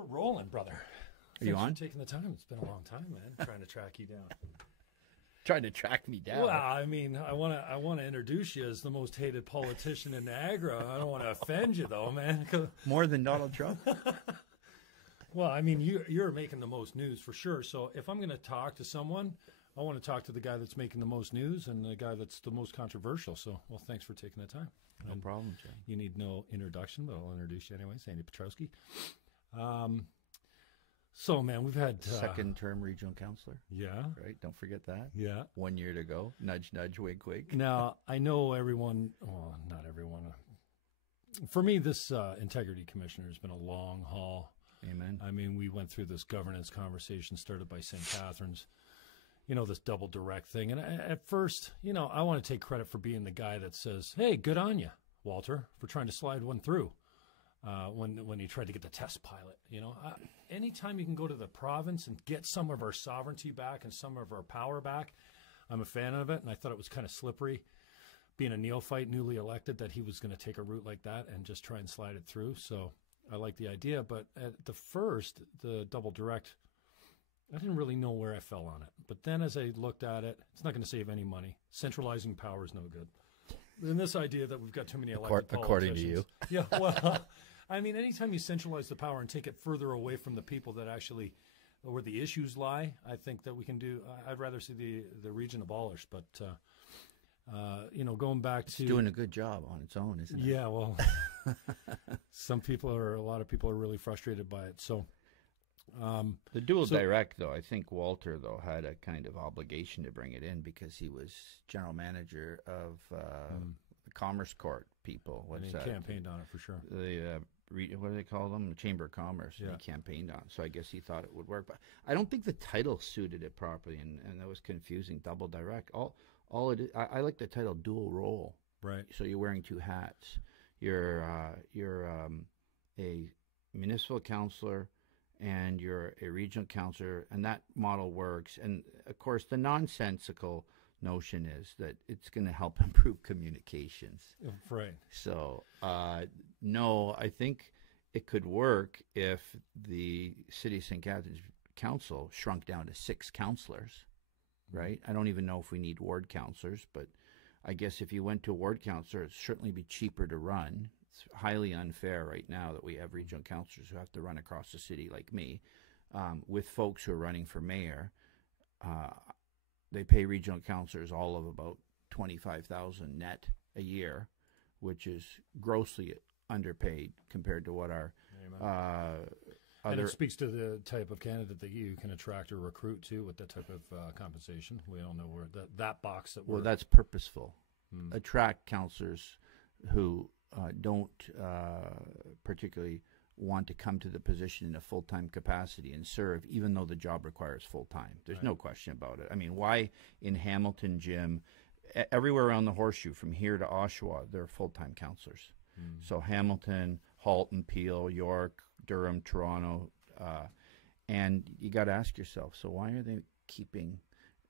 We're rolling, brother. Are you on? For taking the time. It's been a long time, man. Trying to track you down. Trying to track me down. Well, I mean, I want to introduce you as the most hated politician in Niagara. I don't want to offend you, though, man. More than Donald Trump? Well, I mean, you're making the most news for sure. So if I'm going to talk to someone, I want to talk to the guy that's making the most news and the guy that's the most controversial. So, well, thanks for taking the time. No problem, Jay. You need no introduction, but I'll introduce you anyways. Andy Petrowski. So, man, we've had... Second-term regional councillor. Yeah. Right? Don't forget that. Yeah. 1 year to go. Nudge, nudge, wink, wink. Now, I know everyone... Well, not everyone. For me, this integrity commissioner has been a long haul. Amen. I mean, we went through this governance conversation started by St. Catharines. You know, this double direct thing. And at first, you know, I want to take credit for being the guy that says, hey, good on you, Walter, for trying to slide one through. When he tried to get the test pilot, you know, anytime you can go to the province and get some of our sovereignty back and some of our power back, I'm a fan of it. And I thought it was kind of slippery, being a neophyte, newly elected, that he was going to take a route like that and just try and slide it through. So I like the idea. But at the double direct, I didn't really know where I fell on it. But then as I looked at it, it's not going to save any money. Centralizing power is no good. And this idea that we've got too many elected politicians. According to you. Yeah, well... I mean, anytime you centralize the power and take it further away from the people that actually, where the issues lie, I think that we can do. I'd rather see the region abolished. But you know, going back to doing a good job on its own, isn't it? Yeah, well, a lot of people are really frustrated by it. So the dual direct, though, I think Walter though had a kind of obligation to bring it in because he was general manager of the Commerce Court people. What's that? Campaigned on it for sure. What do they call them? The Chamber of Commerce. Yeah. He campaigned on. So I guess he thought it would work. But I don't think the title suited it properly, and that was confusing. Double direct. All it is, I like the title dual role. Right. So you're wearing two hats. You're a municipal councillor and you're a regional councillor, and that model works. And of course, the nonsensical notion is that it's going to help improve communications. Right. So, no, I think it could work if the City of St. Catharines Council shrunk down to 6 councillors, right? I don't even know if we need ward councillors, but I guess if you went to a ward councillor, it'd certainly be cheaper to run. It's highly unfair right now that we have regional councillors who have to run across the city like me, with folks who are running for mayor. They pay regional councillors all of about $25,000 net a year, which is grossly underpaid compared to what our and it speaks to the type of candidate that you can attract or recruit to with that type of compensation. We all know where that box that well, that's purposeful. Attract councillors who don't particularly want to come to the position in a full-time capacity and serve, even though the job requires full-time. There's no question about it. I mean, why in Hamilton, Jim, everywhere around the horseshoe, from here to Oshawa, there are full-time councillors. So Hamilton, Halton, Peel, York, Durham, Toronto, and you got to ask yourself, so why are they keeping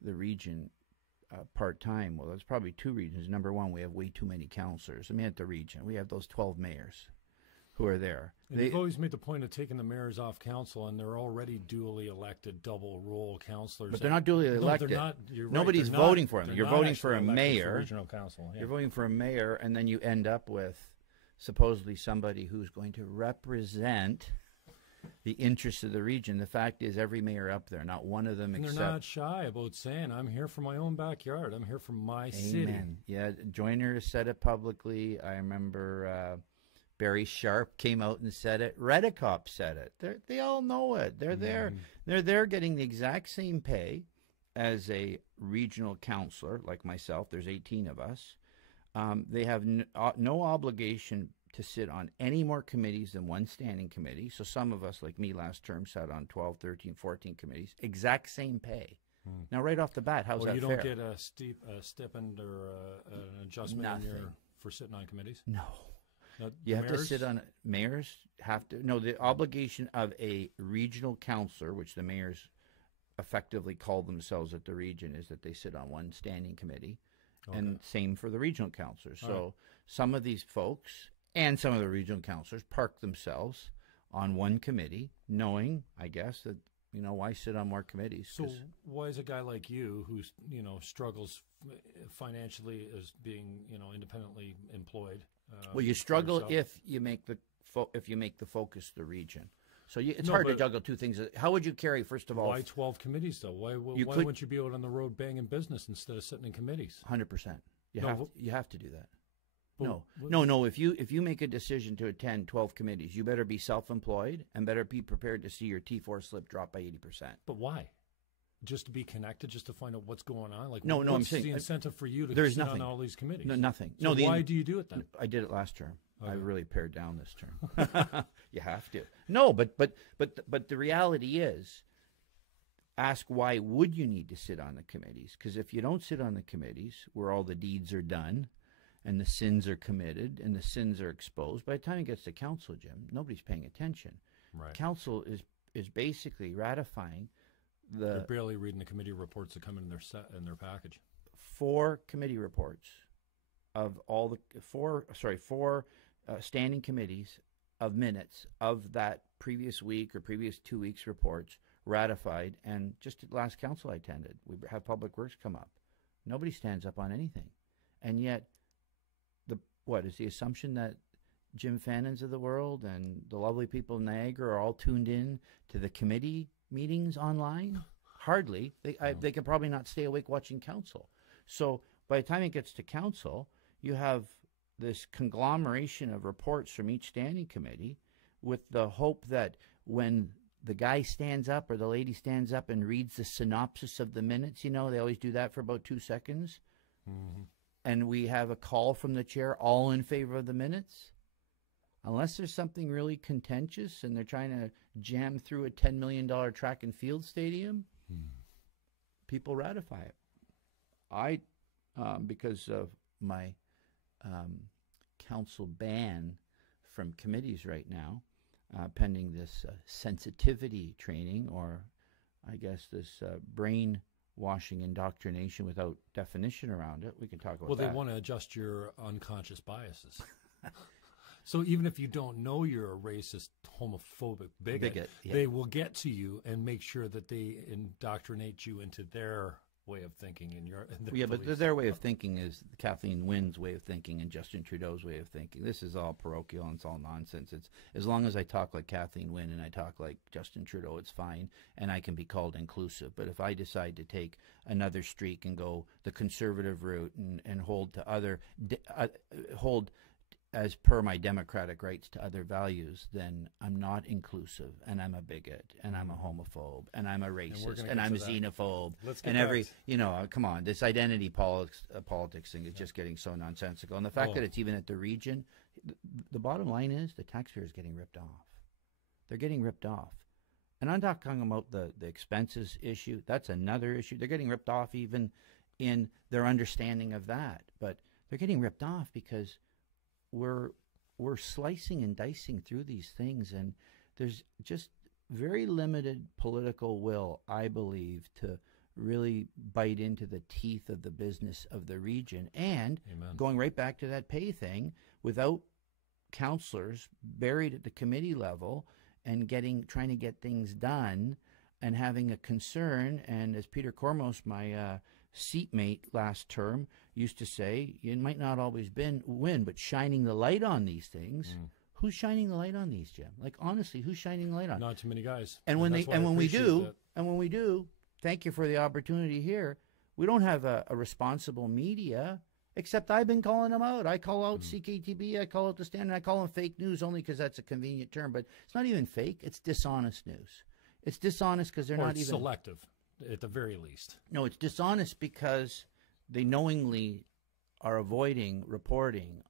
the region part-time? Well, there's probably 2 reasons. Number one, we have way too many councillors. I mean, at the region, we have those 12 mayors who are there. They've always made the point of taking the mayors off council, and they're already duly elected double-role councillors. But they're not duly elected. No, they're not. You're right, Nobody's voting for them. You're voting for a mayor. For regional council. Yeah. You're voting for a mayor, and then you end up with supposedly somebody who's going to represent the interests of the region. The fact is, every mayor up there, not one of them and except... they're not shy about saying, I'm here for my own backyard. I'm here for my city. Amen. Yeah, Joyner has said it publicly. I remember Barry Sharp came out and said it. Redicop said it. They all know it. They're there. They're there getting the exact same pay as a regional councillor like myself. There's 18 of us. They have no obligation to sit on any more committees than one standing committee. So some of us, like me last term, sat on 12, 13, 14 committees. Exact same pay. Now, right off the bat, how's that you fair? don't get a stipend or an adjustment for sitting on committees? No. You have to sit on mayors have to the obligation of a regional councillor, which the mayors effectively call themselves at the region, is that they sit on one standing committee. Okay. And same for the regional councillors. So some of these folks and some of the regional councillors park themselves on one committee, knowing, I guess, that, why sit on more committees? So why is a guy like you who's, struggles financially as being, independently employed? Well, you struggle if you make the focus the region. So it's hard to juggle two things. How would you carry, first of all? Why 12 committees, though? Why wouldn't you be out on the road banging business instead of sitting in committees? 100%. You have to do that. No. If you make a decision to attend 12 committees, you better be self-employed and better be prepared to see your T4 slip drop by 80%. But why? Just to be connected, just to find out what's going on? Like, no, I'm saying the incentive for you to sit on all these committees? No, nothing. So why do you do it then? I did it last term. Okay. I really pared down this term. You have to. No, but the reality is, ask why would you need to sit on the committees? Because if you don't sit on the committees where all the deeds are done and the sins are committed and the sins are exposed, by the time it gets to council, Jim, nobody's paying attention. Right. Council is basically ratifying They're barely reading the committee reports that come in their package. 4 committee reports of all the four standing committees of minutes of that previous week or previous 2 weeks reports ratified. And just at the last council I attended, we have Public Works come up. Nobody stands up on anything. And yet, what is the assumption that Jim Fannons of the world and the lovely people of Niagara are all tuned in to the committee meetings online? Hardly. They can probably not stay awake watching council. So by the time it gets to council, you have this conglomeration of reports from each standing committee with the hope that when the guy stands up or the lady stands up and reads the synopsis of the minutes, they always do that for about 2 seconds. Mm-hmm. And we have a call from the chair, all in favor of the minutes. Unless there's something really contentious and they're trying to jam through a $10 million track and field stadium, people ratify it. I, because of my council ban from committees right now, pending this sensitivity training, or I guess this brainwashing indoctrination without definition around it. We can talk about that. Well, they want to adjust your unconscious biases. So even if you don't know you're a racist, homophobic bigot, yeah. They will get to you and make sure that they indoctrinate you into their way of thinking. But their way of thinking is Kathleen Wynne's way of thinking and Justin Trudeau's way of thinking. This is all parochial and it's all nonsense. It's as long as I talk like Kathleen Wynne and I talk like Justin Trudeau, it's fine, and I can be called inclusive. But if I decide to take another streak and go the conservative route and hold to hold as per my democratic rights to other values, then I'm not inclusive, and I'm a bigot, and I'm a homophobe, and I'm a racist, and I'm a xenophobe, and come on, this identity politics thing is just getting so nonsensical. And the fact that it's even at the region, the bottom line is the taxpayer is getting ripped off. They're getting ripped off. And I'm not talking about the expenses issue. That's another issue. They're getting ripped off even in their understanding of that. But they're getting ripped off because we're slicing and dicing through these things, and there's just very limited political will, I believe, to really bite into the teeth of the business of the region. And Amen. Going right back to that pay thing, without councillors buried at the committee level and trying to get things done and having a concern, and as Peter Cormos, my seatmate last term, used to say, you might not always win, but shining the light on these things. Who's shining the light on these, Jim? Like, honestly, who's shining the light on? Not too many guys. And when we do, thank you for the opportunity here. We don't have a responsible media, except I've been calling them out. I call out CKTB, I call out the Standard, I call them fake news only because that's a convenient term, but it's not even fake. It's dishonest news. It's dishonest because they're not even selective, at the very least. No, it's dishonest because they knowingly are avoiding reporting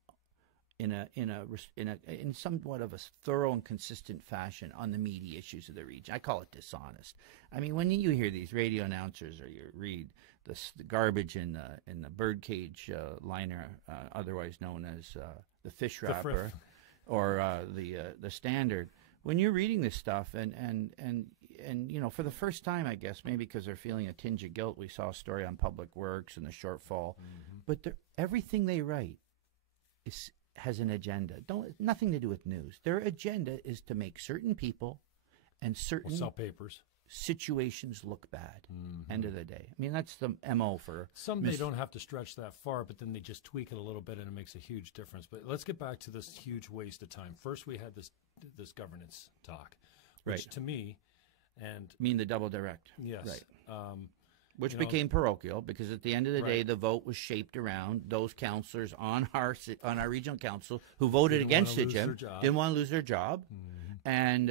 in somewhat of a thorough and consistent fashion on the meaty issues of the region. I call it dishonest. I mean, when you hear these radio announcers or you read the garbage in the birdcage liner, otherwise known as the fish wrapper, or the Standard, when you're reading this stuff and for the first time, I guess maybe because they're feeling a tinge of guilt, we saw a story on Public Works and the shortfall, but everything they write has an agenda. Nothing to do with news. Their agenda is to make certain people and certain sell papers. Situations look bad. End of the day. I mean, that's the MO for some. They don't have to stretch that far, but then they just tweak it a little bit, and it makes a huge difference. But let's get back to this huge waste of time. First, we had this governance talk, which to me, and you mean the double direct, yes, right. Which became parochial because at the end of the day, the vote was shaped around those councillors on our regional council who voted against it, Jim, didn't want to lose their job. And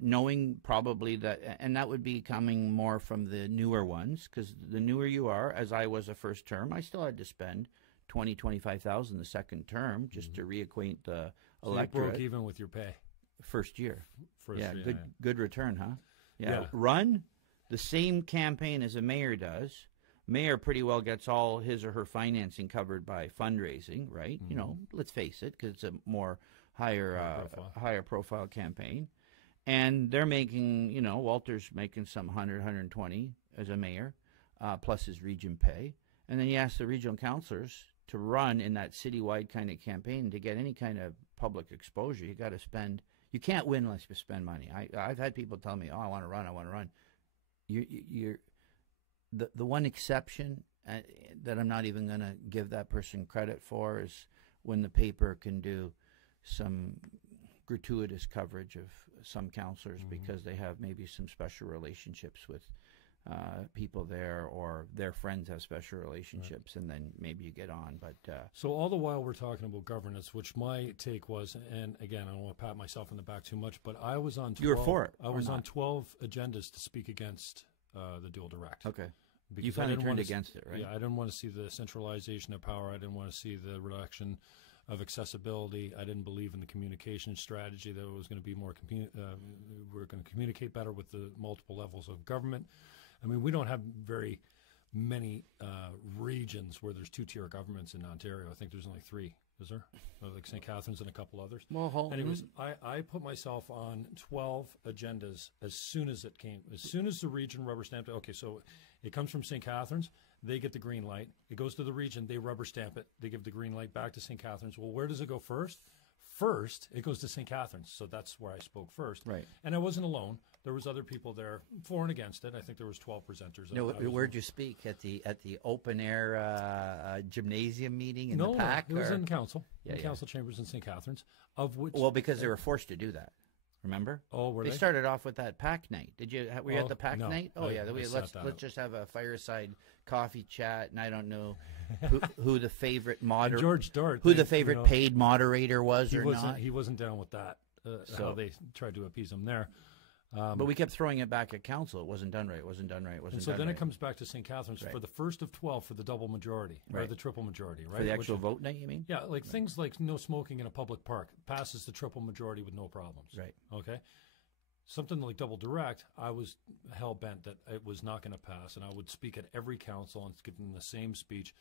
knowing probably that, and that would be coming more from the newer ones, because the newer you are, as I was a first term, I still had to spend $25,000 the second term just to reacquaint the electorate. You broke even with your pay. First year. Yeah, good return, huh? Yeah. Run the same campaign as a mayor does. Mayor pretty well gets all his or her financing covered by fundraising, right? You know, let's face it, because it's a more higher profile campaign, and they're making, you know, Walter's making some 120 as a mayor, plus his region pay, and then you ask the regional councillors to run in that citywide kind of campaign to get any kind of public exposure. You got to spend. You can't win unless you spend money. I've had people tell me, "Oh, I want to run." You're the one exception that I'm not even going to give that person credit for is when the paper can do some gratuitous coverage of some councillors because they have maybe some special relationships with people there, or their friends have special relationships, and then maybe you get on. But so all the while we're talking about governance, which my take was, and again, I don't want to pat myself in the back too much, but I was on 12, you were for it. I was on 12 agendas to speak against the dual direct. Okay. You finally turned against it, right? Yeah, I didn't want to see the centralization of power. I didn't want to see the reduction of accessibility. I didn't believe in the communication strategy that it was going to be more. We're going to communicate better with the multiple levels of government. I mean, we don't have very many regions where there's two-tier governments in Ontario. I think there's only 3. Is there? Like St. Catharines and a couple others. Well, anyways, I put myself on 12 agendas as soon as it came. As soon as the region rubber stamped it. Okay, so it comes from St. Catharines. They get the green light. It goes to the region. They rubber stamp it. They give the green light back to St. Catharines. Well, where does it go first? First, it goes to St. Catharines. So that's where I spoke first. Right. And I wasn't alone. There was other people there for and against it. I think there was 12 presenters. No, where'd you speak? At the open air gymnasium meeting in the PAC? No, it was in council. Yeah, council chambers in St. Catharines. Of which, well, because they were forced to do that. Remember? Oh, were they? They started off with that PAC night. Were you at the PAC night? Oh, yeah. Let's just have a fireside coffee chat, and I don't know who the favorite moderator, George Dort, who the favorite paid moderator was or not. He wasn't down with that. How they tried to appease him there. But we kept throwing it back at council. It wasn't done right. It wasn't done right. It wasn't so done then right. It comes back to St. Catharines for the first of 12 for the double majority, or the triple majority, right? For the actual vote night, you mean? Yeah, like things like no smoking in a public park passes the triple majority with no problems. Right. Okay. Something like double direct, I was hell-bent that it was not going to pass, and I would speak at every council and give them the same speech,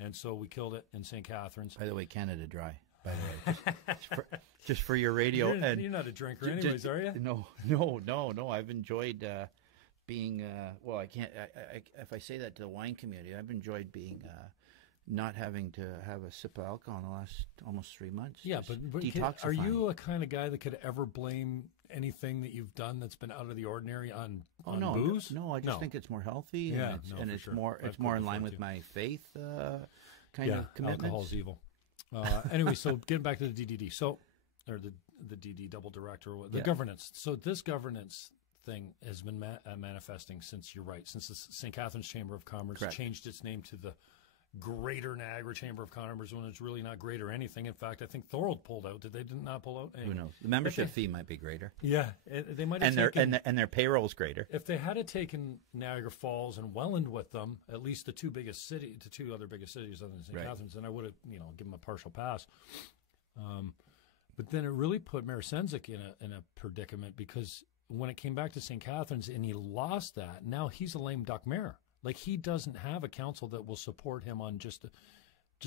and so we killed it in St. Catharines. By the way, Canada Dry. By the way, just for your radio. You're not a drinker anyways, are you? No. I've enjoyed being, well, I can't, if I say that to the wine community, I've enjoyed being, not having to have a sip of alcohol in the last almost 3 months. Yeah, but are you a kind of guy that could ever blame anything that you've done that's been out of the ordinary on booze? No, I just think it's more healthy, and it's more in line with my faith kind of commitments. Alcohol's evil. Anyway, so getting back to the DDD, or the DD double direct, or the governance. So this governance thing has been manifesting since, you're right, since the St. Catharines Chamber of Commerce changed its name to the Greater Niagara Chamber of Commerce, when it's really not greater anything. In fact, I think Thorold pulled out. Did they not pull out? Anyway, who knows? The membership fee might be greater. Yeah, they might have and their payroll's greater. If they had taken Niagara Falls and Welland with them, at least the two other biggest cities other than St. Catharines, then I would have given them a partial pass. But then it really put Mayor Senzik in a predicament, because when it came back to St. Catharines and he lost that, now he's a lame duck mayor. Like, he doesn't have a council that will support him on just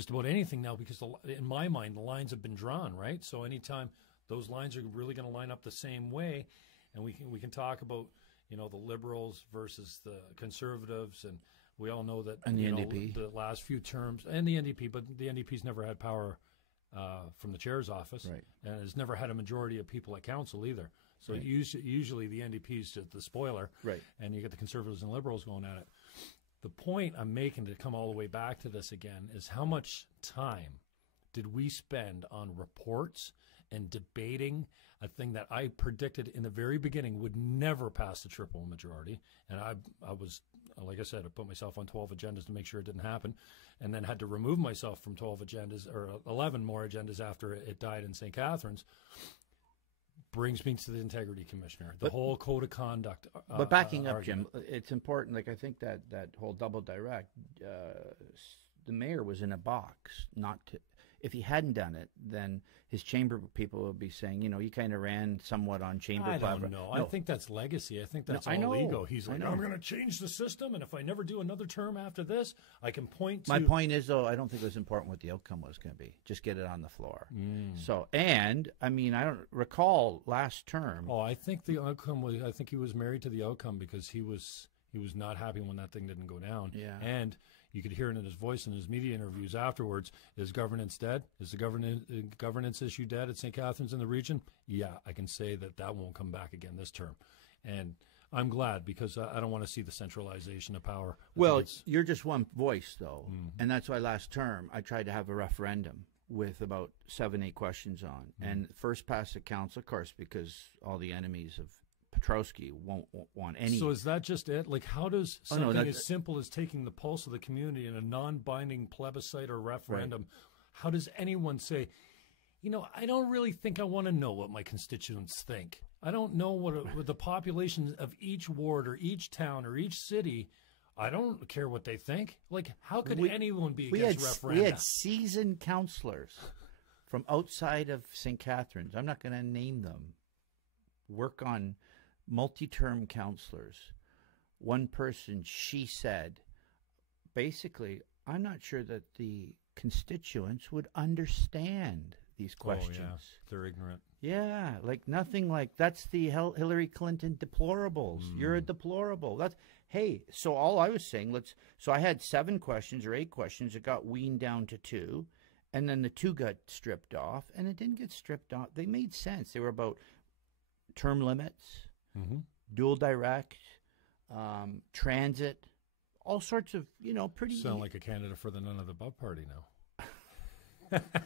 about anything now, because in my mind the lines have been drawn, right? So anytime those lines are really going to line up the same way, and we can talk about the Liberals versus the Conservatives, and we all know that and the NDP, the last few terms, and the NDP, but the NDP's never had power from the chair's office, Right. and has never had a majority of people at council either. So usually the NDP is the spoiler, Right. and you get the Conservatives and Liberals going at it. The point I'm making, to come all the way back to this again, is how much time did we spend on reports and debating a thing that I predicted in the very beginning would never pass the triple majority. And I was, like I said, I put myself on 12 agendas to make sure it didn't happen, and then had to remove myself from 12 agendas, or 11 more agendas after it died in St. Catharines. Brings me to the Integrity Commissioner, the whole code of conduct. But backing up, argument. Jim, it's important. Like, I think that whole double direct, the mayor was in a box not to. If he hadn't done it, then his chamber people would be saying, you kind of ran somewhat on chamber. I don't know. No. I think that's legacy. I think that's all ego. He's like, I'm going to change the system, and if I never do another term after this, I can point to... My point is, though, I don't think it was important what the outcome was going to be. Just get it on the floor. So, and, I mean, I don't recall last term... Oh, I think the outcome was... I think he was married to the outcome, because he was not happy when that thing didn't go down. Yeah. And you could hear it in his voice in his media interviews afterwards. Is governance dead? Is the governance issue dead at St. Catharines in the region? Yeah, I can say that won't come back again this term. And I'm glad, because I don't want to see the centralization of power. Well, you're just one voice, though. And that's why last term I tried to have a referendum with about 7-8 questions on. And first pass the council, of course, because all the enemies of Petrowski won't want any. So is that just it? Like, how does something as simple as taking the pulse of the community in a non-binding plebiscite or referendum, how does anyone say, I don't really think I want to know what my constituents think. I don't know what the population of each ward or each town or each city, I don't care what they think. Like, how could anyone be against referenda? We had seasoned councillors from outside of St. Catharines, I'm not going to name them, work on multi-term councillors. One person, she said, basically, I'm not sure that the constituents would understand these questions. Oh, yeah. They're ignorant. Yeah, like nothing like, that's the Hillary Clinton deplorables. You're a deplorable. That's, hey, so all I was saying, so I had 7 questions or 8 questions. It got weaned down to 2, and then the 2 got stripped off, and it didn't get stripped off. They made sense. They were about term limits, dual direct, transit, all sorts of, pretty... Sound like a candidate for the none of the above party now.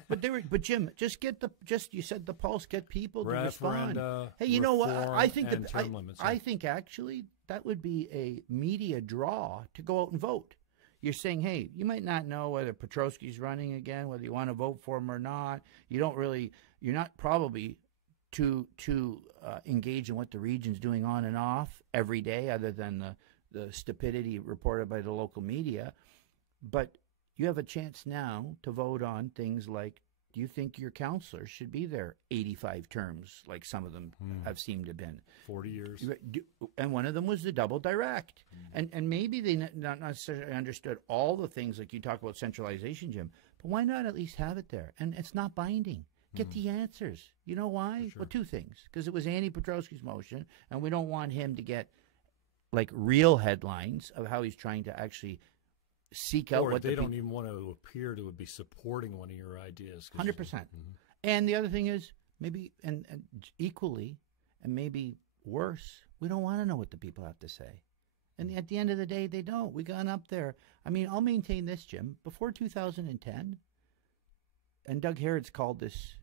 But Jim, you said the pulse, get people to respond. Hey, you know what? I think actually that would be a media draw to go out and vote. You're saying, hey, you might not know whether Petrowski's running again, whether you want to vote for him or not. You're not probably to engage in what the region's doing on and off every day, other than the stupidity reported by the local media. But you have a chance now to vote on things like, do you think your councillors should be there 85 terms, like some of them have seemed to have been? 40 years. And one of them was the double direct. And maybe they not necessarily understood all the things, like you talk about centralization, Jim, but why not at least have it there? And it's not binding. Get the answers. You know why? Sure. Well, 2 things. Because it was Andy Petrowski's motion, and we don't want him to get like real headlines of how he's trying to actually seek out what they don't even want to appear to be supporting one of your ideas. 100%. And the other thing is, maybe, and equally, and maybe worse, we don't want to know what the people have to say. And at the end of the day, they don't. We gone up there. I mean, I'll maintain this, Jim. Before 2010, and Doug Harrods called this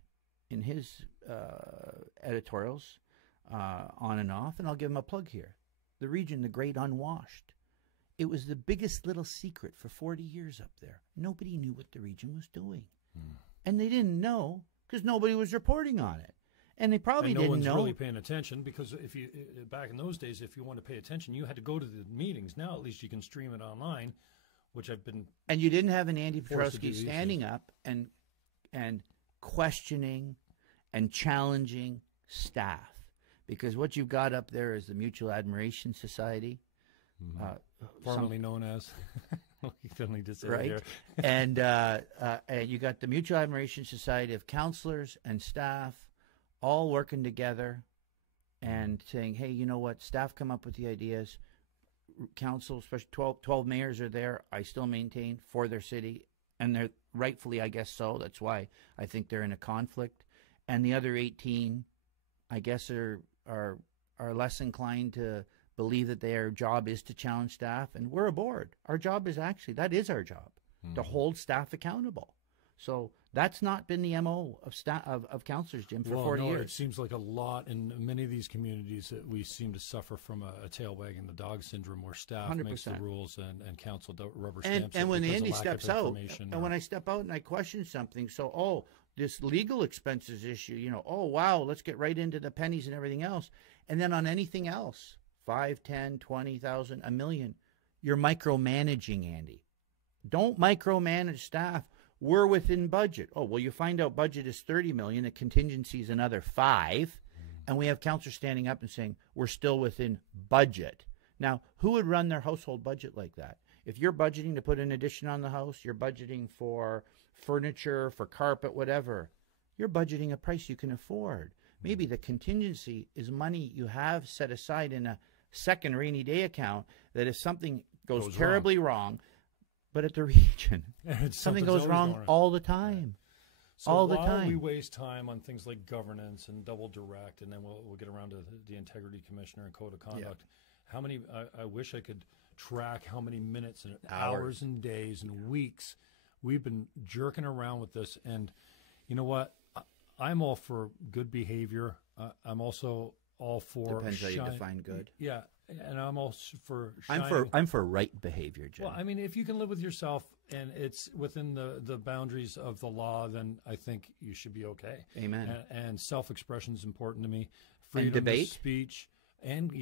in his editorials on and off, and I'll give him a plug here. The region, the great unwashed. It was the biggest little secret for 40 years up there. Nobody knew what the region was doing. And they didn't know because nobody was reporting on it. And they probably didn't know. No one's really paying attention, because if you back in those days, if you wanted to pay attention, you had to go to the meetings. Now at least you can stream it online, which I've been... And you didn't have an Andy Petrowski standing up and questioning and challenging staff. Because what you've got up there is the Mutual Admiration Society. Formerly known as... right? And you got the Mutual Admiration Society of Councillors and staff all working together and saying, hey, you know what? Staff come up with the ideas. Council, especially 12 mayors are there, I still maintain, for their city. and they're rightfully, I guess so. That's why I think they're in a conflict. And the other 18, I guess, are less inclined to believe that their job is to challenge staff, and we're aboard. Our job is actually, that is our job, to hold staff accountable. So that's not been the MO of councillors, Jim, for 40 years. It seems like a lot in many of these communities that we seem to suffer from a tail wagging the dog syndrome, where staff 100%. makes the rules and council rubber stamps. And when the Andy lack of steps out, information and when I step out and I question something, so, this legal expenses issue, oh, wow, let's get right into the pennies and everything else. And then on anything else, 5, 10, 20,000, $1 million, you're micromanaging, Andy. Don't micromanage staff. We're within budget. Oh, well, you find out budget is 30 million, the contingency is another 5, and we have councillors standing up and saying we're still within budget. Now, who would run their household budget like that? If you're budgeting to put an addition on the house, you're budgeting for furniture, for carpet, whatever, you're budgeting a price you can afford. Maybe the contingency is money you have set aside in a second rainy day account that if something goes terribly wrong, but at the region, something goes wrong all the time. So all the time. We waste time on things like governance and double direct, and then we'll get around to the integrity commissioner and code of conduct. How many? I wish I could track how many minutes and hours and days and weeks we've been jerking around with this. And you know what? I'm all for good behavior. I'm also all for depends how you define good. Yeah. And I'm also for I'm for right behavior, Jim. Well, I mean, if you can live with yourself and it's within the boundaries of the law, then I think you should be okay. Amen. And self-expression is important to me. Freedom and debate, of speech, and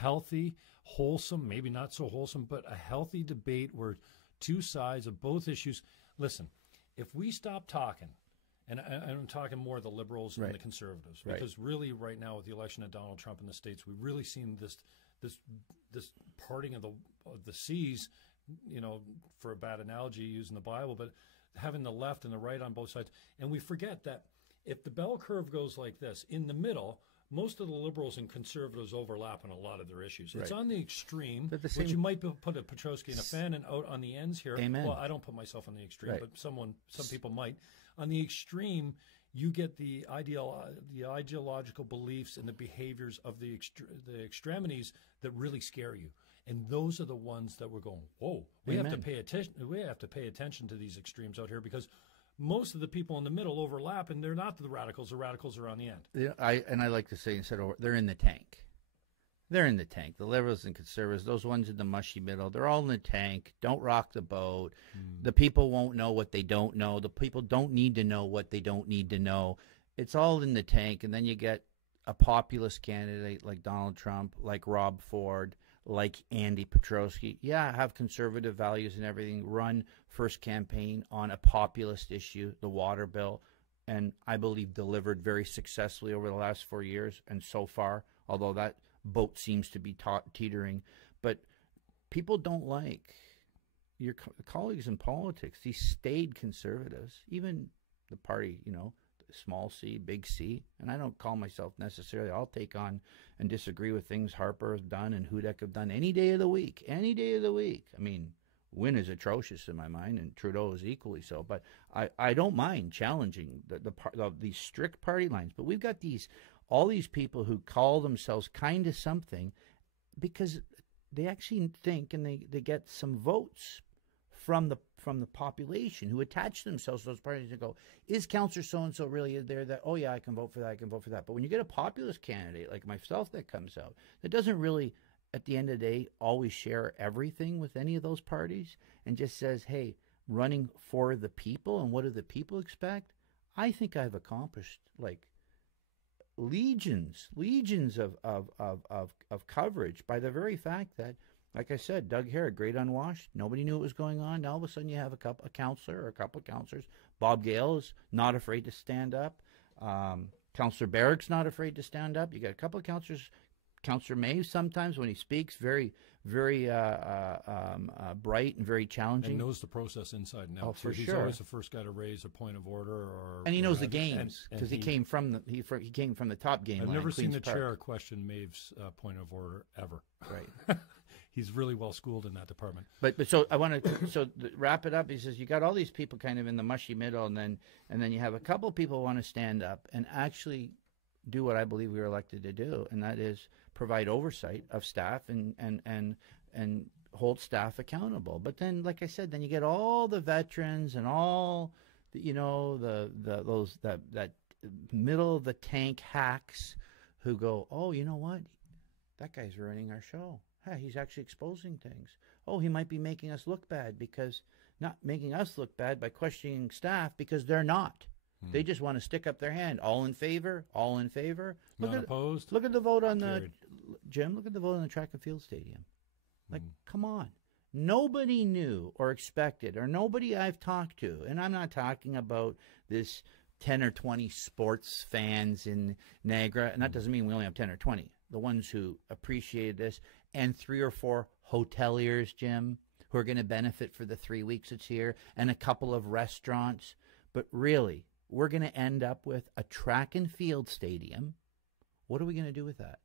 healthy, wholesome, maybe not so wholesome, but a healthy debate where two sides of both issues. Listen, if we stop talking, and I'm talking more the liberals and the conservatives, because really right now with the election of Donald Trump in the States, we've really seen this parting of the seas, for a bad analogy using the Bible, but having the left and the right on both sides. And we forget that if the bell curve goes like this, in the middle, most of the liberals and conservatives overlap on a lot of their issues. It's on the extreme, which you might put a Petrowski and a Fannon out on the ends here. Amen. Well, I don't put myself on the extreme, but some people might. On the extreme, you get the ideological beliefs and the behaviors of the extremities that really scare you, and those are the ones that we're going, whoa, we have to pay attention. We have to pay attention to these extremes out here, because most of the people in the middle overlap, and they're not the radicals. The radicals are on the end. Yeah, I like to say they're in the tank. They're in the tank. The liberals and conservatives, those ones in the mushy middle, they're all in the tank. Don't rock the boat. The people won't know what they don't know. The people don't need to know what they don't need to know. It's all in the tank. And then you get a populist candidate like Donald Trump, like Rob Ford, like Andy Petrowski. Yeah, have conservative values and everything. Run first campaign on a populist issue, the water bill, and I believe delivered very successfully over the last 4 years. And so far, although that boat seems to be teetering, but people don't like your colleagues in politics. These staid conservatives, even the party, small c, big C, and I don't call myself necessarily, I'll take on and disagree with things Harper has done and Hudak have done any day of the week. I mean, Wynne is atrocious in my mind, and Trudeau is equally so, but I don't mind challenging these strict party lines. But we've got all these people who call themselves kind of something because they actually think, and they get some votes from the population who attach themselves to those parties and go, is Councillor so-and-so really there that, oh yeah, I can vote for that, I can vote for that. But when you get a populist candidate like myself that comes out, that doesn't really, at the end of the day, always share everything with any of those parties and just says, hey, running for the people, and what do the people expect? I think I've accomplished legions of coverage by the very fact that, like I said, Doug Hare, great unwashed. Nobody knew what was going on. Now all of a sudden you have a councillor or a couple of councillors. Bob Gale is not afraid to stand up. Councillor Barrick's not afraid to stand up. You got a couple of councillors. Councillor May sometimes when he speaks, very, very bright and very challenging. And knows the process inside and out. Oh, for He's sure. always the first guy to raise a point of order, and he knows the games because he came from the top game. I've line, never seen the Queen's Park. chair question Maeve's point of order ever. Right. he's really well schooled in that department. But so I want to wrap it up. He says you got all these people kind of in the mushy middle, and then you have a couple of people want to stand up and actually do what I believe we were elected to do, and that is provide oversight of staff and hold staff accountable. But then, like I said, then you get all the veterans and all that middle of the tank hacks who go, oh, you know what, that guy's ruining our show. Hey, he's actually exposing things. Oh, he might be making us look bad, because not making us look bad by questioning staff, because they're not. They just want to stick up their hand. All in favor? All in favor? Not opposed? Look at the vote on Jim, look at the vote on the track and field stadium. Like, come on. Nobody knew or expected, or nobody I've talked to, and I'm not talking about this 10 or 20 sports fans in Niagara, and that doesn't mean we only have 10 or 20. The ones who appreciated this, and 3 or 4 hoteliers, Jim, who are going to benefit for the 3 weeks it's here, and a couple of restaurants. But really, we're going to end up with a track and field stadium. What are we going to do with that?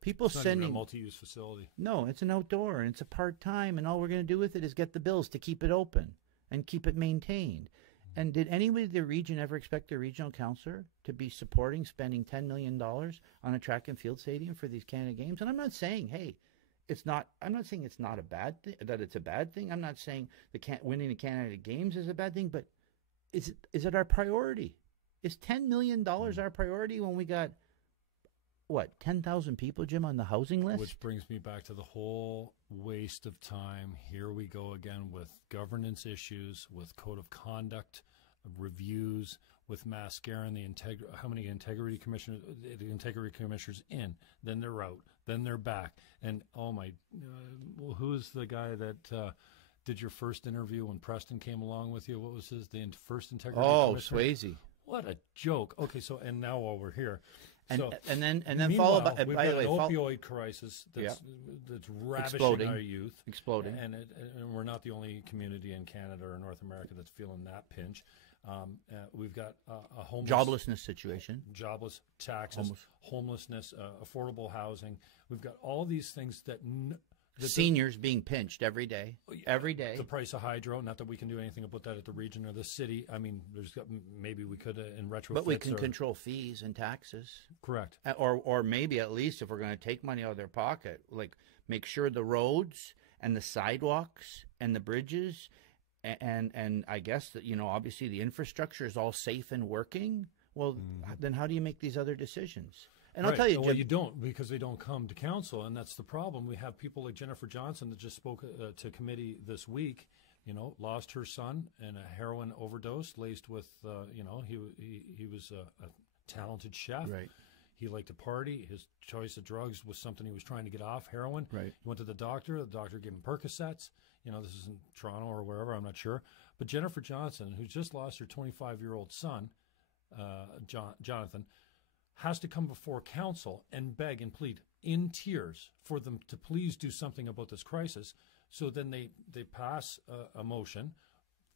People it's not sending even a multi-use facility. No, it's an outdoor, and it's a part-time, and all we're going to do with it is get the bills to keep it open and keep it maintained. And did anybody in the region ever expect their regional councillor to be spending $10 million on a track and field stadium for these Canada Games? And I'm not saying, hey, I'm not saying it's not a bad thing, that it's a bad thing. I'm not saying winning the Canada Games is a bad thing, but is it our priority? Is $10 million our priority when we got, 10,000 people, Jim, on the housing list? Which brings me back to the whole waste of time. Here we go again with governance issues, with code of conduct reviews, with mascara and how many integrity commissioners in, then they're out, then they're back. And who's the guy that did your first interview when Preston came along with you? What was the first integrity commissioner? Oh, Swayze. What a joke. Okay, so, and now while we're here, and then followed by, we've by got the way, an opioid crisis that's ravishing our youth, exploding, and we're not the only community in Canada or North America that's feeling that pinch. We've got a joblessness situation, jobless taxes, homelessness, affordable housing. We've got all these things that seniors being pinched every day. The price of hydro, not that we can do anything about that at the region or the city. I mean, maybe we could in retrofit. But we can control fees and taxes. Correct. Or maybe at least if we're going to take money out of their pocket, like make sure the roads and the sidewalks and the bridges and I guess that, obviously the infrastructure is all safe and working. Well, then how do you make these other decisions? And I'll tell you, Jim, you don't, because they don't come to council, and that's the problem. We have people like Jennifer Johnson that just spoke to committee this week. Lost her son in a heroin overdose, laced with, he was a talented chef. Right. He liked to party. His choice of drugs was something he was trying to get off, heroin. Right. He went to the doctor. The doctor gave him Percocets. This is in Toronto or wherever, I'm not sure. But Jennifer Johnson, who just lost her 25-year-old son, Jonathan, has to come before council and beg and plead in tears for them to please do something about this crisis. So then they pass a motion.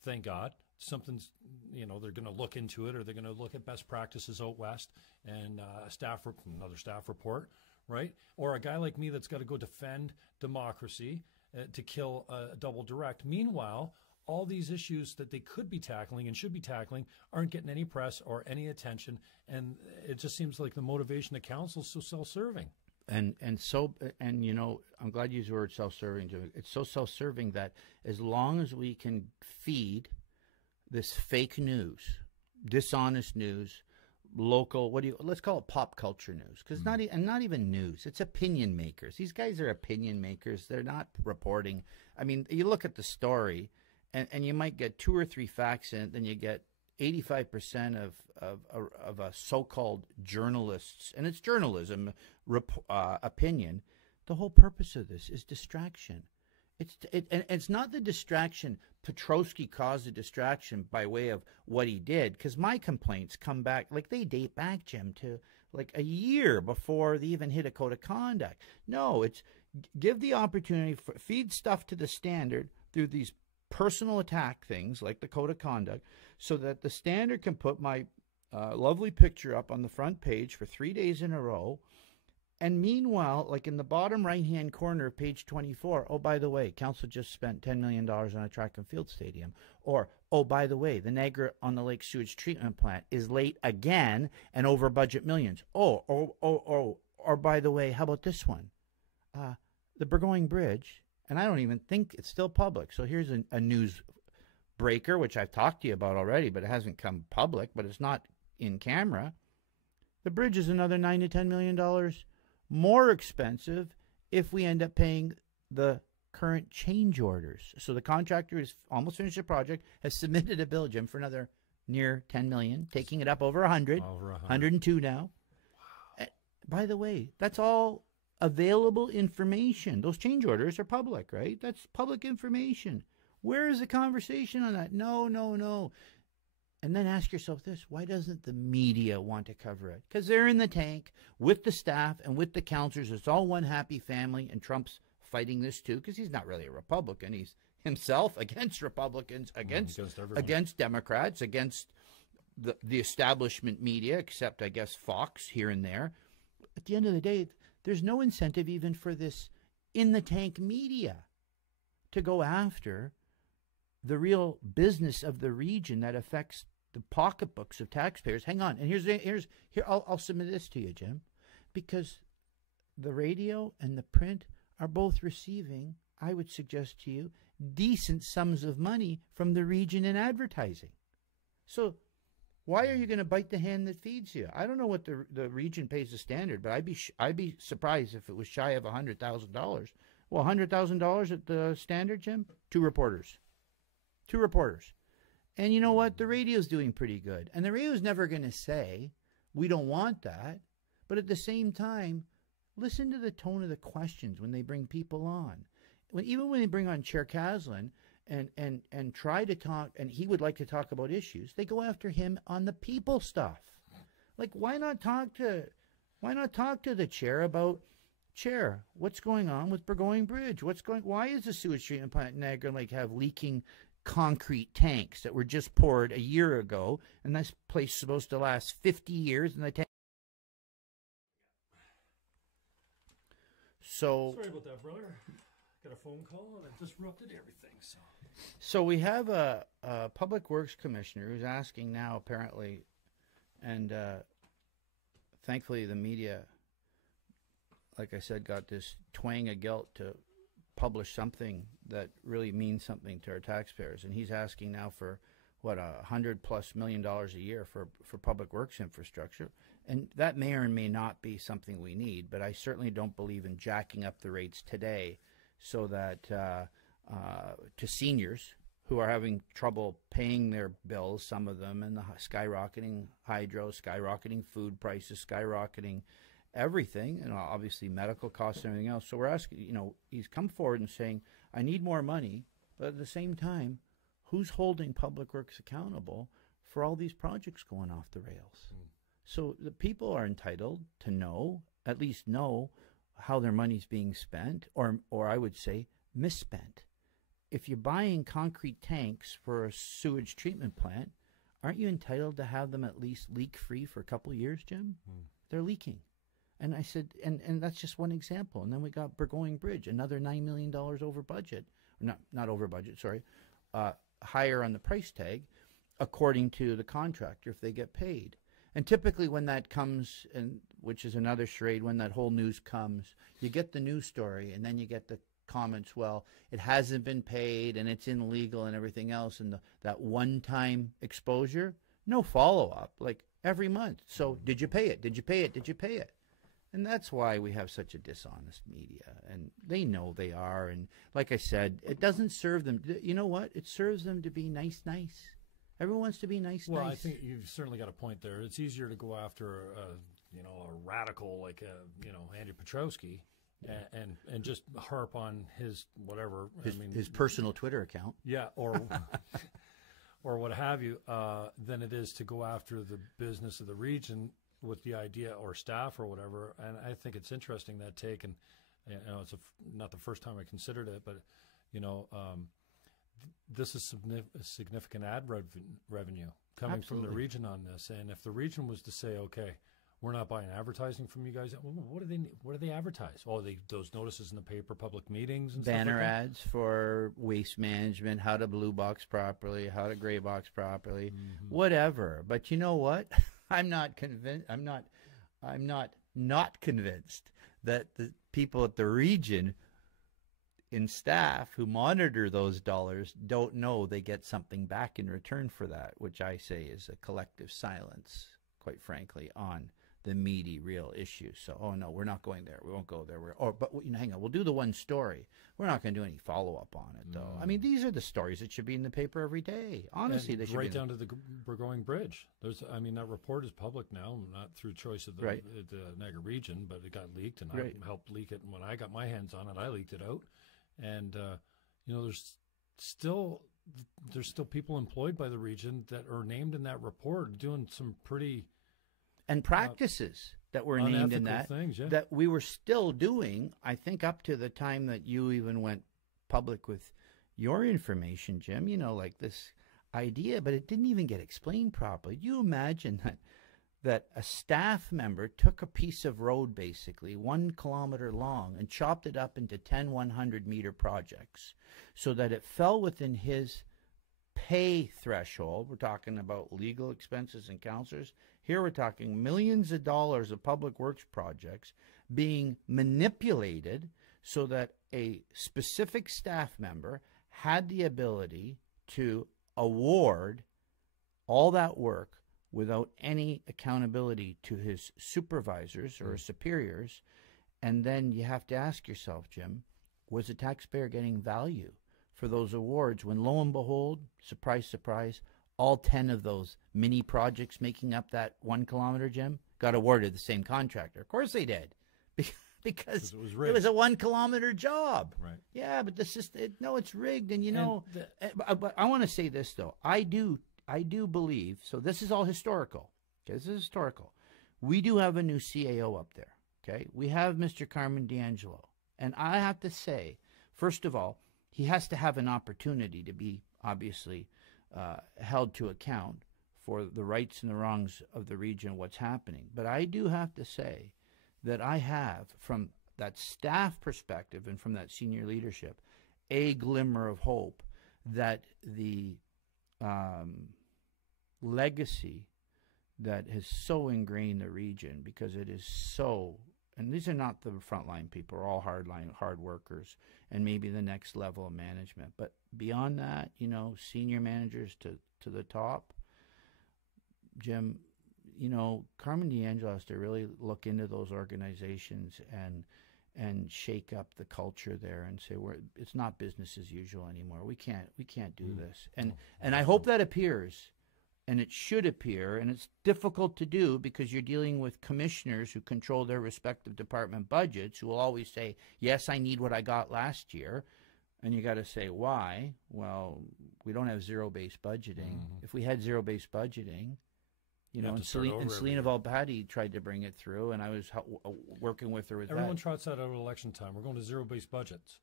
Thank God. Something's, they're going to look into it, or they're going to look at best practices out west and another staff report, right? Or a guy like me that's got to go defend democracy to kill a double direct. Meanwhile, all these issues that they could be tackling and should be tackling aren't getting any press or any attention, and it just seems like the motivation of council is so self-serving. And I'm glad you used the word self-serving. It's so self-serving that as long as we can feed this fake news, dishonest news, local, let's call it pop culture news, because not even news, it's opinion makers. These guys are opinion makers. They're not reporting. I mean, you look at the story, and you might get 2 or 3 facts in it, then you get 85% of a so-called journalists, and it's journalism, opinion. The whole purpose of this is distraction. It's not the distraction. Petrowski caused the distraction by way of what he did, because my complaints come back, like they date back, Jim, to like a year before they even hit a code of conduct. No, it's give the opportunity for feed stuff to the Standard through these personal attack things like the code of conduct, so that the Standard can put my lovely picture up on the front page for 3 days in a row, And meanwhile, like in the bottom right-hand corner of page 24, oh, by the way, council just spent $10 million on a track and field stadium. Or, oh, by the way, the Niagara on the Lake sewage treatment plant is late again and over budget millions. Or by the way, how about this one? The Burgoyne Bridge, and I don't even think it's still public. So here's a news breaker, which I've talked to you about already, but it hasn't come public, but it's not in camera. The bridge is another $9 to $10 million more expensive if we end up paying the current change orders. So the contractor who's almost finished the project has submitted a bill, Jim, for another near $10 million, taking it up over 100, 102 now. Wow. By the way, that's all available information. Those change orders are public, right? That's public information. Where is the conversation on that? No. And then ask yourself this, why doesn't the media want to cover it? Because they're in the tank with the staff and with the councillors. It's all one happy family, and Trump's fighting this too because he's not really a Republican. He's himself against Republicans, against Democrats, against the establishment media, except, I guess, Fox here and there. At the end of the day, there's no incentive even for this in-the-tank media to go after the real business of the region that affects the pocketbooks of taxpayers. Hang on, and here I'll submit this to you, Jim, because the radio and the print are both receiving, I would suggest to you, decent sums of money from the region in advertising. So why are you going to bite the hand that feeds you? I don't know what the region pays the Standard, but I'd be surprised if it was shy of $100,000. Well, $100,000 at the Standard, Jim? Two reporters. And you know what? The radio's doing pretty good. And the radio's never going to say, we don't want that. But at the same time, listen to the tone of the questions when they bring people on. Even when they bring on Chair Caslin and try to talk, and he would like to talk about issues, they go after him on the people stuff. Like, why not talk to the chair about, Chair, what's going on with Burgoyne Bridge? Why is the sewage treatment plant in Niagara Lake have leaking concrete tanks that were just poured a year ago, and this place is supposed to last 50 years, and the tank. So sorry about that, brother. Got a phone call and it disrupted everything. So we have a public works commissioner who's asking now, apparently, and thankfully the media, like I said, got this twang of guilt to publish something that really means something to our taxpayers. And he's asking now for, what, $100+ million a year for public works infrastructure. And that may or may not be something we need, but I certainly don't believe in jacking up the rates today so that to seniors who are having trouble paying their bills, some of them, and the skyrocketing hydro, skyrocketing food prices, skyrocketing everything, and obviously medical costs and everything else. So we're asking, he's come forward and saying, I need more money, but at the same time, who's holding Public Works accountable for all these projects going off the rails? So the people are entitled to at least know how their money's being spent, or I would say misspent. If you're buying concrete tanks for a sewage treatment plant, aren't you entitled to have them at least leak-free for a couple of years, Jim? They're leaking. And I said, and that's just one example. And then we got Burgoyne Bridge, another $9 million over budget. Not over budget, sorry. Higher on the price tag, according to the contractor, if they get paid. And typically when that comes, and which is another charade, when that whole news comes, you get the news story, and then you get the comments, well, it hasn't been paid, and it's illegal, and everything else, and that one-time exposure, no follow-up, like every month. So did you pay it? Did you pay it? Did you pay it? And that's why we have such a dishonest media, and they know they are. And like I said, it doesn't serve them. You know what? It serves them to be nice. Everyone wants to be nice. Well, I think you've certainly got a point there. It's easier to go after, a radical like, Andy Petrowski, and just harp on his whatever. His personal Twitter account. Yeah, or or what have you, than it is to go after the business of the region with the idea, or staff or whatever. And I think it's interesting, that take, and it's not the first time I considered it, but this is significant ad revenue coming from the region on this. And if the region was to say, okay, we're not buying advertising from you guys. Well, what do they advertise? Oh, those notices in the paper, public meetings, and banner stuff like that? ads for waste management, how to blue box properly, how to gray box properly, whatever. But you know what? I'm not convinced. I'm not convinced that the people at the region in staff who monitor those dollars don't know they get something back in return for that, which I say is a collective silence, quite frankly, on the meaty real issue. So, oh no, we're not going there. We won't go there. But hang on, we'll do the one story. We're not going to do any follow-up on it, though. I mean, these are the stories that should be in the paper every day. Honestly, they should right be down to the Burgoyne Bridge. That report is public now, not through choice of the Niagara region, but it got leaked, and I helped leak it. And when I got my hands on it, I leaked it out. And there's still people employed by the region that are named in that report doing some pretty and practices that were named in that things, that we were still doing, I think, up to the time that you even went public with your information, Jim, like this idea, but it didn't even get explained properly. Do you imagine that a staff member took a piece of road, basically 1 kilometer long, and chopped it up into 10 100-meter projects so that it fell within his pay threshold? We're talking about legal expenses and councillors. Here we're talking millions of dollars of public works projects being manipulated so that a specific staff member had the ability to award all that work without any accountability to his supervisors or superiors. And then you have to ask yourself, Jim, was the taxpayer getting value for those awards when, lo and behold, surprise, surprise, all 10 of those mini projects making up that 1 kilometer, Jim, got awarded the same contractor? Of course they did. Because it was a 1 kilometer job. Right. Yeah, but it's rigged. And but I want to say this, though. I do believe, so this is all historical. Okay, this is historical. We do have a new CAO up there. Okay, we have Mr. Carmen D'Angelo. And I have to say, first of all, he has to have an opportunity to be obviously held to account for the rights and the wrongs of the region, what's happening. But I do have to say that I have, from that staff perspective and from that senior leadership, a glimmer of hope that the legacy that has so ingrained the region, because it is so, and these are not the frontline people, are all hard workers, and maybe the next level of management. But beyond that, senior managers to the top, Jim, Carmen D'Angelo has to really look into those organizations and shake up the culture there and say it's not business as usual anymore. We can't do this. And I hope that appears, and it should appear, and it's difficult to do because you're dealing with commissioners who control their respective department budgets, who will always say, yes, I need what I got last year. And you got to say, why? Well, we don't have zero-based budgeting. If we had zero-based budgeting, and Selena Valpatti tried to bring it through, and I was working with her with Everyone that. trots that out at election time. We're going to zero-based budgets.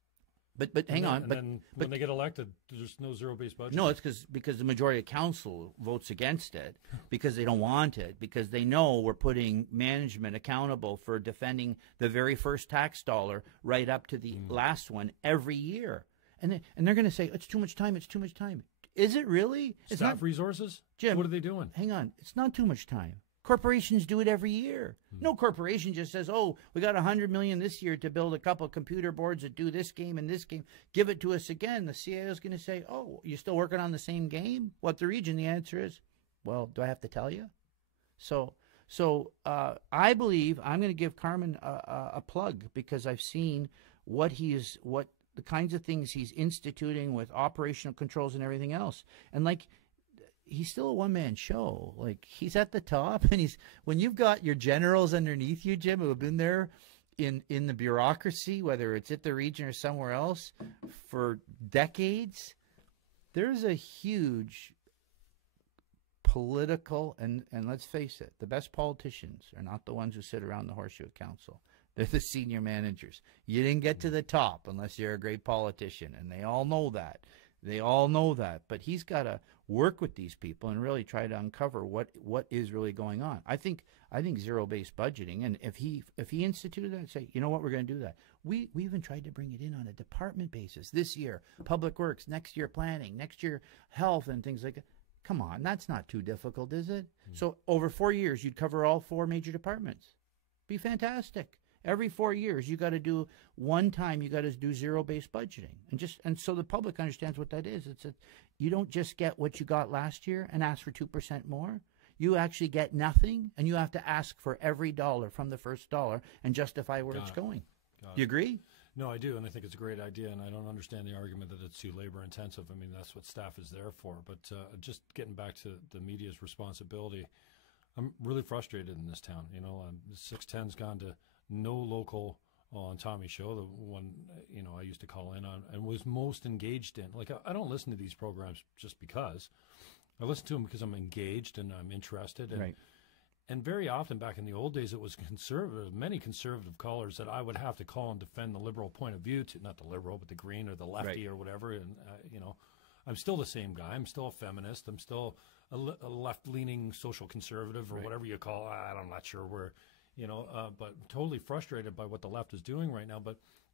But hang on. Then when they get elected, there's no zero-based budget. No, it's because the majority of council votes against it because they don't want it, because they know we're putting management accountable for defending the very first tax dollar right up to the last one every year. And they're going to say, it's too much time, it's too much time. Is it really? It's Staff resources? Jim, what are they doing? Hang on. It's not too much time. Corporations do it every year. No corporation just says, oh, we got $100 million this year to build a couple of computer boards that do this game and this game. Give it to us again. The CAO is going to say, oh, you're still working on the same game? What the region? The answer is, well, do I have to tell you? So I believe I'm going to give Carmen a plug, because I've seen what the kinds of things he's instituting with operational controls and everything else. And he's still a one-man show. He's at the top, and when you've got your generals underneath you, Jim, who have been there in the bureaucracy, whether it's at the region or somewhere else, for decades, there's a huge political, and let's face it, the best politicians are not the ones who sit around the Horseshoe Council. They're the senior managers. You didn't get to the top unless you're a great politician, and they all know that. They all know that. But he's got to work with these people and really try to uncover what is really going on. I think zero-based budgeting, and if he instituted that, say, you know what, we're going to do that. We even tried to bring it in on a department basis this year, Public Works, next year Planning, next year Health, and things like that. Come on, that's not too difficult, is it? So over 4 years, you'd cover all 4 major departments. Be fantastic. Every 4 years, you got to do one time. You got to do zero-based budgeting, and so the public understands what that is. You don't just get what you got last year and ask for 2% more. You actually get nothing, and you have to ask for every dollar from the first dollar and justify where it's going. You agree? No, I do, and I think it's a great idea, and I don't understand the argument that it's too labor-intensive. I mean, that's what staff is there for. But just getting back to the media's responsibility, I'm really frustrated in this town. You know, 610's gone to no local on Tommy's show, the one, you know, I used to call in on and was most engaged in. Like, I don't listen to these programs just because. I listen to them because I'm engaged and I'm interested. And, right. And very often back in the old days, it was many conservative callers that I would have to call and defend the liberal point of view to, not the liberal, but the green or the lefty or whatever. And, you know, I'm still the same guy. I'm still a feminist. I'm still a left-leaning social conservative or whatever you call it. I'm not sure where, you know, but totally frustrated by what the left is doing right now,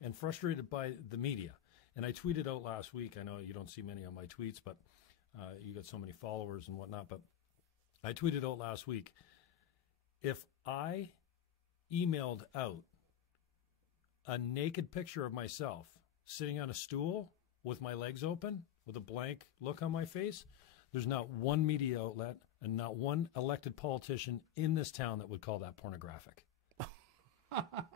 and frustrated by the media. And I tweeted out last week, I know you don't see many of my tweets, but you got so many followers and whatnot, but I tweeted out last week, if I emailed out a naked picture of myself sitting on a stool with my legs open, with a blank look on my face, there's not one media outlet and not one elected politician in this town that would call that pornographic.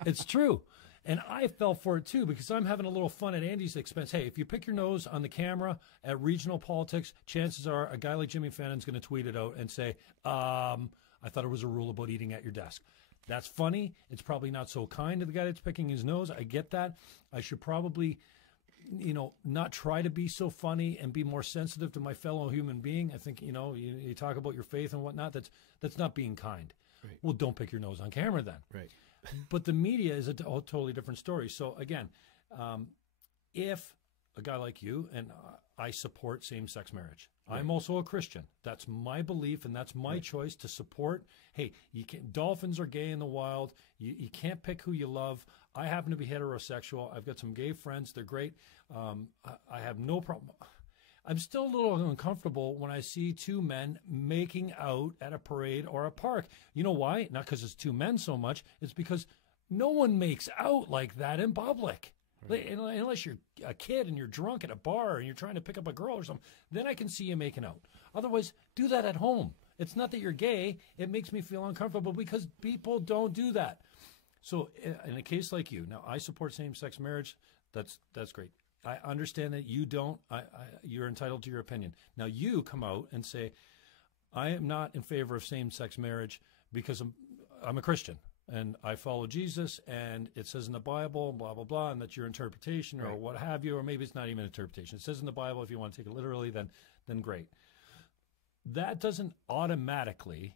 It's true. And I fell for it too, because I'm having a little fun at Andy's expense. Hey, if you pick your nose on the camera at regional politics, chances are a guy like Jimmy Fannon's going to tweet it out and say, I thought it was a rule about eating at your desk. That's funny. It's probably not so kind to the guy that's picking his nose. I get that. I should probably, you know, not try to be so funny and be more sensitive to my fellow human being. I think, you know, you talk about your faith and whatnot. That's not being kind. Right. Well, don't pick your nose on camera then. Right. But the media is a totally different story. So again, if a guy like you, and I support same-sex marriage. Right. I'm also a Christian. That's my belief, and that's my choice to support. Hey, dolphins are gay in the wild. You can't pick who you love. I happen to be heterosexual. I've got some gay friends. They're great. I have no problem. I'm still a little uncomfortable when I see two men making out at a parade or a park. You know why? Not because it's two men so much. It's because no one makes out like that in public. Right. Unless you're a kid and you're drunk at a bar and you're trying to pick up a girl or something, then I can see you making out. Otherwise, do that at home. It's not that you're gay. It makes me feel uncomfortable because people don't do that. So in a case like you, now I support same-sex marriage. That's great. I understand that you don't. You're entitled to your opinion. Now you come out and say, I am not in favor of same-sex marriage because I'm a Christian and I follow Jesus and it says in the Bible, blah, blah, blah, and that's your interpretation or what have you, or maybe it's not even interpretation. It says in the Bible, if you want to take it literally, then great. That doesn't automatically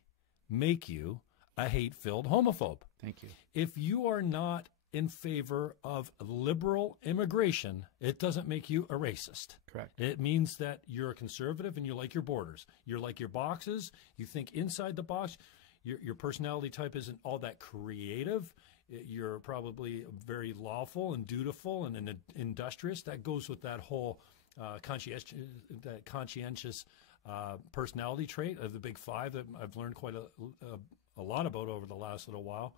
make you a hate-filled homophobe. Thank you. If you are not in favor of liberal immigration, it doesn't make you a racist. Correct. It means that you're a conservative and you like your borders. You're like your boxes. You think inside the box. Your personality type isn't all that creative. You're probably very lawful and dutiful and industrious. That goes with that whole conscientious personality trait of the big five that I've learned quite a lot about over the last little while.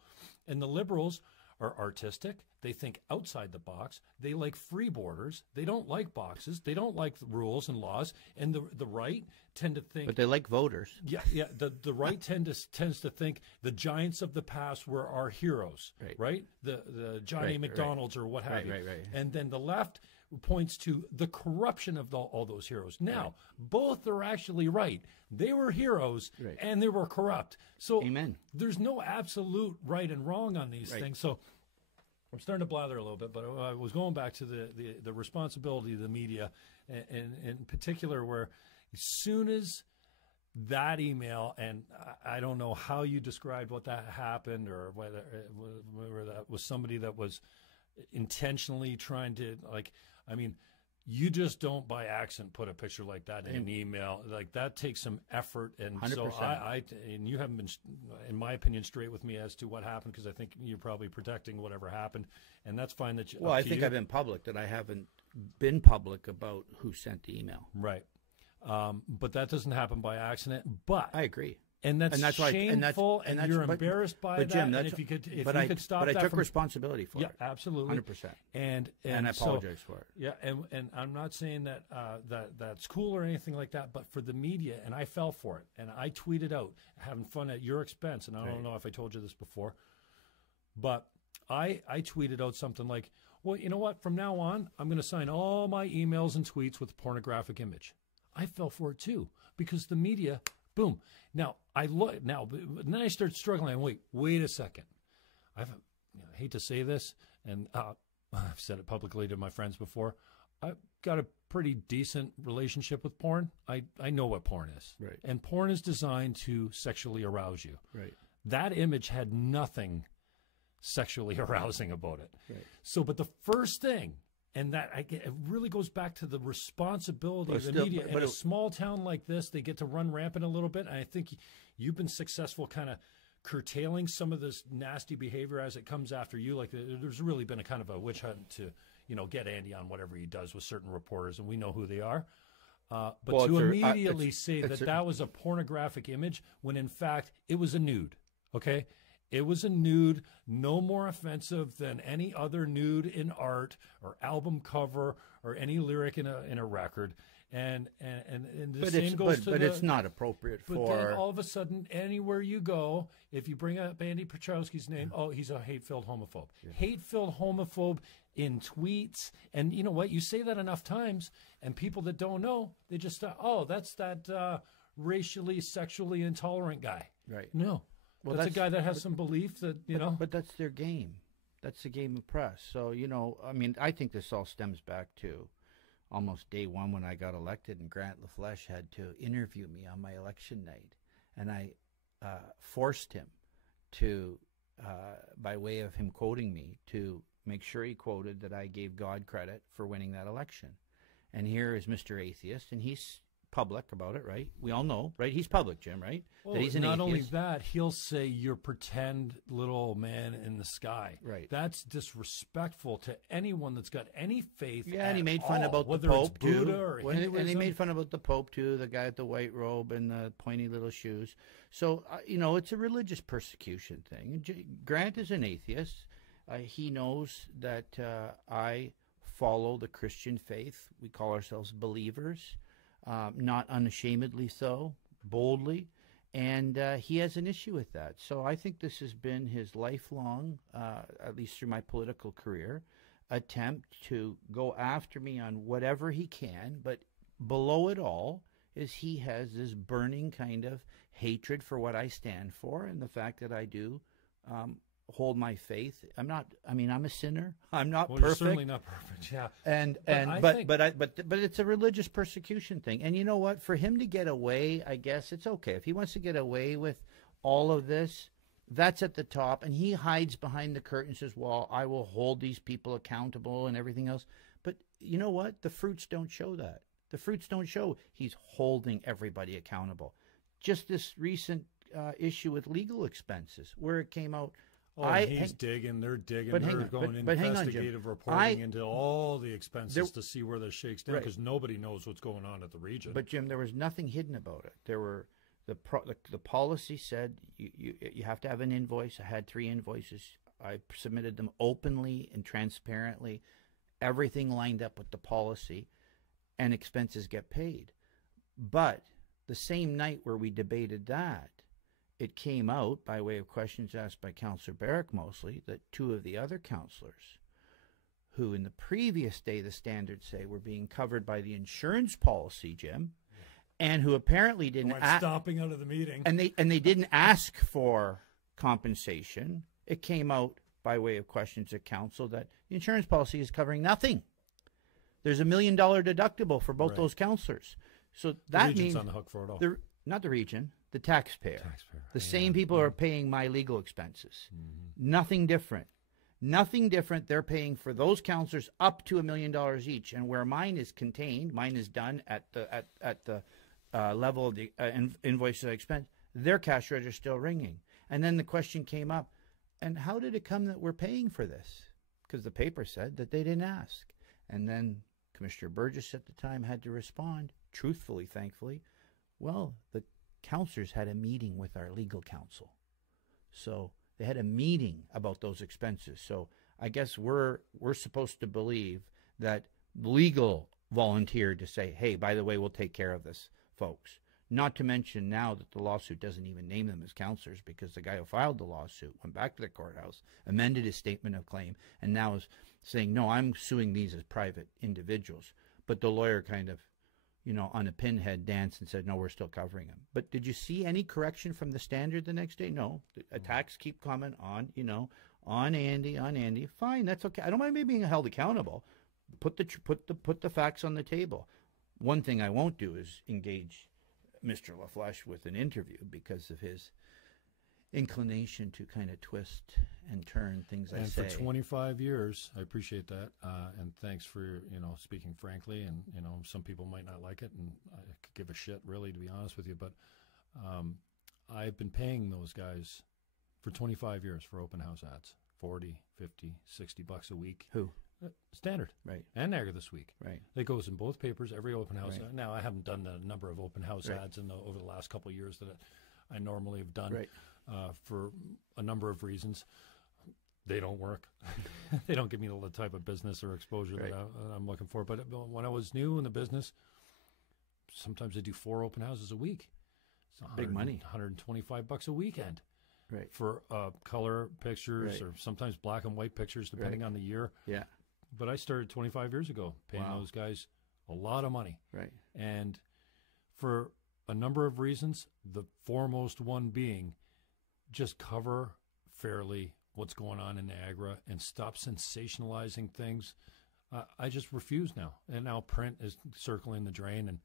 And the liberals are artistic. They think outside the box. They like free borders. They don't like boxes. They don't like the rules and laws. And the right tend to think... But they like voters. Yeah. The right tends to think the giants of the past were our heroes, right? The Johnny McDonald's or what have you. Right. And then the left points to the corruption of all those heroes. Now, both are actually right. They were heroes and they were corrupt. So Amen. There's no absolute right and wrong on these things. So I'm starting to blather a little bit, but I was going back to the responsibility of the media, and in particular where as soon as that email, and I don't know how you described what that happened or whether that was somebody that was intentionally trying to, like, I mean, you just don't by accident put a picture like that in an email. Like, that takes some effort. And 100%. So and you haven't been, in my opinion, straight with me as to what happened, because I think you're probably protecting whatever happened, and that's fine. That well, I think I've been public, that I haven't been public about who sent the email. Right. But that doesn't happen by accident. But I agree. And that's shameful, and you're embarrassed by that. Jim, and if you could stop that. But I took from responsibility for it. Yeah, absolutely. 100%. And I apologize for it. Yeah, and I'm not saying that that's cool or anything like that, but for the media, and I fell for it, and I tweeted out, having fun at your expense, and I don't know if I told you this before, but I tweeted out something like, well, you know what? From now on, I'm going to sign all my emails and tweets with a pornographic image. I fell for it too, because the media, boom. Now then I start struggling. Wait a second. I hate to say this, and I've said it publicly to my friends before. I've got a pretty decent relationship with porn. I know what porn is, right? And porn is designed to sexually arouse you, right? That image had nothing sexually arousing about it, right? So, but the first thing. And it really goes back to the responsibility of the media. In a small town like this, they get to run rampant a little bit. And I think you've been successful kind of curtailing some of this nasty behavior as it comes after you. Like, there's really been a kind of a witch hunt to, get Andy on whatever he does with certain reporters, and we know who they are. But to immediately say that was a pornographic image when, in fact, it was a nude, okay? It was a nude, no more offensive than any other nude in art or album cover or any lyric in a record. And the same goes to but it's not appropriate for. But then all of a sudden, anywhere you go, if you bring up Andy Petrowski's name, he's a hate-filled homophobe. Yeah. Hate-filled homophobe in tweets. And you know what? You say that enough times, and people that don't know, they just that's that racially, sexually intolerant guy. Right. No. Well, that's a guy that has some belief that, But that's their game. That's the game of press. So, I think this all stems back to almost day one when I got elected, and Grant LaFleche had to interview me on my election night. And I forced him to, by way of him quoting me, to make sure he quoted that I gave God credit for winning that election. And here is Mr. Atheist, and he's public about it, right? We all know, right? He's public, Jim, right? Well, that he's an atheist. Only that, he'll say you're pretend little man in the sky. Right. That's disrespectful to anyone that's got any faith. Yeah, and he made fun about the Pope too. And he made fun about the Pope too, the guy with the white robe and the pointy little shoes. So, it's a religious persecution thing. Grant is an atheist. He knows that I follow the Christian faith. We call ourselves believers. Not unashamedly so, boldly, and he has an issue with that. So I think this has been his lifelong, at least through my political career, attempt to go after me on whatever he can, but below it all is he has this burning kind of hatred for what I stand for and the fact that I do hold my faith. I'm a sinner. I'm not perfect. You're certainly not perfect. Yeah. But it's a religious persecution thing. And you know what? For him to get away, I guess it's okay. If he wants to get away with all of this, that's at the top. And he hides behind the curtain and says, well, I will hold these people accountable and everything else. But you know what? The fruits don't show that. The fruits don't show he's holding everybody accountable. Just this recent issue with legal expenses where it came out. They're digging. They're going investigative reporting into all the expenses to see where this shakes down, because nobody knows what's going on at the region. But Jim, there was nothing hidden about it. There were the policy said you have to have an invoice. I had 3 invoices. I submitted them openly and transparently. Everything lined up with the policy, and expenses get paid. But the same night where we debated that, it came out, by way of questions asked by Councillor Barrick mostly, that 2 of the other councillors, who in the previous day the standards say were being covered by the insurance policy, Jim, and who apparently didn't stopping out of the meeting, and they didn't ask for compensation. It came out by way of questions at council that the insurance policy is covering nothing. There's $1 million deductible for both those councillors, so that means on the hook for it all. Not the region. The taxpayer. The same people are paying my legal expenses. Mm-hmm. Nothing different. Nothing different. They're paying for those councillors up to $1 million each, and where mine is contained, mine is done at the level of the invoices expense. Their cash register is still ringing. And then the question came up, and how did it come that we're paying for this? Because the paper said that they didn't ask. And then Commissioner Burgess at the time had to respond, truthfully, thankfully. Well, the councillors had a meeting with our legal counsel. So they had a meeting about those expenses. So I guess we're supposed to believe that legal volunteered to say, hey, by the way, we'll take care of this, folks. Not to mention now that the lawsuit doesn't even name them as councillors, because the guy who filed the lawsuit went back to the courthouse, amended his statement of claim, and now is saying, no, I'm suing these as private individuals. But the lawyer kind of, on a pinhead danced and said, no, we're still covering them. But did you see any correction from the Standard the next day? No. The attacks keep coming on, on Andy. Fine, that's okay. I don't mind me being held accountable. Put the facts on the table. One thing I won't do is engage Mr. LaFlèche with an interview because of his inclination to kind of twist and turn things I say. And for 25 years, I appreciate that, and thanks for speaking frankly. And some people might not like it, and I could give a shit, really, to be honest with you. But I've been paying those guys for 25 years for open house ads, $40, $50, $60 a week. Who? Standard, right? And Niagara This Week, right? It goes in both papers, every open house. Right. Now, I haven't done the number of open house right. ads over the last couple of years that I normally have done, right. For a number of reasons. They don't work. They don't give me the type of business or exposure right. that I'm looking for. But when I was new in the business, sometimes I do 4 open houses a week. It's big money. $125 a weekend. Right. For color pictures right. or sometimes black and white pictures, depending right. on the year. Yeah. But I started 25 years ago paying wow. those guys a lot of money. Right. And for a number of reasons, the foremost one being just cover fairly what's going on in Niagara and stop sensationalizing things. I just refuse now. And now print is circling the drain. And,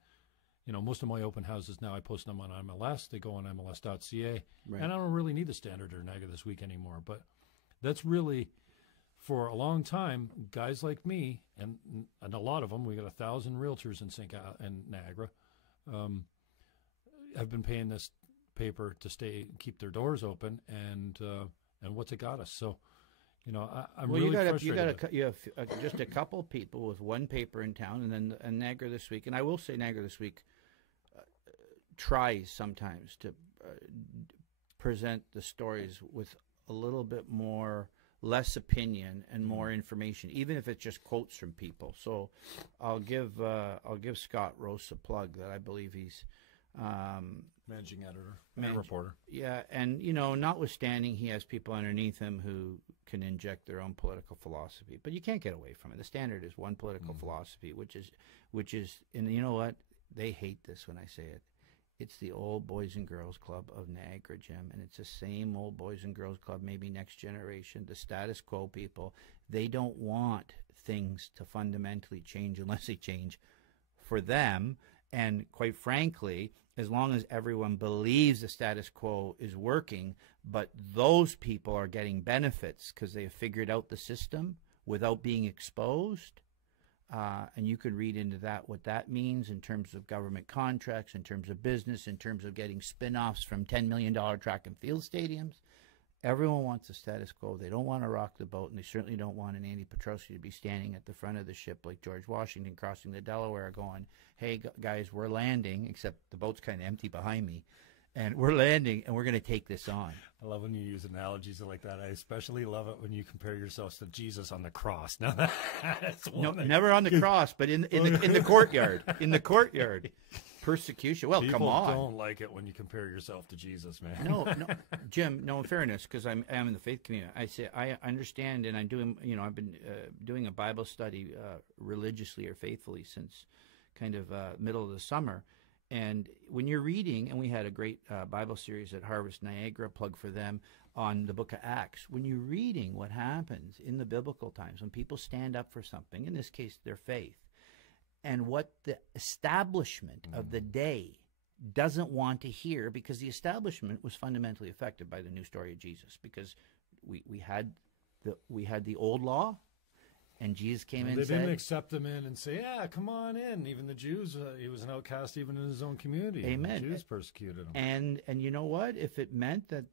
most of my open houses now, I post them on MLS. They go on MLS.ca. Right. And I don't really need the Standard or Niagara This Week anymore. But that's really... For a long time, guys like me, and a lot of them, we got 1,000 realtors in Niagara, have been paying this paper to keep their doors open, and what's it got us? So, I'm really frustrated. You have just a couple people with one paper in town, and Niagara This Week, and I will say Niagara This Week tries sometimes to present the stories with a little bit less opinion and more information, even if it's just quotes from people. So I'll give Scott Ross a plug that I believe he's managing editor and reporter. Yeah, and notwithstanding, he has people underneath him who can inject their own political philosophy, but you can't get away from it. The Standard is one political philosophy, which is, and you know what? They hate this when I say it. It's the old Boys and Girls Club of Niagara, Jim, and it's the same old Boys and Girls Club, maybe next generation, the status quo people. They don't want things to fundamentally change unless they change for them. And quite frankly, as long as everyone believes the status quo is working, but those people are getting benefits because they have figured out the system without being exposed, and you could read into that what that means in terms of government contracts, in terms of business, in terms of getting spin-offs from $10 million track and field stadiums. Everyone wants the status quo. They don't want to rock the boat, and they certainly don't want an Andy Petrowski to be standing at the front of the ship like George Washington crossing the Delaware going, hey, guys, we're landing, except the boat's kind of empty behind me. And we're landing, and we're going to take this on. I love when you use analogies like that. I especially love it when you compare yourselves to Jesus on the cross. Now, that's no, never on the cross, but in the courtyard. In the courtyard. Persecution. Well, people come on. People don't like it when you compare yourself to Jesus, man. No, Jim. No, in fairness, because I'm in the faith community. I say I understand, and I'm doing. I've been doing a Bible study religiously or faithfully since kind of middle of the summer. And when you're reading, and we had a great Bible series at Harvest Niagara, plug for them, on the book of Acts. When you're reading what happens in the biblical times, when people stand up for something, in this case, their faith, and what the establishment of the day doesn't want to hear, because the establishment was fundamentally affected by the new story of Jesus, because we had we had the old law, and Jesus came in and they said... didn't accept him in and say, yeah, come on in. Even the Jews, he was an outcast even in his own community. Amen. The Jews persecuted him. And you know what? If it meant that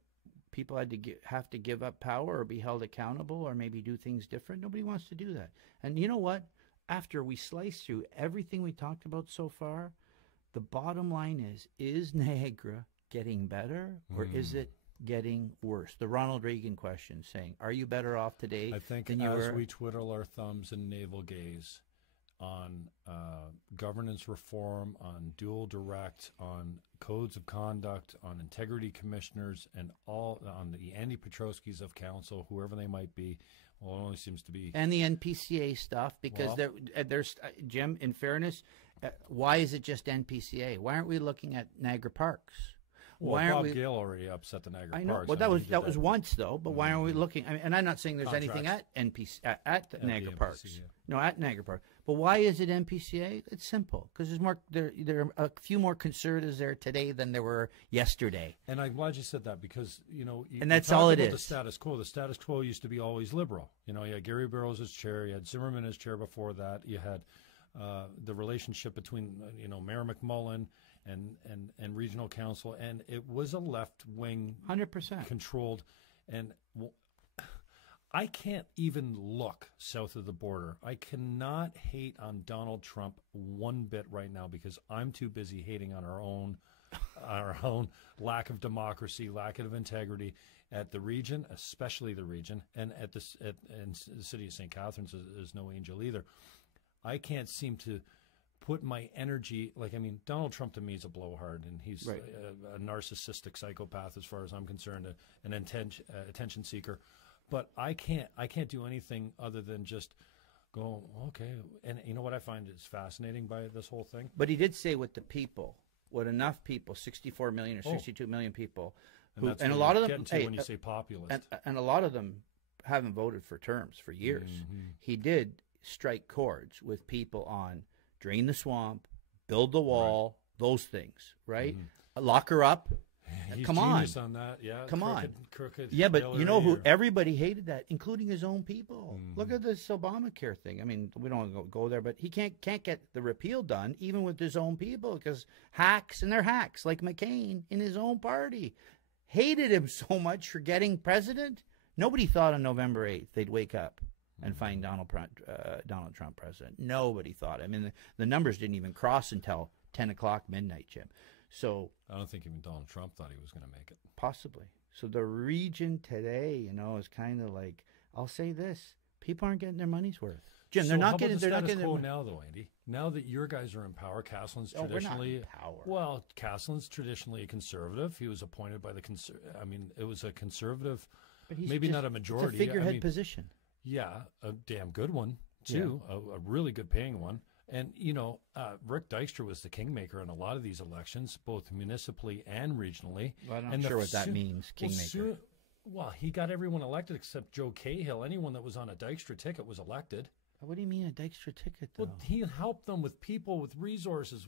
people had to have to give up power or be held accountable or maybe do things different, nobody wants to do that. And you know what? After we slice through everything we talked about so far, the bottom line is Niagara getting better or is it getting worse? The Ronald Reagan question saying, are you better off today I think than you as were? we twiddle our thumbs and navel gaze on governance reform, on dual direct, on codes of conduct, on integrity commissioners, and all on the Andy Petrowskis of council, whoever they might be, well, it only seems to be... And the NPCA stuff, because there's, Jim, in fairness, why is it just NPCA? Why aren't we looking at Niagara Parks? Well, Bob Gale already upset the Niagara I know. Parks. Well, that was once though. But why aren't we looking? I mean, and I'm not saying there's anything at at Niagara Parks. Yeah. No, at Niagara Park. But why is it NPCA? It's simple because there's more. There are a few more conservatives there today than there were yesterday. And I'm glad you said that because and that's all it is. The status quo. The status quo used to be always liberal. You had Gary Burrows as chair. You had Zimmerman as chair before that. You had the relationship between Mayor McMullen and regional council, and it was a left-wing 100% controlled. And I can't even look south of the border. I cannot hate on Donald Trump one bit right now because I'm too busy hating on our own lack of democracy, lack of integrity at the region, especially the region, and and the city of St. Catharines is no angel either. I can't seem to put my energy, Donald Trump to me is a blowhard, and he's right. a narcissistic psychopath as far as I'm concerned, an attention seeker. But I can't do anything other than just go, okay. And you know what I find is fascinating by this whole thing? But he did say with the people, with enough people, 64 million or 62 million people, and a lot of them, when you say populist, and a lot of them haven't voted for terms for years. He did strike chords with people on drain the swamp, build the wall, those things, right? Lock her up. He's Come genius on. on that, yeah. Come on. Crooked yeah, but Hillary you know who? Everybody hated that, including his own people. Look at this Obamacare thing. I mean, we don't go there, but he can't get the repeal done, even with his own people, because hacks, and they're hacks, like McCain in his own party, hated him so much for getting president. Nobody thought on November 8th they'd wake up and find Donald Trump president. Nobody thought. I mean, the numbers didn't even cross until 10 o'clock midnight, Jim. So I don't think even Donald Trump thought he was going to make it. Possibly. So the region today, is kind of like, I'll say this: people aren't getting their money's worth. Jim, they're not getting. They're not getting. Quo now, though, Andy. Now that your guys are in power, Castleton's traditionally we're not in power. Well, Castleton's traditionally a conservative. He was appointed by the it was a conservative, but he's maybe not a majority. It's a figurehead position. Yeah, a damn good one too. Yeah. A really good paying one. And, Rick Dykstra was the kingmaker in a lot of these elections, both municipally and regionally. Well, I'm not sure what that means, kingmaker. Well, he got everyone elected except Joe Cahill. Anyone that was on a Dykstra ticket was elected. What do you mean a Dykstra ticket, though? Well, he helped them with people, with resources,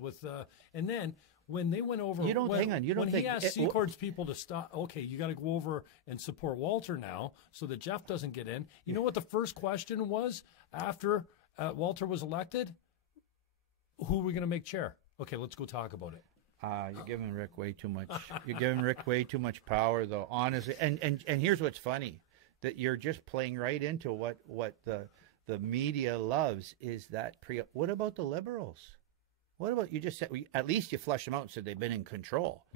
and then when they went over... hang on. You don't think... When he asked Secord's people to stop, okay, you got to go over and support Walter now so that Jeff doesn't get in. You know what the first question was after Walter was elected? Who are we going to make chair? Okay, let's go talk about it. You're giving Rick way too much. You're giving Rick way too much power, though. Honestly, and here's what's funny: that you're just playing right into what the media loves is that What about the liberals? What about you just said? At least you flush them out and said they've been in control.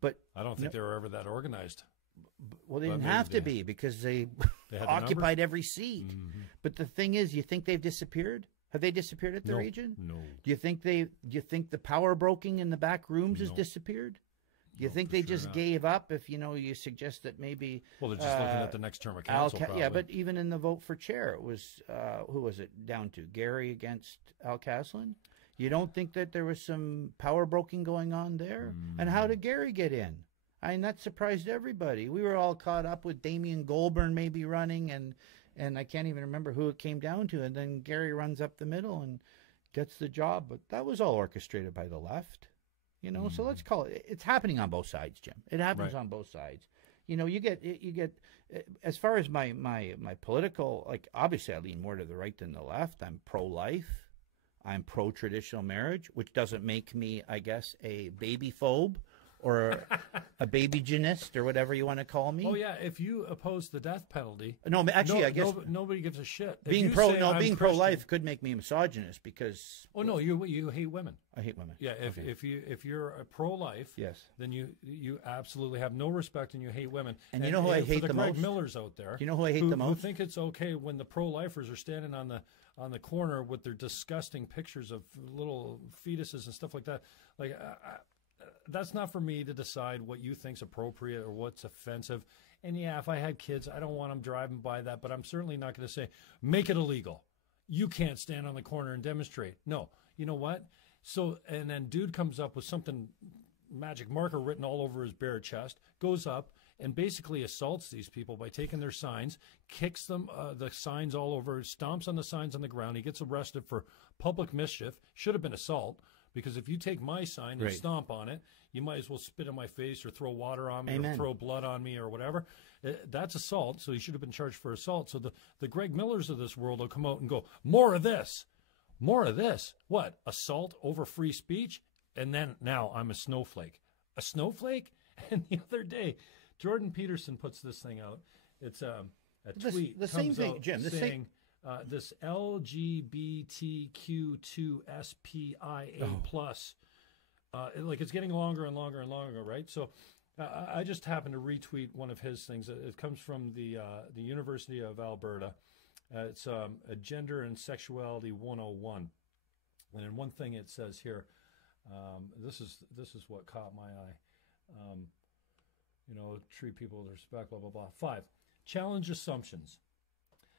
But I don't think they were ever that organized. Well, they didn't have to be because they occupied every seat. But the thing is, you think they've disappeared? Have they disappeared at the region? No. Do you think the power broking in the back rooms has disappeared? Do you think they just gave up? If you suggest that maybe. Well, they're just looking at the next term of council. Yeah, but even in the vote for chair, it was who was it down to? Gary against Al Caslin. You don't think that there was some power broking going on there? And how did Gary get in? I mean, that surprised everybody. We were all caught up with Damian Goulburn maybe running, and I can't even remember who it came down to. And then Gary runs up the middle and gets the job. But that was all orchestrated by the left, So let's call it. It's happening on both sides, Jim. It happens on both sides. You know, you get as far as my political, like, obviously I lean more to the right than the left. I'm pro-life. I'm pro-traditional marriage, which doesn't make me, I guess, a baby phobe or a babygenist or whatever you want to call me. Oh yeah, if you oppose the death penalty, no, actually, I guess nobody gives a shit. Being pro-life could make me a misogynist because. Oh no, you hate women. I hate women. Yeah, if you're a pro-life, yes, then you absolutely have no respect and you hate women. And you know who I hate the most? Greg Millers out there. You know who I hate the most? Who think it's okay when the pro-lifers are standing on the corner with their disgusting pictures of little fetuses and stuff like that. Like, that's not for me to decide what you think's appropriate or what's offensive. And yeah, if I had kids, I don't want them driving by that, but I'm certainly not going to say, make it illegal. You can't stand on the corner and demonstrate. No. You know what? So, and then dude comes up with something, magic marker written all over his bare chest, goes up and basically assaults these people by taking their signs, kicks them, the signs all over, stomps on the signs on the ground. He gets arrested for public mischief. Should have been assault. Because if you take my sign and stomp on it, you might as well spit in my face or throw water on me or throw blood on me or whatever. That's assault, so you should have been charged for assault. So the Greg Millers of this world will come out and go, more of this. More of this. What? Assault over free speech? And then now I'm a snowflake. A snowflake? And the other day, Jordan Peterson puts this thing out. It's a tweet. The same thing, Jim. Saying, this LGBTQ2SPIA plus, like it's getting longer and longer and longer, right? So I just happened to retweet one of his things. It comes from the University of Alberta. It's a Gender and Sexuality 101. And in one thing it says here, this is what caught my eye. Treat people with respect, blah, blah, blah. 5, challenge assumptions.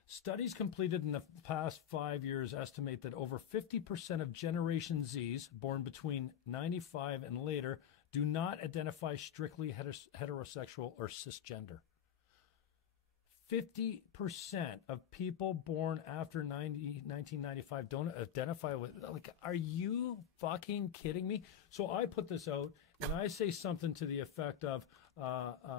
Studies completed in the past 5 years estimate that over 50% of Generation Zs, born between 95 and later, do not identify strictly heterosexual or cisgender. 50% of people born after 1995 don't identify with, like, are you fucking kidding me? So I put this out and I say something to the effect of,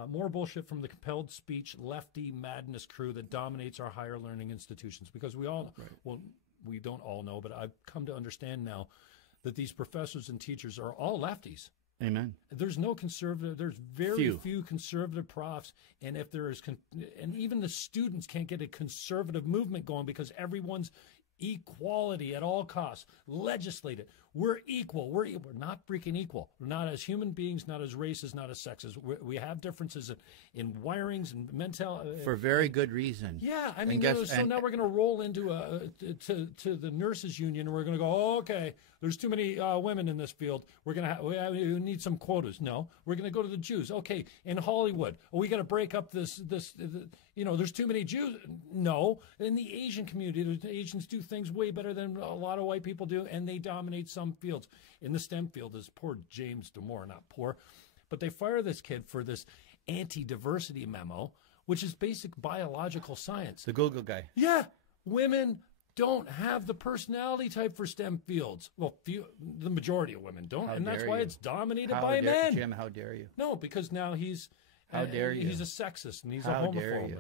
more bullshit from the compelled speech lefty madness crew that dominates our higher learning institutions. Because we all, well, we don't all know, but I've come to understand now that these professors and teachers are all lefties. Amen. There's no conservative. There's very few conservative profs, and if there is, and even the students can't get a conservative movement going because everyone's equality at all costs. Legislate it. We're equal. We're not freaking equal. We're not as human beings, not as races, not as sexes. We have differences in wirings and mental. For very good reason. Yeah, I mean, so now we're going to roll into to the nurses union, and we're going to go, oh, okay, there's too many women in this field. We're going to we need some quotas. No, we're going to go to the Jews. Okay, in Hollywood, we got to break up this. There's too many Jews. No, in the Asian community, the Asians do things way better than a lot of white people do, and they dominate some fields. In the STEM field is poor James Damore, not poor, but they fire this kid for this anti-diversity memo, which is basic biological science. The Google guy. Yeah, women don't have the personality type for STEM fields. Well, the majority of women don't, and that's why it's dominated by men. Jim, how dare you? No, because now he's how dare you? He's a sexist and he's a homophobe. Dare you?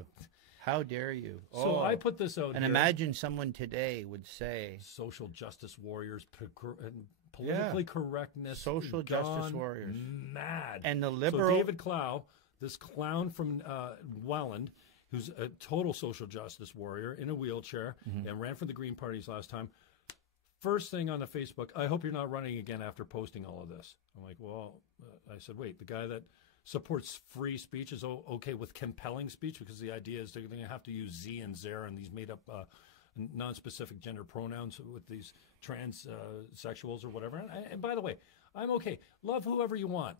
How dare you? So I put this out. And here. Imagine someone today would say, social justice warriors, politically correctness, social justice warriors, mad. And the liberal David Clow, this clown from Welland, who's a total social justice warrior in a wheelchair and ran for the Green Parties last time. First thing on the Facebook, I hope you're not running again after posting all of this. I'm like, well, I said, wait, the guy that supports free speech is okay with compelling speech, because the idea is they're going to have to use Z and Zer and these made up non-specific gender pronouns with these transsexuals or whatever. And by the way, I'm okay. Love whoever you want.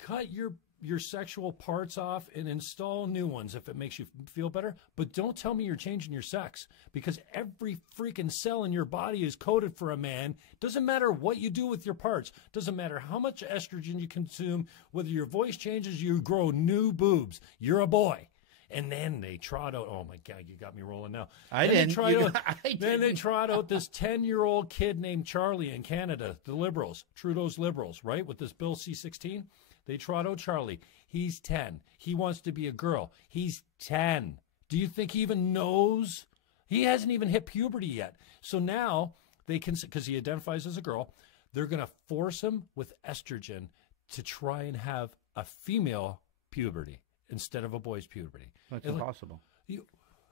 Cut your sexual parts off and install new ones if it makes you feel better. But don't tell me you're changing your sex, because every freaking cell in your body is coded for a man. Doesn't matter what you do with your parts. Doesn't matter how much estrogen you consume. Whether your voice changes, you grow new boobs. You're a boy. And then they trot out, oh my God, you got me rolling now. Then they trot out this 10-year-old kid named Charlie in Canada, the Liberals, Trudeau's Liberals, right, with this Bill C-16. They trot out Charlie. He's 10. He wants to be a girl. He's 10. Do you think he even knows? He hasn't even hit puberty yet. So now they can, because he identifies as a girl, they're going to force him with estrogen to try and have a female puberty instead of a boy's puberty. That's impossible.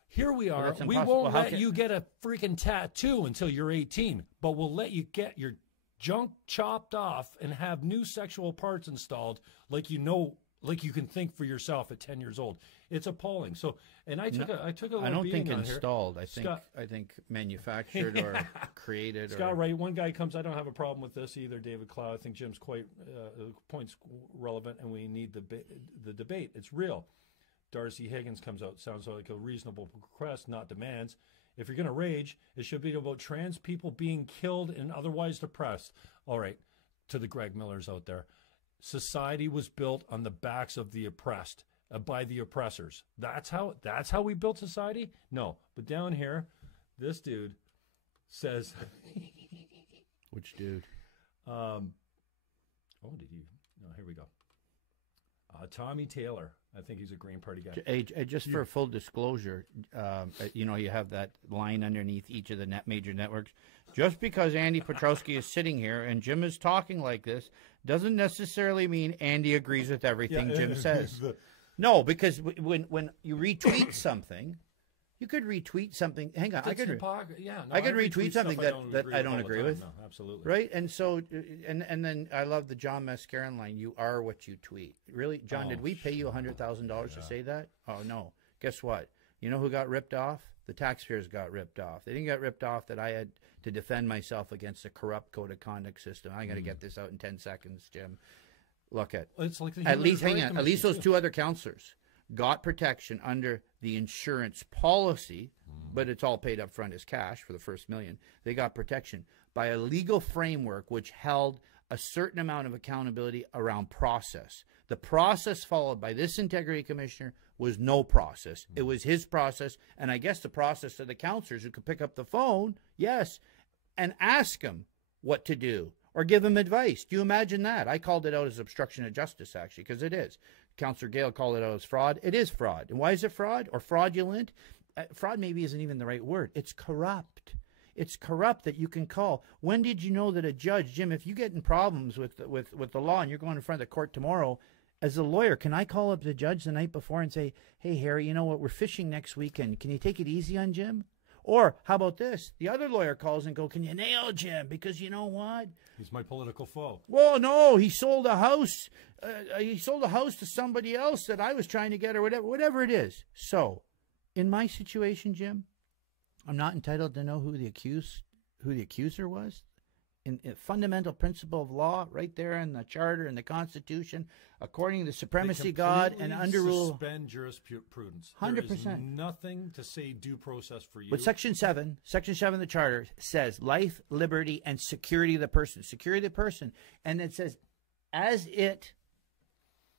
Here we are. Well, we won't let you get a freaking tattoo until you're 18, but we'll let you get your junk chopped off and have new sexual parts installed like you know, like you can think for yourself at 10 years old. It's appalling. So, and I took a little I don't think beating on installed. here. I think manufactured or created. Scott, right? One guy comes. I don't have a problem with this either. David Clow. I think Jim's quite points relevant, and we need the debate. It's real. Darcy Higgins comes out. Sounds like a reasonable request, not demands. If you're going to rage, it should be about trans people being killed and otherwise depressed. All right, to the Greg Millers out there. Society was built on the backs of the oppressed, by the oppressors. That's how we built society? No. But down here, this dude says... Which dude? Here we go. Tommy Taylor. I think he's a Green Party guy. Just for full disclosure, you have that line underneath each of the major networks. Just because Andy Petrowski is sitting here and Jim is talking like this doesn't necessarily mean Andy agrees with everything Jim says. No, because when you retweet something, you could retweet something. Hang on, I could retweet something that I don't agree with. No, absolutely. Right, and so and then I love the John Mascaron line. You are what you tweet. Really, John? Did we pay you $100,000 to say that? Oh no. Guess what? You know who got ripped off? The taxpayers got ripped off. They didn't get ripped off that I had to defend myself against a corrupt code of conduct system. I got to get this out in 10 seconds, Jim. Look at at least those two other councillors got protection under the insurance policy, but it's all paid up front as cash for the first $1 million. They got protection by a legal framework which held a certain amount of accountability around process. The process followed by this integrity commissioner was no process. It was his process, and I guess the process of the councillors who could pick up the phone, yes, and ask him what to do or give him advice. Do you imagine that? I called it out as obstruction of justice, actually, because it is. Councillor Gale called it out as fraud. It is fraud. And why is it fraud or fraudulent? Fraud maybe isn't even the right word. It's corrupt. It's corrupt that you can call. When did you know that a judge, Jim, if you get in problems with the law and you're going in front of the court tomorrow, as a lawyer, can I call up the judge the night before and say, hey, Harry, you know what, we're fishing next weekend. Can you take it easy on Jim? Or how about this? The other lawyer calls and go, can you nail Jim? Because you know what? He's my political foe. Well, no, he sold a house. He sold a house to somebody else that I was trying to get or whatever it is. So in my situation, Jim, I'm not entitled to know who the accuser was. In fundamental principle of law, right there in the Charter and the Constitution, according to the supremacy of God and under rule. Suspend jurisprudence. 100%. There is nothing to say due process for you. But Section 7 of the Charter says life, liberty, and security of the person. Security of the person. And it says, as it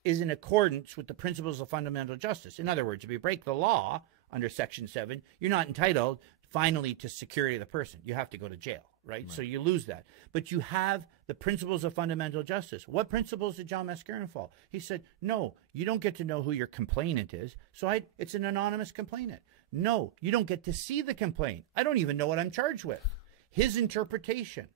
is in accordance with the principles of fundamental justice. In other words, if you break the law under Section 7, you're not entitled finally to security of the person. You have to go to jail, right? So you lose that. But you have the principles of fundamental justice. What principles did John Mascaron fall? He said, no, you don't get to know who your complainant is. So it's an anonymous complainant. No, you don't get to see the complaint. I don't even know what I'm charged with. His interpretation.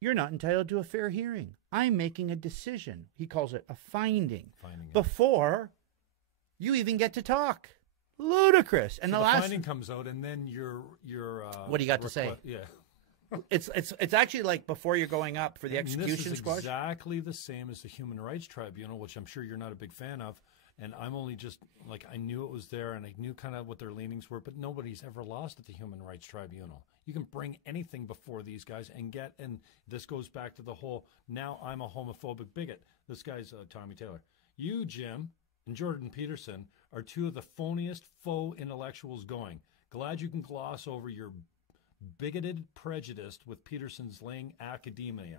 You're not entitled to a fair hearing. I'm making a decision. He calls it a finding. Before you even get to talk. Ludicrous. And so the finding comes out, and then your what do you got to say? Yeah, it's actually like before you're going up for the execution squash. Exactly the same as the Human Rights Tribunal, which I'm sure you're not a big fan of. And I'm only just like, I knew it was there, and I knew kind of what their leanings were, but nobody's ever lost at the Human Rights Tribunal. You can bring anything before these guys and this goes back to the whole, now I'm a homophobic bigot. This guy's Tommy Taylor. You, Jim, and Jordan Peterson are two of the phoniest faux intellectuals going. Glad you can gloss over your bigoted prejudice with Peterson's laying academia.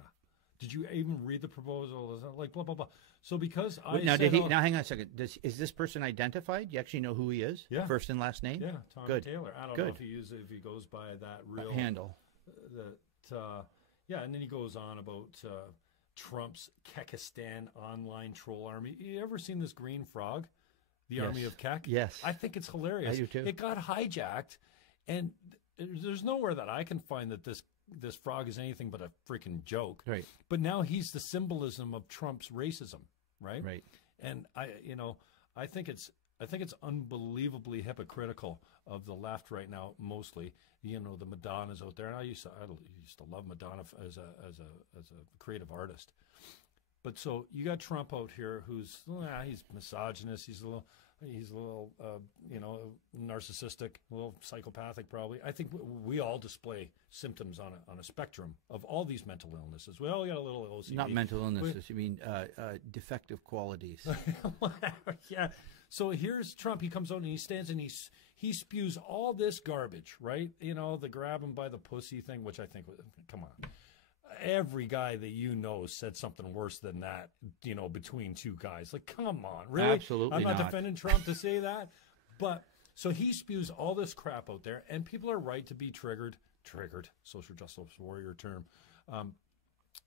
Did you even read the proposal? Like blah blah blah. So because now hang on a second. Is this person identified? You actually know who he is? Yeah. First and last name? Yeah, Tommy Taylor. I don't know if he goes by that real handle. Yeah, and then he goes on about Trump's Kekistan online troll army. You ever seen this green frog? The Yes. Army of Kek? Yes. I think it's hilarious. I do too. It got hijacked, and there's nowhere that I can find that this frog is anything but a freaking joke. Right. But now he's the symbolism of Trump's racism, right? Right. And I think it's unbelievably hypocritical of the left right now. Mostly, the Madonnas out there, and I used to love Madonna as a creative artist. But so you got Trump out here, who's he's misogynist. He's a little narcissistic, a little psychopathic, probably. I think we all display symptoms on a spectrum of all these mental illnesses. We all got a little OCD. Not mental illnesses. You mean defective qualities. Yeah. So here's Trump. He comes out and he stands and he spews all this garbage, right? The grab him by the pussy thing, which I think, come on. Every guy that said something worse than that, between two guys. Like, come on, really? Absolutely I'm not not. defending Trump to say that, but so he spews all this crap out there, and people are right to be triggered, social justice warrior term.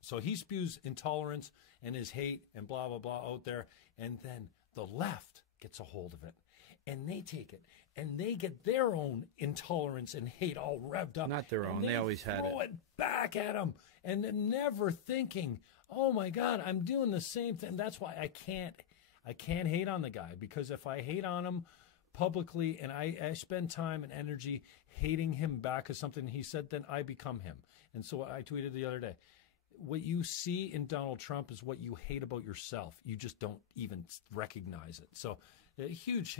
So he spews intolerance and his hate and blah, blah, blah out there, and then the left gets a hold of it, and they take it, and they get their own intolerance and hate all revved up. Not their own. They always had it. Throw it back at them, and then never thinking, oh my God, I'm doing the same thing. That's why I can't hate on the guy, because if I hate on him publicly and I spend time and energy hating him back as something he said, then I become him. And so I tweeted the other day, what you see in Donald Trump is what you hate about yourself. You just don't even recognize it. So a huge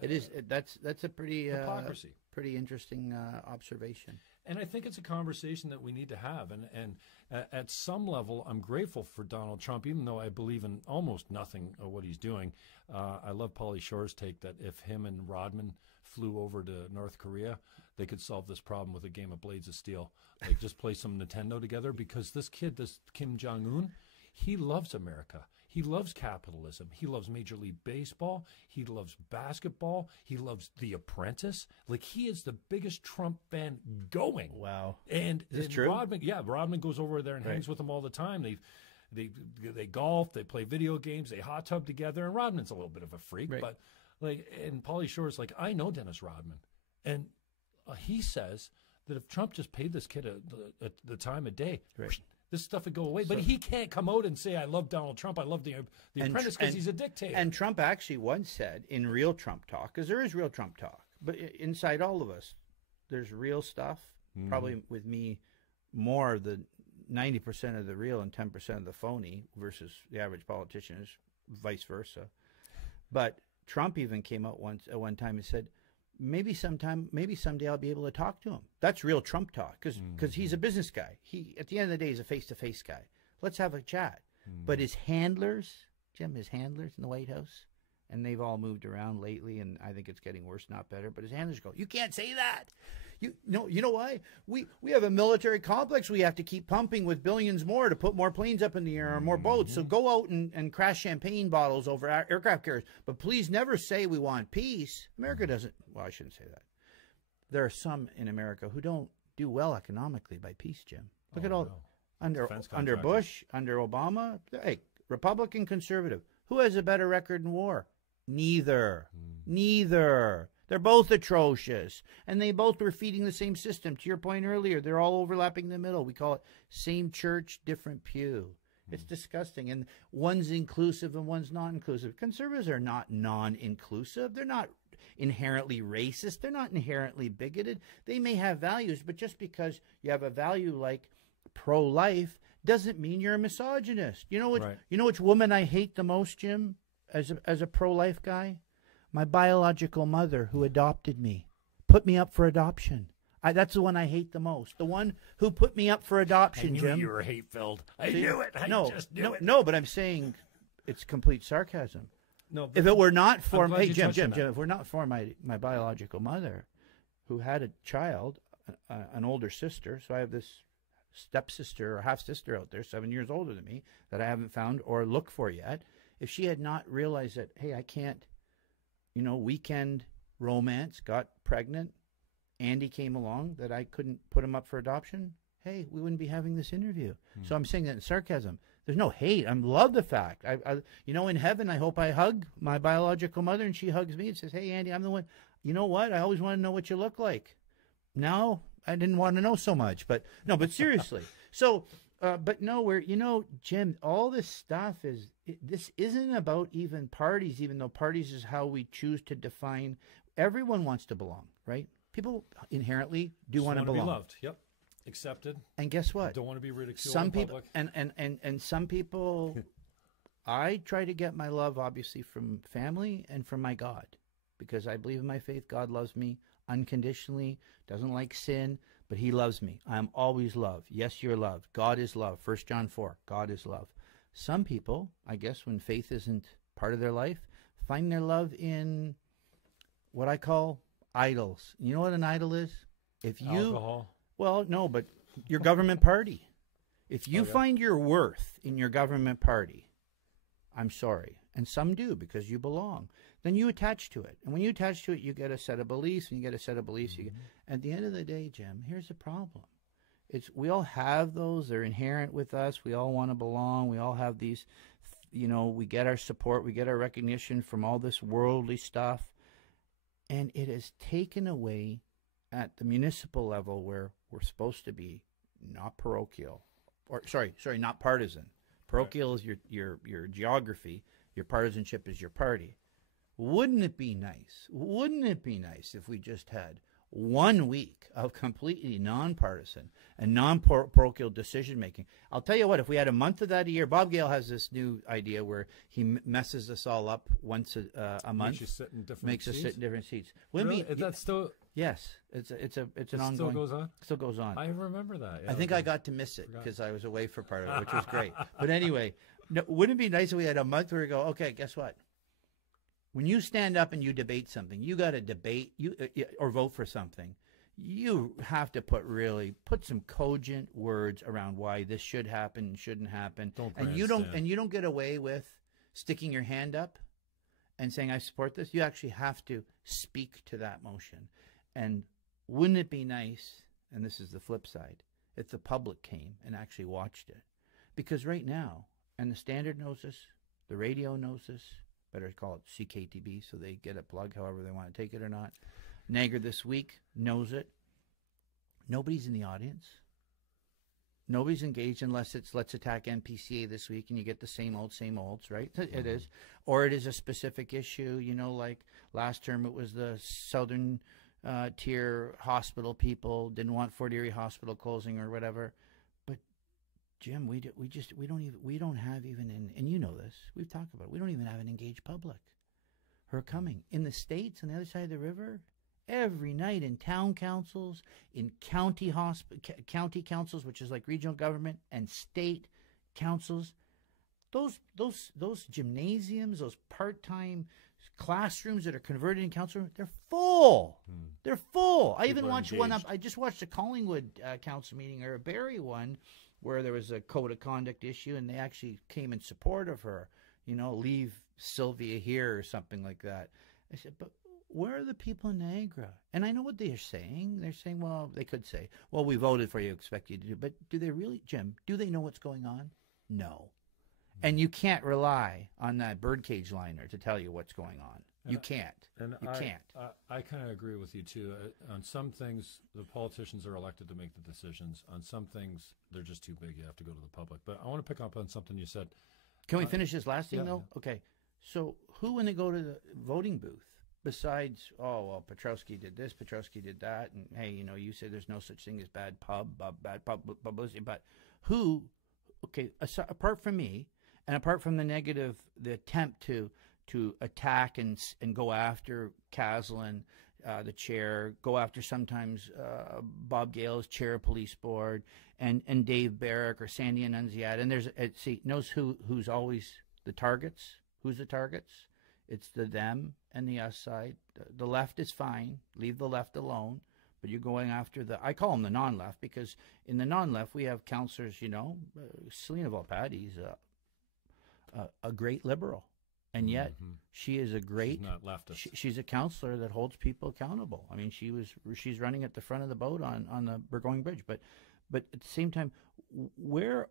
It is. That's a pretty hypocrisy. Pretty interesting observation. And I think it's a conversation that we need to have. And at some level, I'm grateful for Donald Trump, even though I believe in almost nothing of what he's doing. I love Pauly Shore's take that if him and Rodman flew over to North Korea, they could solve this problem with a game of Blades of Steel. Like, just play some Nintendo together, because this kid, this Kim Jong-un, he loves America. He loves capitalism. He loves Major League Baseball. He loves basketball. He loves The Apprentice. Like, he is the biggest Trump fan going. Wow. And is this true? Rodman goes over there and hangs with him all the time. They golf, they play video games, they hot tub together, and Rodman's a little bit of a freak, right. But and Pauly Shore's like, I know Dennis Rodman, and he says that if Trump just paid this kid the time of day, right. this stuff would go away. But he can't come out and say, I love Donald Trump, I love the Apprentice, because he's a dictator. And Trump actually once said in real Trump talk, because there is real Trump talk, but inside all of us, there's real stuff. Mm-hmm. Probably with me, more the 90% of the real and 10% of the phony versus the average politician, is vice versa. But Trump even came out at one time and said, maybe someday I'll be able to talk to him. That's real Trump talk, because he's a business guy. He, at the end of the day, is a face-to-face guy. Let's have a chat. But his handlers, Jim, his handlers in the White House, and they've all moved around lately, and I think it's getting worse, not better. But his handlers go, you can't say that. You know why? We have a military complex we have to keep pumping with billions more to put more planes up in the air and more boats. So go out and crash champagne bottles over our aircraft carriers. But please never say we want peace. America doesn't. Well, I shouldn't say that. There are some in America who don't do well economically by peace, Jim. Look at all under Bush, under Obama. Hey, Republican, conservative. Who has a better record in war? Neither. Neither. They're both atrocious, and they both were feeding the same system. To your point earlier, they're all overlapping in the middle. We call it same church, different pew. It's disgusting, and one's inclusive and one's not inclusive. Conservatives are not non-inclusive. They're not inherently racist. They're not inherently bigoted. They may have values, but just because you have a value like pro-life doesn't mean you're a misogynist. You know what? Right. You know which woman I hate the most, Jim, as a pro-life guy? My biological mother, who adopted me, put me up for adoption. That's the one I hate the most. The one who put me up for adoption, Jim. I knew you were hate-filled. I knew it. I just knew it. No, but I'm saying it's complete sarcasm. No, if it were not for Jim, if we're not for my biological mother, who had a child, an older sister, so I have this stepsister or half-sister out there, 7 years older than me, that I haven't found or looked for yet. If she had not realized that, hey, I can't, weekend romance, got pregnant, Andy came along, that I couldn't put him up for adoption, hey, we wouldn't be having this interview. So I'm saying that in sarcasm. There's no hate. I love the fact. In heaven, I hope I hug my biological mother and she hugs me and says, hey, Andy, I'm the one. You know what? I always want to know what you look like. Now, I didn't want to know so much. But seriously. So, but no, Jim, all this stuff this isn't about even parties, even though parties is how we choose to define. Everyone wants to belong, right? People inherently do want to belong. Be loved. Yep. Accepted. And guess what? Don't want to be ridiculed some in people public. and some people I try to get my love obviously from family and from my God, because I believe in my faith. God loves me unconditionally, doesn't like sin, but he loves me. I am always loved. Yes, you're loved. God is love. 1 John 4. God is love. Some people, I guess, when faith isn't part of their life, find their love in what I call idols. You know what an idol is? Alcohol. Well, no, but your government party. If you find your worth in your government party, I'm sorry, and some do because you belong, then you attach to it. And when you attach to it, you get a set of beliefs, and you get a set of beliefs. At the end of the day, Jim, here's the problem. We all have those. They're inherent with us. We all want to belong. We all have these, we get our support. We get our recognition from all this worldly stuff. And it is taken away at the municipal level where we're supposed to be not parochial, or not partisan. Parochial is your geography. Your partisanship is your party. Wouldn't it be nice? Wouldn't it be nice if we just had 1 week of completely nonpartisan and non-parochial decision-making? I'll tell you what, if we had a month of that a year, Bob Gale has this new idea where he messes us all up once a month. Makes us sit in different seats. Really? Is that still... Yes, it's an ongoing... Still goes on? Still goes on. I remember that. Yeah, I think I got to miss it because I was away for part of it, which was great. But anyway, wouldn't it be nice if we had a month where we go, okay, guess what? When you stand up and you debate something, you got to debate or vote for something. You have to put some cogent words around why this should happen and shouldn't happen. You don't get away with sticking your hand up and saying I support this. You actually have to speak to that motion. And wouldn't it be nice, and this is the flip side, if the public came and actually watched it? Because right now, and the Standard knows this, the radio knows this, better call it CKTB so they get a plug however they want to take it or not. Niagara This Week knows it. Nobody's in the audience. Nobody's engaged unless it's let's attack NPCA this week and you get the same olds, right? It is. Or it is a specific issue, like last term it was the Southern Tier hospital people didn't want Fort Erie Hospital closing or whatever. But Jim, we don't have even, and you know this, we've talked about it, we don't even have an engaged public who are coming. In the States, on the other side of the river, every night in town councils, in county councils, which is like regional government, and state councils, those gymnasiums, those part-time classrooms that are converted in council rooms, they're full. They're full. I even watched one up. I just watched a Collingwood council meeting or a Barrie one where there was a code of conduct issue, and they actually came in support of her. Leave Sylvia here or something like that. I said, but where are the people in Niagara? And I know what they're saying. They're saying, well, they could say, well, we voted for you, expect you to do. But do they really, Jim, do they know what's going on? No. And you can't rely on that birdcage liner to tell you what's going on. You can't. You can't. I kind of agree with you, too. On some things, the politicians are elected to make the decisions. On some things, they're just too big. You have to go to the public. But I want to pick up on something you said. Can we finish this last thing, though? Yeah. Okay. So who, when they go to the voting booth, besides, oh, well, Petrowski did this, Petrowski did that, and, hey, you say there's no such thing as bad publicity, but who, okay, apart from me, and apart from the attempt to attack and go after Caslin, the chair, go after sometimes Bob Gale's chair of police board, and Dave Barrick or Sandy Annunziata, and knows who's always the targets. Who's the targets? It's the them and the us side. The left is fine. Leave the left alone. But you're going after I call them the non-left, because in the non-left we have councillors, Selena Volpatti's a great liberal. And yet she is a great... She's not leftist. She's a councillor that holds people accountable. I mean, she's running at the front of the boat on the Burgoyne Bridge. But But at the same time, where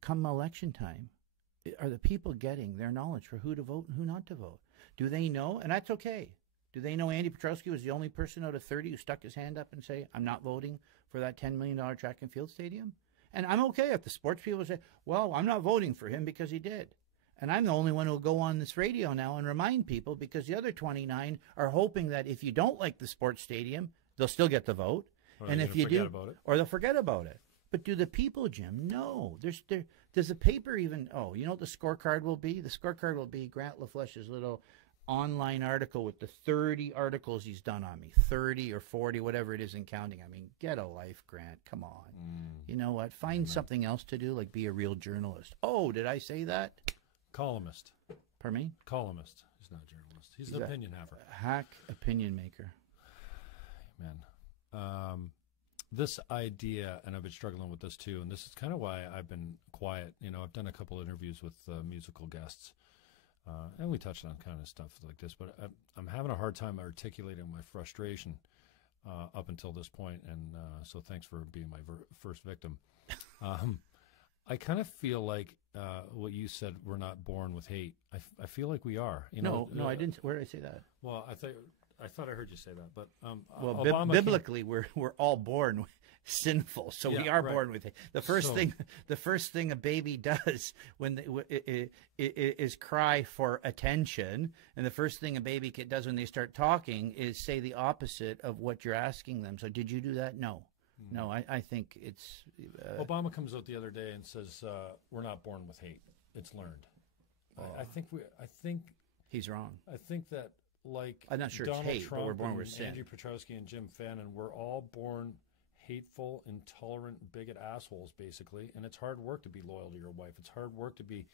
come election time, are the people getting their knowledge for who to vote and who not to vote? Do they know? And that's okay. Do they know Andy Petrowski was the only person out of 30 who stuck his hand up and say, I'm not voting for that $10 million track and field stadium? And I'm okay if the sports people say, well, I'm not voting for him because he did. And I'm the only one who will go on this radio now and remind people, because the other 29 are hoping that if you don't like the sports stadium, they'll still get the vote. And if you do, or they'll forget about it. But do the people, Jim? No. Does the paper even, you know what the scorecard will be? The scorecard will be Grant LaFlèche's little online article with the 30 articles he's done on me, 30 or 40, whatever it is, and counting. I mean, get a life, Grant. Come on. You know what? Find something else to do, like be a real journalist. Oh, did I say that? Columnist. Pardon me? Columnist. He's not a journalist. He's an opinion haver. Hack opinion maker. Man. This idea, and I've been struggling with this too, and this is kind of why I've been quiet. You know, I've done a couple interviews with musical guests, and we touched on kind of stuff like this, but I'm having a hard time articulating my frustration up until this point, and so thanks for being my first victim. I kind of feel like what you said, we're not born with hate. I feel like we are. You know, no, I didn't. Where did I say that? Well, I thought I heard you say that, but biblically, we're all born sinful, so we are born with it. The first thing a baby does is cry for attention, and the first thing a baby does when they start talking is say the opposite of what you're asking them. So, did you do that? No. No, I think it's... Obama comes out the other day and says, we're not born with hate. It's learned. I think he's wrong. I think that, like, I'm not sure Donald it's hate, Trump, but we're born with sin. Andy Petrowski and Jim Fannon, we're all born hateful, intolerant, bigot assholes, basically. And it's hard work to be loyal to your wife. It's hard work to be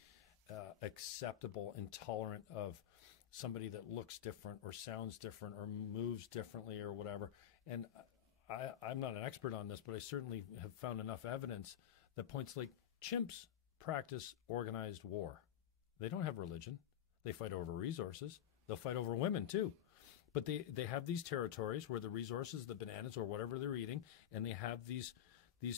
acceptable, intolerant of somebody that looks different or sounds different or moves differently or whatever. And I'm not an expert on this, but I certainly have found enough evidence that points like chimps practice organized war. They don't have religion. They fight over resources. They'll fight over women too. But they have these territories where the resources, the bananas or whatever they're eating, and they have these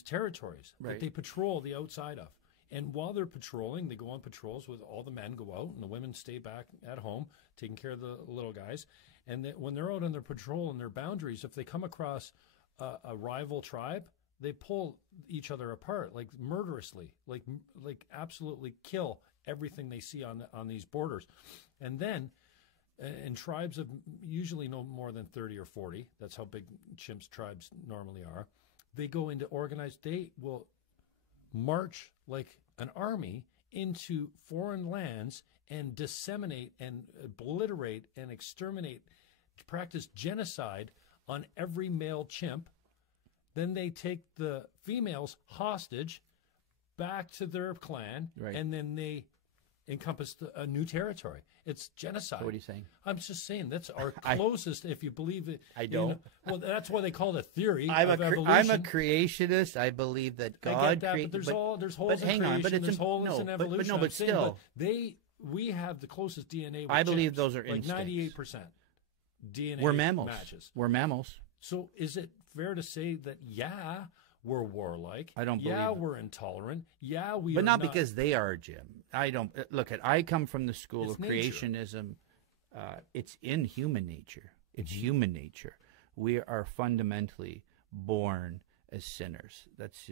territories that they patrol the outside of. And while they're patrolling, they go on patrols with all the men go out and the women stay back at home taking care of the little guys. And when they're out on their patrol and their boundaries, if they come across a rival tribe, they pull each other apart, like murderously, like absolutely kill everything they see on these borders. And then, and tribes of usually no more than 30 or 40, that's how big chimps tribes normally are, they go into organized, they will march like an army into foreign lands and disseminate and obliterate and exterminate, practice genocide on every male chimp. Then they take the females hostage back to their clan, and then they encompass a new territory. It's genocide. So what are you saying? I'm just saying that's our closest, if you believe it. I don't. You know, well, that's why they call it a theory I'm of evolution. I'm a creationist. I believe that God I get that, but there's holes in creation, there's holes in evolution. But still. We have the closest DNA with I believe chimps, those are like instincts. 98% DNA We're mammals. matches. We're mammals. So is it fair to say that, we're warlike? I don't believe we're intolerant. We but are not because they are, Jim. I don't look at. I come from the school of nature. Creationism. It's in human nature. It's human nature. We are fundamentally born as sinners. That's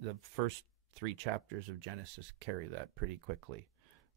the first 3 chapters of Genesis carry that pretty quickly.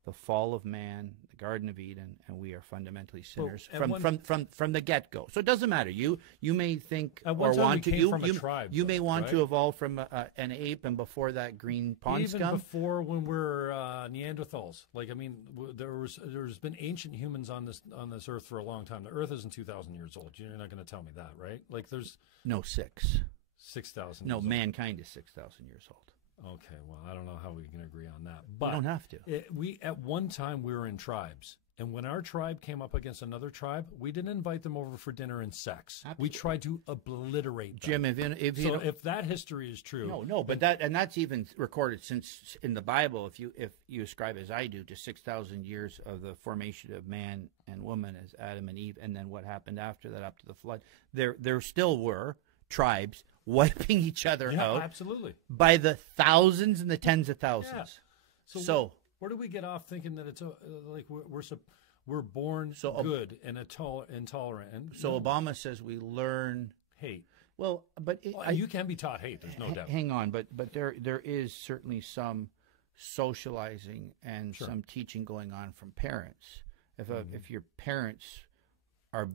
The fall of man, the Garden of Eden, and we are fundamentally sinners from the get-go. So it doesn't matter. You may think or want to you may want to evolve from an ape, and before that green pond scum. Even before when we're Neanderthals. Like, I mean, there's been ancient humans on this earth for a long time. The earth isn't 2,000 years old. You're not going to tell me that, right? Like, there's 6,000. No, mankind is 6,000 years old. Okay, well, I don't know how we can agree on that. But we don't have to. At one time, we were in tribes. And when our tribe came up against another tribe, we didn't invite them over for dinner and sex. Absolutely. We tried to obliterate them. Jim, if that history is true. No, but that's even recorded since in the Bible, if you ascribe, as I do, to 6,000 years of the formation of man and woman as Adam and Eve, and then what happened after that up to the flood, there still were tribes wiping each other out absolutely, by the thousands and the tens of thousands. Yeah. So where do we get off thinking that it's like we're born good and intolerant? And so Obama says we learn hate. Well, but you can be taught hate. There's no doubt. Hang on, but there is certainly some socializing and some teaching going on from parents. If your parents are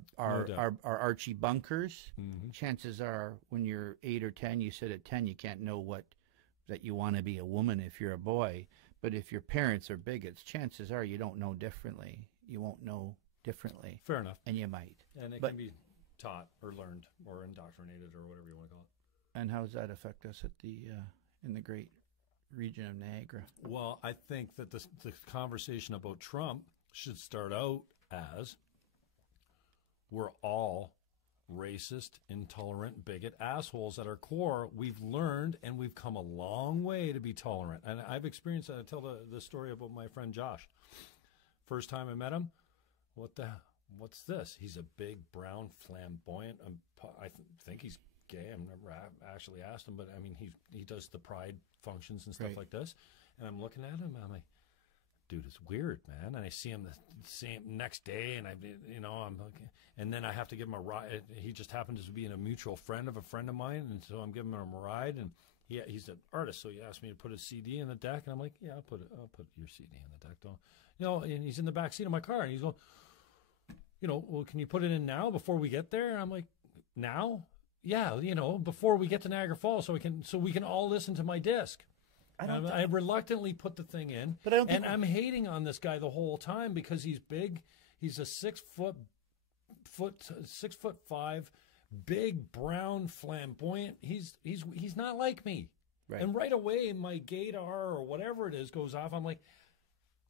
Archie Bunkers, chances are when you're 8 or 10, you said at 10 you can't know that you want to be a woman if you're a boy. But if your parents are bigots, chances are you don't know differently. You won't know differently. Fair enough. And you might. And it can be taught or learned or indoctrinated or whatever you want to call it. And how does that affect us at in the great region of Niagara? Well, I think that the conversation about Trump should start out as we're all racist, intolerant, bigot assholes at our core. We've learned and we've come a long way to be tolerant. And I've experienced that. I tell the story about my friend Josh. First time I met him, what's this? He's a big, brown, flamboyant. I think he's gay. I've never actually asked him, but I mean, he does the pride functions and stuff like this. And I'm looking at him, and I'm like, dude, it's weird, man. And I see him the same next day, and I'm looking, and then I have to give him a ride. He just happens to be a mutual friend of a friend of mine, and so I'm giving him a ride. And he's an artist, so he asked me to put his CD in the deck, and I'm like, yeah, I'll put your CD in the deck, don't. And he's in the back seat of my car, and he's going, well, can you put it in now before we get there? And I'm like, now? Yeah, before we get to Niagara Falls, so we can all listen to my disc. I reluctly put the thing in, but I'm hating on this guy the whole time because he's big. He's a 6'5", big, brown, flamboyant. He's not like me. Right. And right away, my gaydar or whatever it is goes off. I'm like,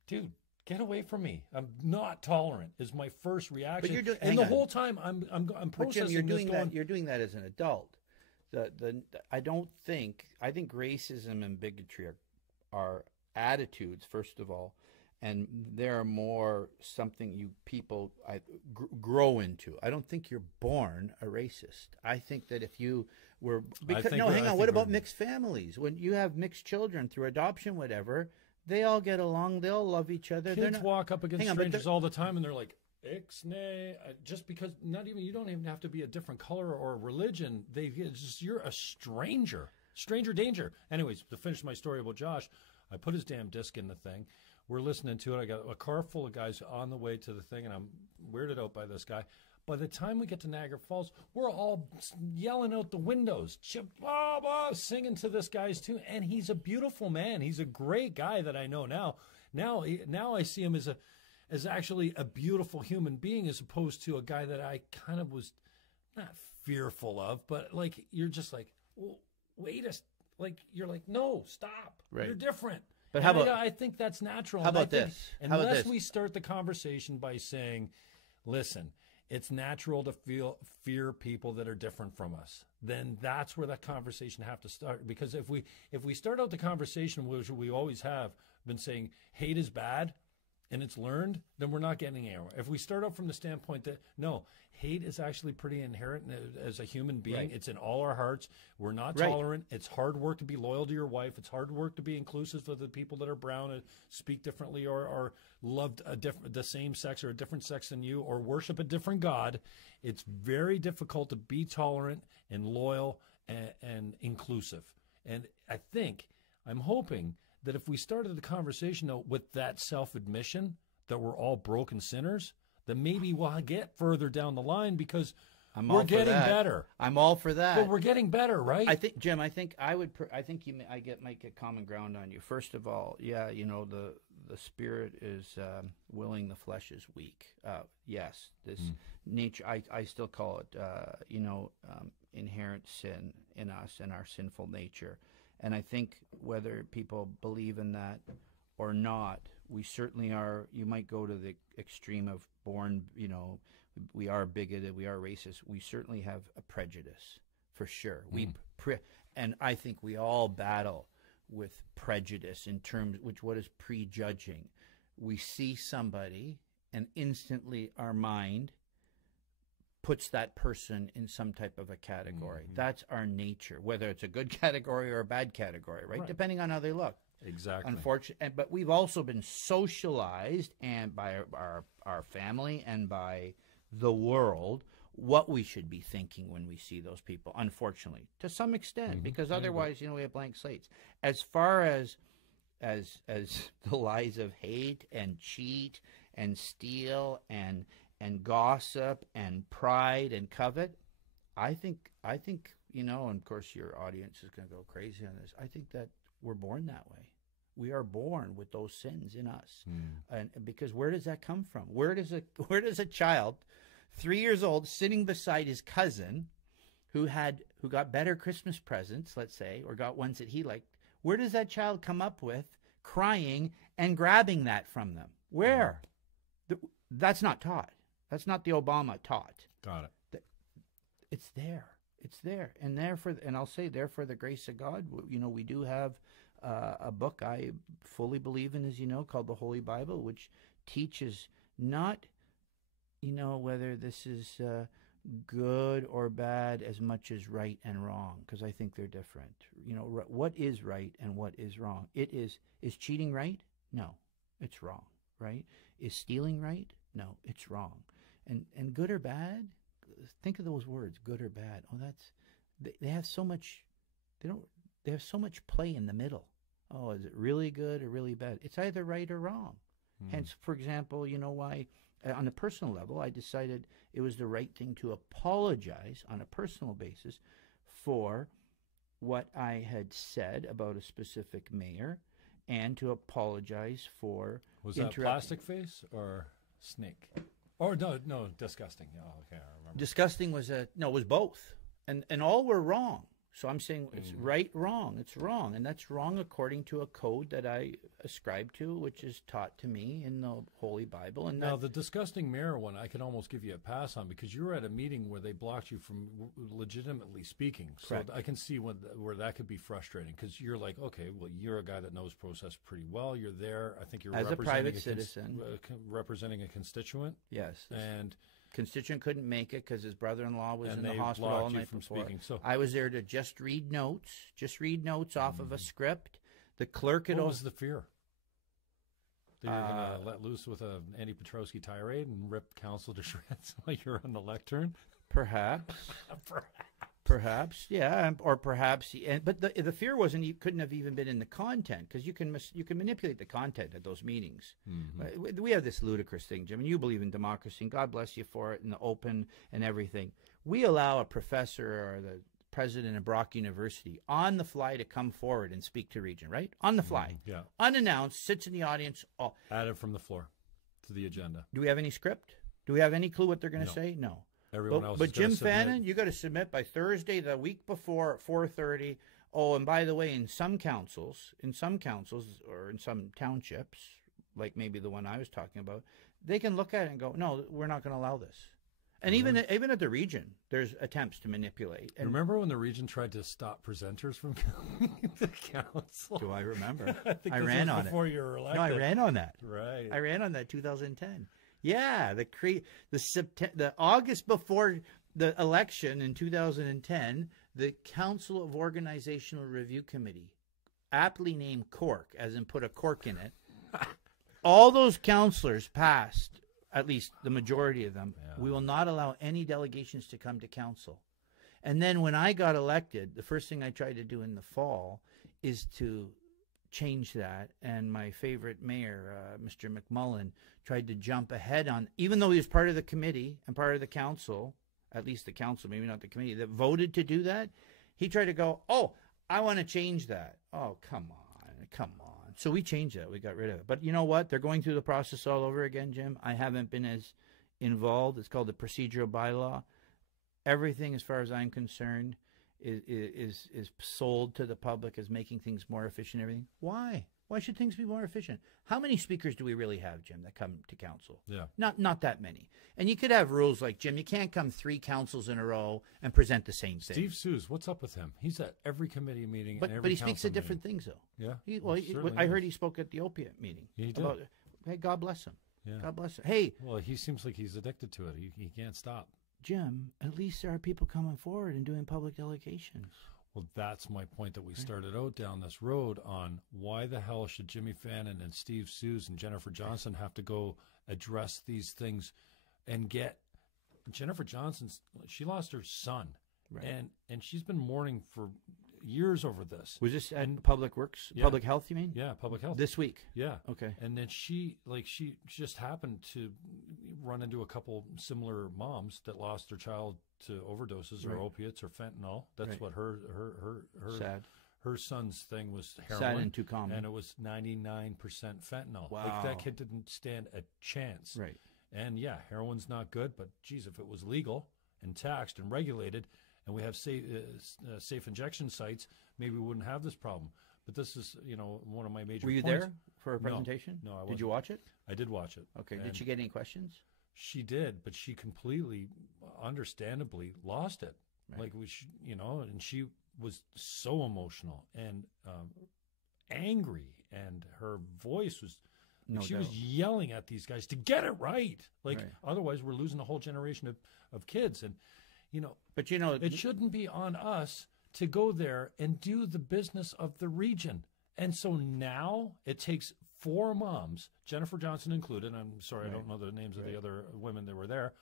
dude, get away from me. I'm not tolerant. Is my first reaction. But the whole time I'm processing. Jim, you're doing that as an adult. I think racism and bigotry are attitudes, first of all, and they're more something you people grow into. I don't think you're born a racist. I think that if you were, what about mixed families? When you have mixed children through adoption, whatever, they all get along. They all love each other. Kids walk up against strangers all the time, and they're like, Ixnay, just because you don't even have to be a different color or religion. You're a stranger danger. Anyways, to finish my story about Josh, I put his damn disc in the thing. We're listening to it. I got a car full of guys on the way to the thing, and I'm weirded out by this guy. By the time we get to Niagara Falls, we're all yelling out the windows, singing to this guy's tune. And he's a beautiful man. He's a great guy that I know now. Now I see him as actually a beautiful human being, as opposed to a guy that I kind of was not fearful of, but like, you're just like, well, you're like, no, stop. Right. You're different. But I think that's natural. How about this? Unless we start the conversation by saying, listen, it's natural to fear people that are different from us, then that's where that conversation have to start. Because if we start out the conversation, which we always have been saying, hate is bad, and it's learned, then we're not getting anywhere. If we start out from the standpoint that, no, hate is actually pretty inherent as a human being. Right. It's in all our hearts. We're not tolerant. It's hard work to be loyal to your wife. It's hard work to be inclusive of the people that are brown and speak differently or love the same sex or a different sex than you or worship a different God. It's very difficult to be tolerant and loyal and inclusive. And I'm hoping that if we started the conversation though with that self-admission that we're all broken sinners, then maybe we'll get further down the line because we're getting better. I'm all for that. But we're getting better, right? I think, Jim, might get common ground on you. First of all, the spirit is willing, the flesh is weak. Yes, this nature, I still call it, inherent sin in us and our sinful nature. And I think whether people believe in that or not, we certainly are. You might go to the extreme of we are bigoted, we are racist. We certainly have a prejudice, for sure. And I think we all battle with prejudice in terms, what is prejudging. We see somebody, and instantly our mind puts that person in some type of a category. That's our nature, whether it's a good category or a bad category, right? Depending on how they look. Exactly. Unfortunately, but we've also been socialized and by our family and by the world what we should be thinking when we see those people, unfortunately, to some extent, because otherwise, we have blank slates. As far as the lies of hate and cheat and steal and gossip and pride and covet, I think and of course your audience is going to go crazy on this. I think that we're born that way. We are born with those sins in us, and because where does that come from? Where does a child, 3 years old, sitting beside his cousin, who got better Christmas presents, let's say, or got ones that he liked, where does that child come up with crying and grabbing that from them? Where? That's not taught. That's not the Obama taught. Got it. It's there. It's there. And I'll say, there for the grace of God, we do have a book I fully believe in, as you know, called the Holy Bible, which teaches not, whether this is good or bad as much as right and wrong, because I think they're different. What is right and what is wrong? Is cheating right? No, it's wrong, right? Is stealing right? No, it's wrong. And good or bad? Think of those words, good or bad. They have so much, they have so much play in the middle. Oh, is it really good or really bad? It's either right or wrong. Hence, for example, why on a personal level, I decided it was the right thing to apologize on a personal basis for what I had said about a specific mayor, and to apologize for Was that plastic face or snake? Or no, disgusting. Oh, okay, I remember. Disgusting was it was both. And all were wrong. So I'm saying it's right, wrong. It's wrong. And that's wrong according to a code that I ascribe to, which is taught to me in the Holy Bible. And now, the disgusting mayor one, I can almost give you a pass on, because you were at a meeting where they blocked you from legitimately speaking. So Correct. I can see where that could be frustrating, because you're like, okay, well, you're a guy that knows process pretty well. You're there. I think you're as a private citizen, representing a constituent. Yes. And constituent couldn't make it because his brother-in-law was in the hospital all night before. Speaking. So I was there to just read notes off of a script. The clerk had... What was the fear? That you were going to let loose with an Andy Petrowski tirade and rip council to shreds while you're on the lectern? Perhaps. Perhaps, yeah, or perhaps, but the fear wasn't. You couldn't have even been in the content, because you can manipulate the content at those meetings. We have this ludicrous thing, Jim, and you believe in democracy, and God bless you for it, and the open and everything. We allow a professor or the president of Brock University on the fly to come forward and speak to region, right? On the fly, yeah, unannounced, sits in the audience. Added from the floor to the agenda. Do we have any script? Do we have any clue what they're going to say? No. Everyone else. But Jim Fannon, you got to submit by Thursday, the week before, at 4:30. Oh, and by the way, in some councils, or in some townships, like maybe the one I was talking about, they can look at it and go, "No, we're not going to allow this." And even at the region, there's attempts to manipulate. And remember when the region tried to stop presenters from coming to council? Do I remember? I ran on it before you were elected. No, I ran on that. Right. I ran on that 2010. Yeah, the August before the election in 2010, the Council of Organizational Review Committee, aptly named Cork, as in put a cork in it, all those councillors passed, at least the majority of them, we will not allow any delegations to come to council. And then when I got elected, the first thing I tried to do in the fall is to change that, and my favorite mayor, Mr. McMullen, tried to jump ahead on, even though he was part of the committee and part of the council, at least the council, maybe not the committee, that voted to do that. He tried to go, oh, I want to change that. Oh, come on. So we changed that. We got rid of it. But you know what? They're going through the process all over again, Jim. I haven't been as involved. It's called the procedural bylaw. Everything, as far as I'm concerned, is sold to the public as making things more efficient and everything. Why? Why should things be more efficient? How many speakers do we really have, Jim, that come to council? Yeah. Not that many. And you could have rules like, Jim, you can't come 3 councils in a row and present the same thing. Steve Sues, what's up with him? He's at every committee meeting and every But he speaks at different things, though. Yeah. I heard he spoke at the opiate meeting. He did. Hey, God bless him. Yeah. God bless him. Hey. Well, he seems like he's addicted to it. He can't stop. Jim, at least there are people coming forward and doing public delegations. Well, that's my point, that we started out down this road on why the hell should Jimmy Fannon and Steve Sues and Jennifer Johnson have to go address these things and get Jennifer Johnson's, she lost her son. Right. And she's been mourning for years over this. Was this at Public Works? Yeah. Public Health, you mean? Yeah, Public Health. This week? Yeah. Okay. And then she just happened to run into a couple similar moms that lost their child to overdoses or opiates or fentanyl. That's what her Sad. Her son's thing was heroin. Sad and too common. And it was 99% fentanyl. Wow. Like, that kid didn't stand a chance. Right. And yeah, heroin's not good, but geez, if it was legal and taxed and regulated, and we have safe injection sites, maybe we wouldn't have this problem. But this is, one of my major points. Were you there for a presentation? No, I wasn't. Did you watch it? I did watch it. Okay. Did she get any questions? She did, but she completely, understandably, lost it. Right. Like, and she was so emotional and angry, and her voice was, she was yelling at these guys to get it right. Like, otherwise we're losing a whole generation of kids. And, but it shouldn't be on us to go there and do the business of the region. And so now it takes 4 moms, Jennifer Johnson included, I'm sorry, I don't know the names of the other women that were there,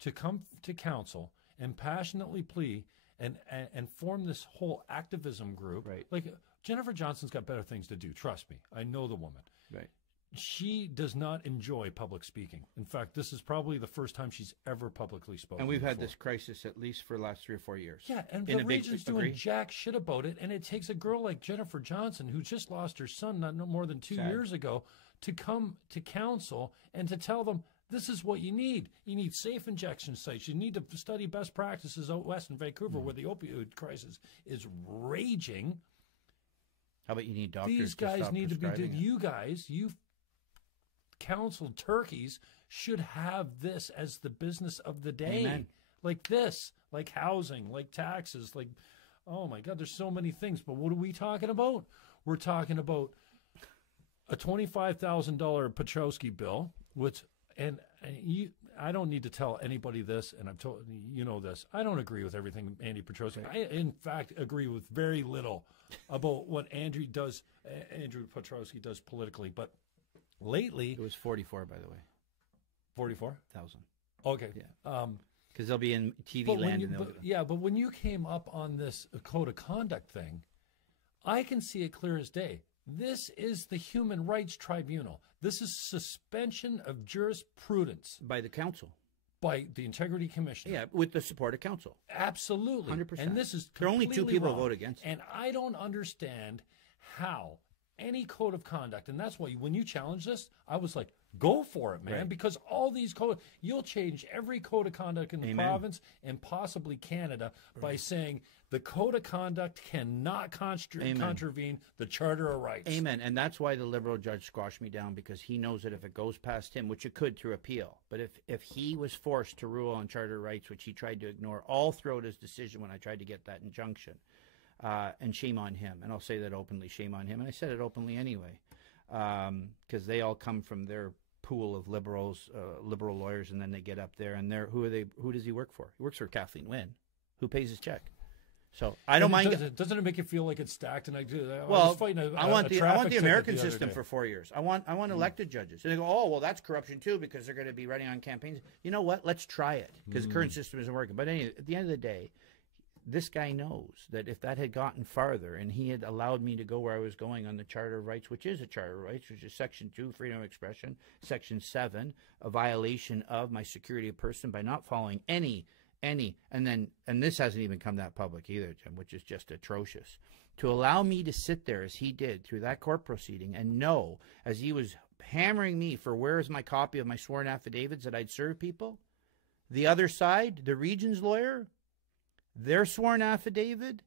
to come to council and passionately plea and form this whole activism group. Right. Like, Jennifer Johnson's got better things to do. Trust me. I know the woman. Right. She does not enjoy public speaking. In fact, this is probably the first time she's ever publicly spoken. And we've had this crisis at least for the last 3 or 4 years. Yeah, and the region's doing jack shit about it, and it takes a girl like Jennifer Johnson, who just lost her son no more than 2 years ago, to come to council and to tell them, this is what you need. You need safe injection sites. You need to study best practices out west in Vancouver, where the opioid crisis is raging. How about you need doctors? These guys need to be. You guys, you council turkeys, should have this as the business of the day. Amen. Like this, like housing, like taxes, like, oh my God, there's so many things. But what are we talking about? We're talking about a $25,000 Petrowski bill, which, I don't need to tell anybody this, and I've told this. I don't agree with everything Andy Petrowski. I, in fact, agree with very little about what Andrew Petrowski does politically. But lately, it was 44, by the way. 44,000. Okay. Yeah. Because they'll be in TV land. But when you came up on this code of conduct thing, I can see it clear as day. This is the Human Rights Tribunal. This is suspension of jurisprudence. By the council. By the Integrity Commission. Yeah, with the support of council. Absolutely. 100%. And this is there are only 2 people who vote against it. And I don't understand how any code of conduct, and that's why when you challenge this, I was like, go for it, man, because all these you'll change every code of conduct in the province and possibly Canada by saying the code of conduct cannot contravene the Charter of Rights. Amen. And that's why the Liberal judge squashed me down, because he knows that if it goes past him, which it could through appeal, but if he was forced to rule on Charter rights, which he tried to ignore all throughout his decision when I tried to get that injunction, and shame on him, and I'll say that openly, shame on him, and I said it openly anyway, because they all come from their pool of liberal lawyers, and then they get up there, and who does he work for? He works for Kathleen Wynne, who pays his check. So I don't mind. Doesn't it make you feel like it's stacked? And I was fighting I want the American system for 4 years. I want elected judges. And they go, oh, well, that's corruption too, because they're going to be running on campaigns. You know what? Let's try it, because the current system isn't working. But anyway, at the end of the day, this guy knows that if that had gotten farther and he had allowed me to go where I was going on the Charter of Rights, which is a Charter of Rights, which is Section 2, freedom of expression, Section 7, a violation of my security of person by not following any, and this hasn't even come that public either, Jim, which is just atrocious. To allow me to sit there as he did through that court proceeding and know, as he was hammering me for where is my copy of my sworn affidavits that I'd serve people, the other side, the region's lawyer, their sworn affidavit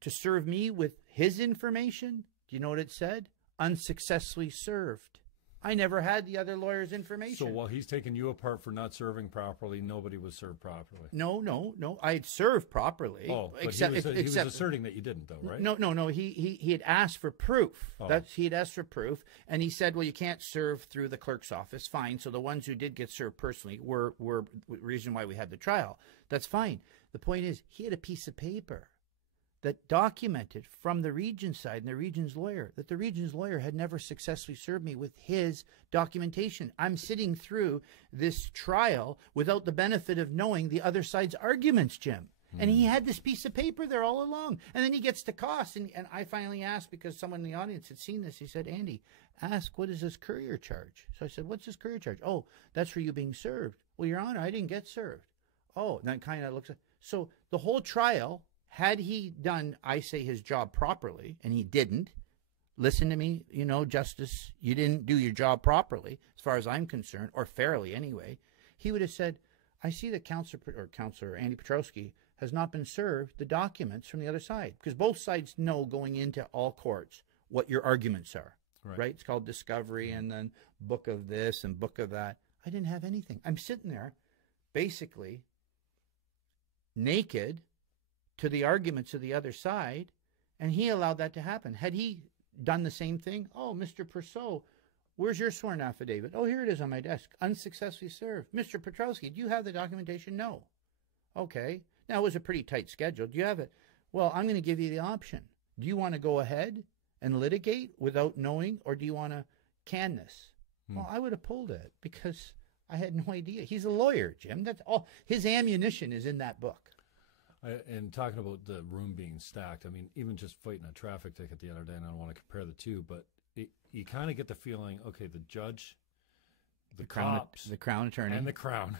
to serve me with his information, do you know what it said? Unsuccessfully served. I never had the other lawyer's information. So while he's taking you apart for not serving properly, nobody was served properly. No. I had served properly. Oh, but he was asserting that you didn't, though, right? No. He had asked for proof. Oh. He had asked for proof, and he said, "Well, you can't serve through the clerk's office." Fine. So the ones who did get served personally were the reason why we had the trial. That's fine. The point is, he had a piece of paper that documented from the Region's side and the Region's lawyer that the Region's lawyer had never successfully served me with his documentation. I'm sitting through this trial without the benefit of knowing the other side's arguments, Jim. And he had this piece of paper there all along. And then he gets to cost. And I finally asked, because someone in the audience had seen this, he said, "Andy, ask, what is this courier charge?" So I said, "What's this courier charge?" "Oh, that's for you being served." "Well, Your Honor, I didn't get served." "Oh," and that kind of looks like, so the whole trial, had he done, I say, his job properly, and he didn't, listen to me, Justice, you didn't do your job properly, as far as I'm concerned, or fairly anyway, he would have said, "I see that Councillor Andy Petrowski has not been served the documents from the other side," because both sides know going into all courts what your arguments are, right? It's called discovery, and then book of this and book of that. I didn't have anything. I'm sitting there, basically naked to the arguments of the other side, and he allowed that to happen. Had he done the same thing? "Oh, Mr. Perceau, where's your sworn affidavit?" "Oh, here it is on my desk. Unsuccessfully served." "Mr. Petrowski, do you have the documentation?" "No." "Okay. Now, it was a pretty tight schedule. Do you have it?" "Well, I'm going to give you the option. Do you want to go ahead and litigate without knowing, or do you want to can this?" Well, I would have pulled it because I had no idea. He's a lawyer, Jim. That's all. His ammunition is in that book. And talking about the room being stacked, I mean, even just fighting a traffic ticket the other day, and I don't want to compare the two, but you kind of get the feeling, okay, the judge, the cops, the Crown Attorney, and the Crown,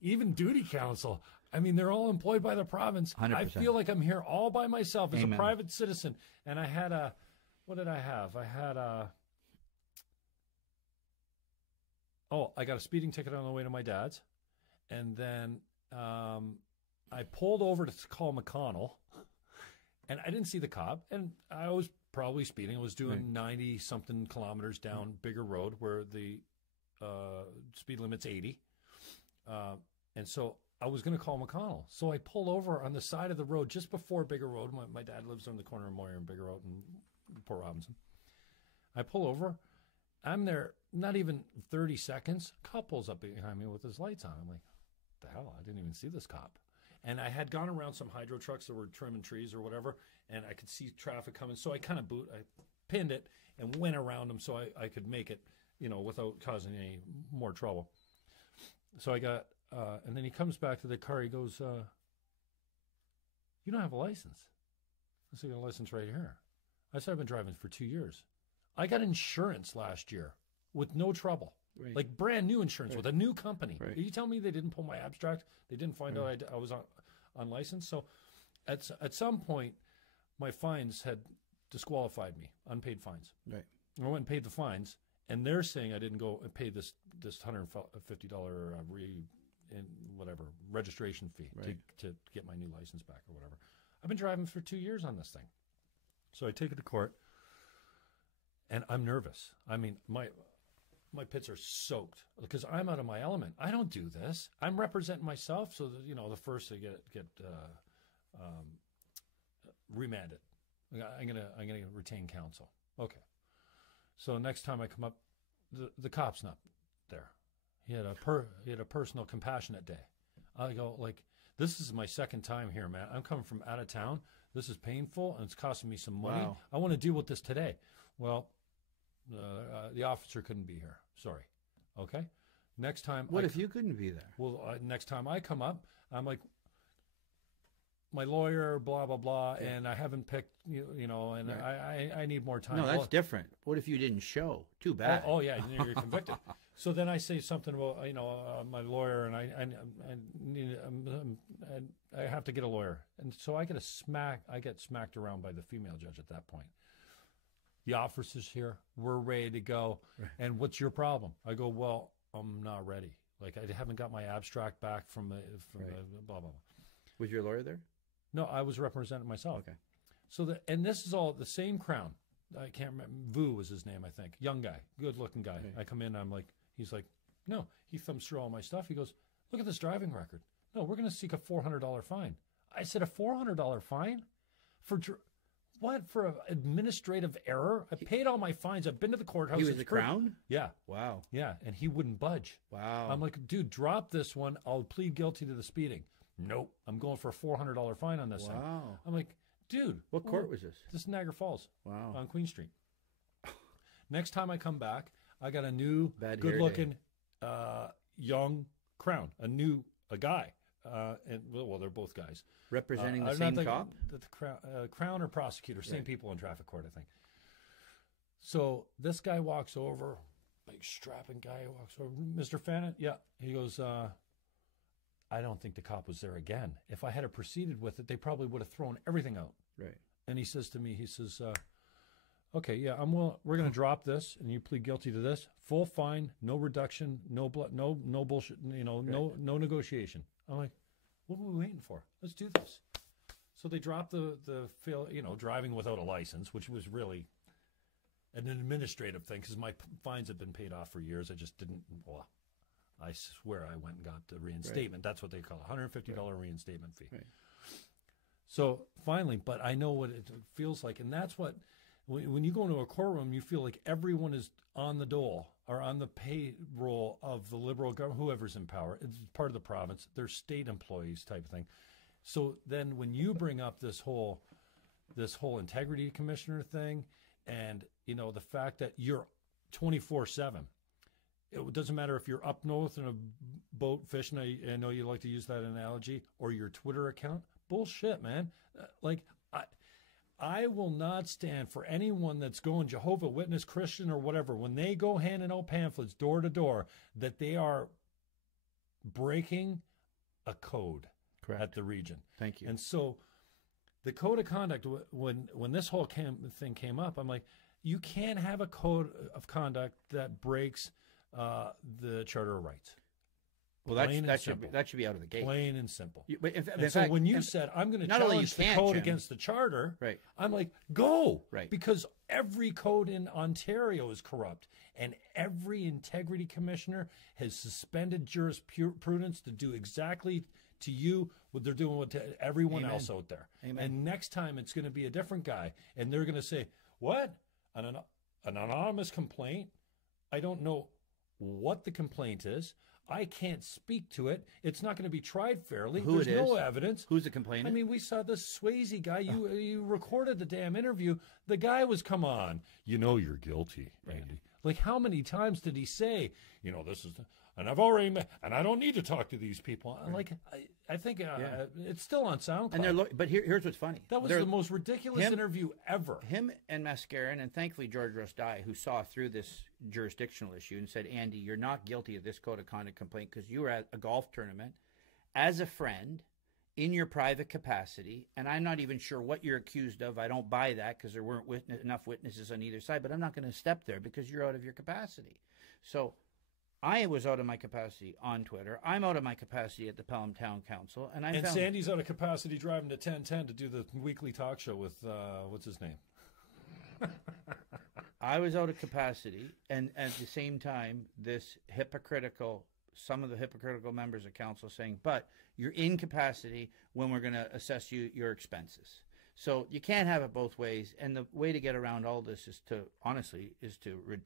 even duty counsel, I mean, they're all employed by the province. 100%. I feel like I'm here all by myself as Amen. a private citizen. And I had what did I have? I got a speeding ticket on the way to my dad's. And then I pulled over to call McConnell, and I didn't see the cop. And I was probably speeding. I was doing 90-something kilometers down Bigger Road, where the speed limit's 80. And so I was going to call McConnell. So I pull over on the side of the road just before Bigger Road. My dad lives on the corner of Moyer and Bigger Road and Port Robinson. I pull over. I'm there not even 30 seconds. Cop pulls up behind me with his lights on. I'm like, what the hell? I didn't even see this cop. And I had gone around some hydro trucks that were trimming trees or whatever, and I could see traffic coming. So I kind of I pinned it and went around them so I could make it, without causing any more trouble. So I got, and then he comes back to the car. He goes, "You don't have a license." I said, "I got a license right here." I said, "I've been driving for 2 years. I got insurance last year with no trouble." Right. Like brand new insurance with a new company. Right. You tell me they didn't pull my abstract? They didn't find out I was unlicensed? So at some point, my fines had disqualified me, unpaid fines. Right. I went and paid the fines, and they're saying I didn't go and pay this $150 registration fee to get my new license back or whatever. I've been driving for 2 years on this thing. So I take it to court, and I'm nervous. I mean, my pits are soaked because I'm out of my element. I don't do this. I'm representing myself, so that, the first to get remanded. I'm gonna retain counsel. Okay. So next time I come up, the cop's not there. He had a personal compassionate day. I go like, this is my second time here, man. I'm coming from out of town. This is painful and it's costing me some money. Wow. I want to deal with this today. Well. The officer couldn't be here. Sorry. Okay. Next time. What if you couldn't be there? Well, next time I come up, I'm like, my lawyer, blah blah blah, and I haven't picked, and I need more time. No, that's different. What if you didn't show? Too bad. Oh yeah, you're convicted. So then I say something about my lawyer, and I have to get a lawyer, and so I get smacked around by the female judge at that point. The officer's here. We're ready to go. Right. And what's your problem? I go, well, I'm not ready. Like, I haven't got my abstract back from the blah, blah, blah. Was your lawyer there? No, I was representing myself. Okay. So and this is all the same Crown. I can't remember. Vu was his name, I think. Young guy, good-looking guy. Right. I come in, he's like, no. He thumbs through all my stuff. He goes, look at this driving record. No, we're going to seek a $400 fine. I said, a $400 fine? What? For an administrative error? I paid all my fines. I've been to the courthouse. He was the Crown? Yeah. Wow. Yeah, and he wouldn't budge. Wow. I'm like, dude, drop this one. I'll plead guilty to the speeding. Nope. I'm going for a $400 fine on this thing. Wow. I'm like, dude. What court was this? This is Niagara Falls. Wow. On Queen Street. Next time I come back, I got a new, Bad good-looking, young Crown. A guy. And well, they're both guys. Representing the same cop? The Crown or prosecutor. Same Right. people in traffic court, I think. So this guy walks over. Big strapping guy walks over. Mr. Fannon? Yeah. He goes, I don't think the cop was there again. If I had proceeded with it, they probably would have thrown everything out. Right. And he says to me, okay, yeah, we're going to drop this, and you plead guilty to this. Full fine, no reduction, no bullshit, no negotiation. I'm like, what are we waiting for? Let's do this. So they dropped the driving without a license, which was really an administrative thing because my fines had been paid off for years. I just didn't. Well, I swear I went and got the reinstatement. Right. That's what they call it, $150 reinstatement fee. Right. So finally, but I know what it feels like, and that's what when you go into a courtroom, you feel like everyone is on the dole or on the payroll of the Liberal government, whoever's in power. It's part of the province. They're state employees type of thing. So then when you bring up this whole integrity commissioner thing and, the fact that you're 24/7, it doesn't matter if you're up north in a boat fishing, I know you like to use that analogy, or your Twitter account. Bullshit, man. I will not stand for anyone that's going Jehovah Witness, Christian, or whatever, when they go handing out pamphlets door to door, that they are breaking a code. Correct. At the region. Thank you. And so the code of conduct, when this whole thing came up, I'm like, you can't have a code of conduct that breaks the Charter of Rights. Well, that should be out of the gate. Plain and simple. So when you said, I'm going to challenge the code against the Charter, right. I'm like, go. Right. Because every code in Ontario is corrupt. And every integrity commissioner has suspended jurisprudence to do exactly to you what they're doing to everyone Amen. Else out there. Amen. And next time it's going to be a different guy. And they're going to say, what? An anonymous complaint? I don't know what the complaint is. I can't speak to it. It's not going to be tried fairly. There's no evidence. Who's the complainant? I mean, we saw this Swayze guy. You recorded the damn interview. The guy was, come on, you're guilty, Randy. Right. Like, how many times did he say, this is, and I've already met, and I don't need to talk to these people. Right. Like, I think it's still on SoundCloud. And but here's what's funny. That was the most ridiculous interview ever. Him and Mascarin, and thankfully George Rosdai, who saw through this jurisdictional issue and said, Andy, you're not guilty of this code of conduct complaint because you were at a golf tournament as a friend in your private capacity, and I'm not even sure what you're accused of. I don't buy that because there weren't enough witnesses on either side, but I'm not going to step there because you're out of your capacity. So I was out of my capacity on Twitter. I'm out of my capacity at the Pelham Town Council. And Sandy's out of capacity driving to 1010 to do the weekly talk show with, what's his name? I was out of capacity. And at the same time, some of the hypocritical members of council saying, but you're in capacity when we're going to assess your expenses. So you can't have it both ways. And the way to get around all this is to,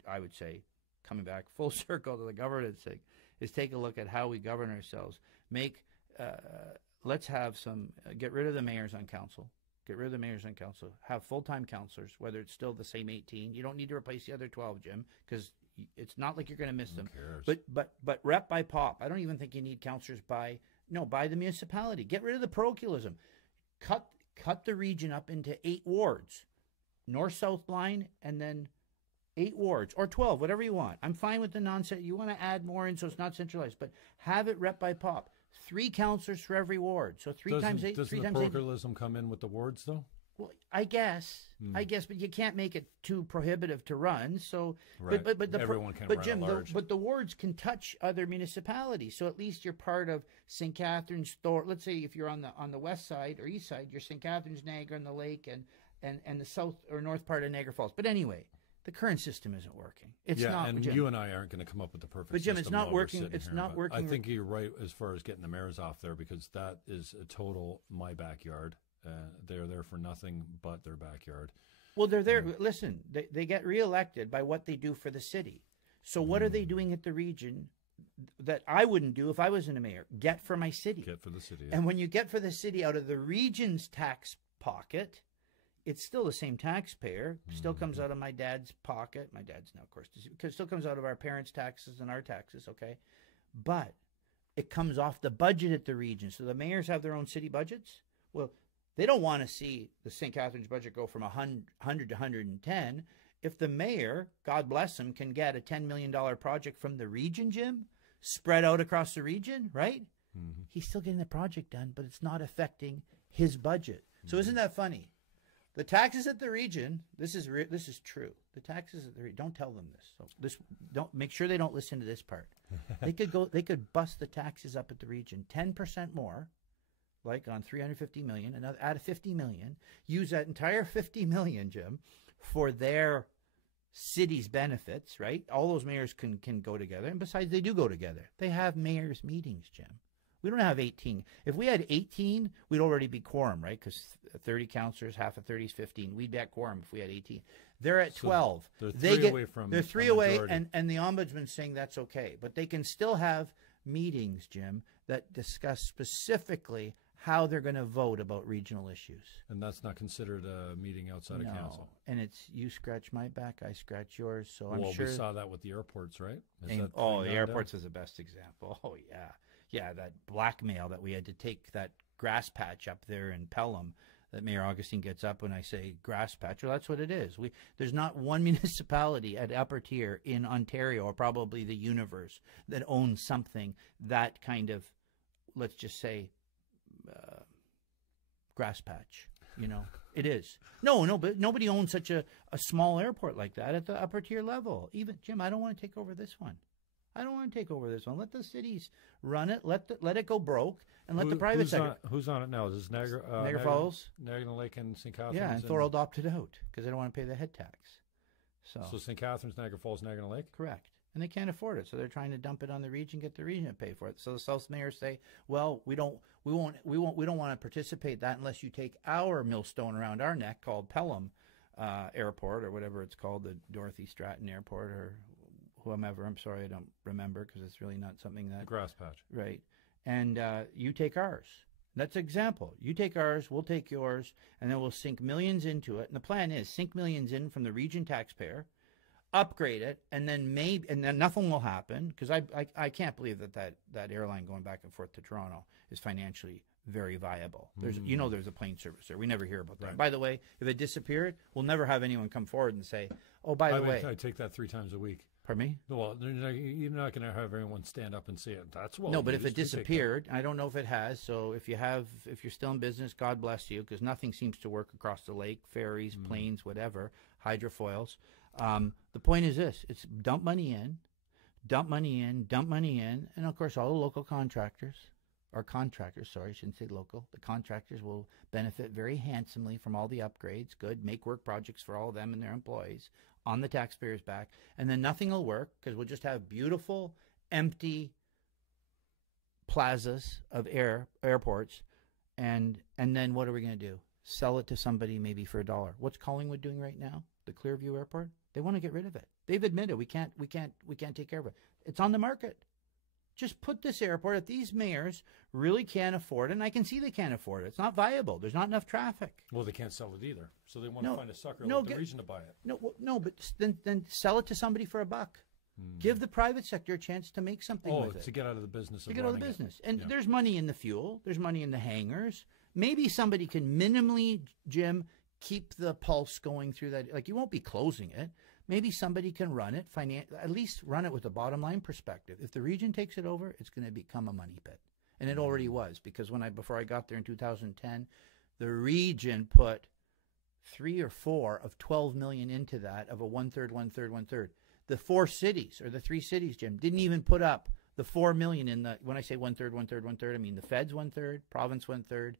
I would say, coming back full circle to the governance thing, is take a look at how we govern ourselves. Let's have get rid of the mayors on council. Get rid of the mayors on council. Have full-time councillors, whether it's still the same 18. You don't need to replace the other 12, Jim, because it's not like you're going to miss them. Who cares? But rep by pop. I don't even think you need councillors by the municipality. Get rid of the parochialism. Cut the region up into 8 wards, north-south line, and then 8 wards or 12, whatever you want. I'm fine with the nonsense. You want to add more in so it's not centralized, but have it rep by pop. 3 councillors for every ward. So 3 times 8. Doesn't the parochialism come in with the wards, though? Well, I guess, but you can't make it too prohibitive to run. So, right. but everyone can. But Jim, but the wards can touch other municipalities. So at least you're part of St. Catharines. Let's say if you're on the west side or east side, you're St. Catharines, Niagara, and the Lake, and and the south or north part of Niagara Falls. But anyway, the current system isn't working. It's yeah, not. and Jim, you and I aren't going to come up with the perfect but Jim, system it's not while we're working. sitting It's here, not but working. I think you're right as far as getting the mayors off there, because that is a total my backyard. They're there for nothing but their backyard. Well, they're there. Listen, they get reelected by what they do for the city. So what are they doing at the region that I wouldn't do if I wasn't a mayor? Get for my city. Get for the city. Yeah. And when you get for the city out of the region's tax pocket, it's still the same taxpayer. Still comes out of my dad's pocket. My dad's now, of course, because it still comes out of our parents' taxes and our taxes, okay? But it comes off the budget at the region. So the mayors have their own city budgets. Well, they don't want to see the St. Catharines budget go from 100 to 110. If the mayor, God bless him, can get a $10 million project from the region, Jim, spread out across the region, right? He's still getting the project done, but it's not affecting his budget. So isn't that funny? The taxes at the region, this is true. The taxes at the region, don't tell them this. So don't make sure they don't listen to this part. They could bust the taxes up at the region 10% more, like on 350 million, and add 50 million. Use that entire 50 million, Jim, for their city's benefits, right? All those mayors can go together, and besides, they do go together. They have mayors' meetings, Jim. We don't have 18. If we had 18, we'd already be quorum, right? Because 30 councillors, half of 30 is 15. We'd be at quorum if we had 18. They're at 12. They're three away from They're three away, and the ombudsman's saying that's okay. But they can still have meetings, Jim, that discuss specifically how they're going to vote about regional issues. And that's not considered a meeting outside of council. And it's you scratch my back, I scratch yours. So well, I'm sure. we saw that with the airports, right? The airports is the best example. Oh, yeah. Yeah, that blackmail that we had to take that grass patch up there in Pelham that Mayor Augustine gets up when I say grass patch. Well, that's what it is. There's not one municipality at upper tier in Ontario, or probably the universe, that owns something that kind of, let's just say, grass patch. You know, it is. No, but nobody owns such a small airport like that at the upper tier level. Even, Jim, I don't want to take over this one. I don't want to take over this one. Let the cities run it. Let it go broke, and let the private sector. Who's on it now? Is this Niagara Falls, Niagara Lake, and St. Catharines? Yeah, and Thorold opted out because they don't want to pay the head tax. So St. Catharines, Niagara Falls, Niagara Lake. Correct, and they can't afford it, so they're trying to dump it on the region, get the region to pay for it. So the South mayors say, "Well, we don't want to participate in that unless you take our millstone around our neck called Pelham Airport, or whatever it's called, the Dorothy Stratton Airport, or whomever. I'm sorry, I don't remember because it's really not something that... The grass patch. Right. And you take ours. That's an example. You take ours, we'll take yours, and then we'll sink millions into it. And the plan is sink millions in from the region taxpayer, upgrade it, and then nothing will happen, because I can't believe that airline going back and forth to Toronto is financially very viable. There's a plane service there. We never hear about that. Right. By the way, if it disappeared, we'll never have anyone come forward and say, "Oh, by the way, I take that 3 times a week." Pardon me? Well, you're not going to have everyone stand up and say it. That's what. No, but if it disappeared, I don't know if it has. So if you're still in business, God bless you, because nothing seems to work across the lake: ferries, planes, whatever, hydrofoils. The point is this: it's dump money in, and of course all the local contractors. Sorry, I shouldn't say local. The contractors will benefit very handsomely from all the upgrades. Good, make work projects for all of them and their employees on the taxpayers' back. And then nothing will work because we'll just have beautiful, empty plazas of airports. And then what are we going to do? Sell it to somebody maybe for $1. What's Collingwood doing right now? The Clearview Airport? They want to get rid of it. They've admitted we can't take care of it. It's on the market. Just put this airport, if these mayors really can't afford it, and I can see they can't afford it. It's not viable. There's not enough traffic. Well, they can't sell it either. So they want to find a sucker like the region to buy it. No, but then sell it to somebody for $1. Give the private sector a chance to make something with it. To get out of the business. To get out of the business. And there's money in the fuel. There's money in the hangars. Maybe somebody can minimally, Jim, keep the pulse going through that. Like, you won't be closing it. Maybe somebody can run it, at least run it with a bottom line perspective. If the region takes it over, it's going to become a money pit. And it already was, because before I got there in 2010, the region put 3 or 4 of 12 million into that, of a 1/3, 1/3, 1/3. The 4 cities, or the 3 cities, Jim, didn't even put up the 4 million in the, when I say 1/3, 1/3, 1/3, I mean the feds 1/3, province 1/3,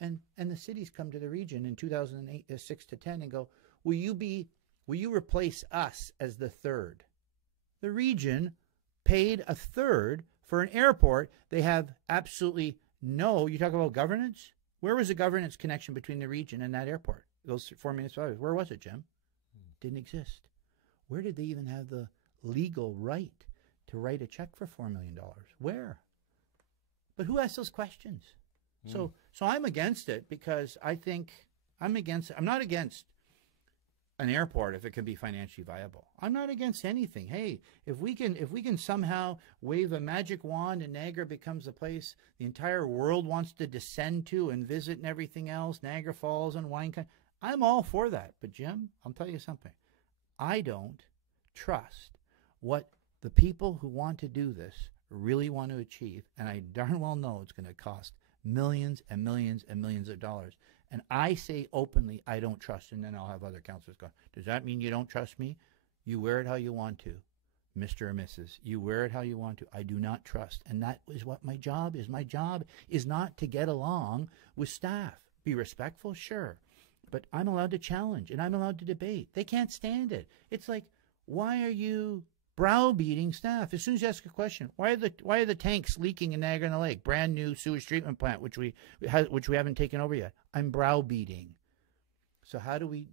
And the cities come to the region in 2008, 6 to 10 and go, will you replace us as the third? The region paid a third for an airport. They have absolutely no, you talk about governance? Where was the governance connection between the region and that airport? Those 4 municipalities. Where was it, Jim? Didn't exist. Where did they even have the legal right to write a check for $4 million? Where? But who asked those questions? So I'm against it because I think I'm not against an airport if it can be financially viable. I'm not against anything. Hey, if we can somehow wave a magic wand and Niagara becomes a place the entire world wants to descend to and visit and everything else, Niagara Falls and wine country, I'm all for that. But Jim, I'll tell you something. I don't trust what the people who want to do this really want to achieve, and I darn well know it's going to cost millions and millions and millions of dollars. And I say openly, I don't trust. And then I'll have other councillors go, does that mean you don't trust me? You wear it how you want to, Mr. or Mrs. You wear it how you want to. I do not trust. And that is what my job is. My job is not to get along with staff. Be respectful, sure. But I'm allowed to challenge and I'm allowed to debate. They can't stand it. It's like, why are you browbeating staff? As soon as you ask a question, why are the tanks leaking in Niagara on the Lake? Brand new sewage treatment plant, which we haven't taken over yet. I'm browbeating. So how do we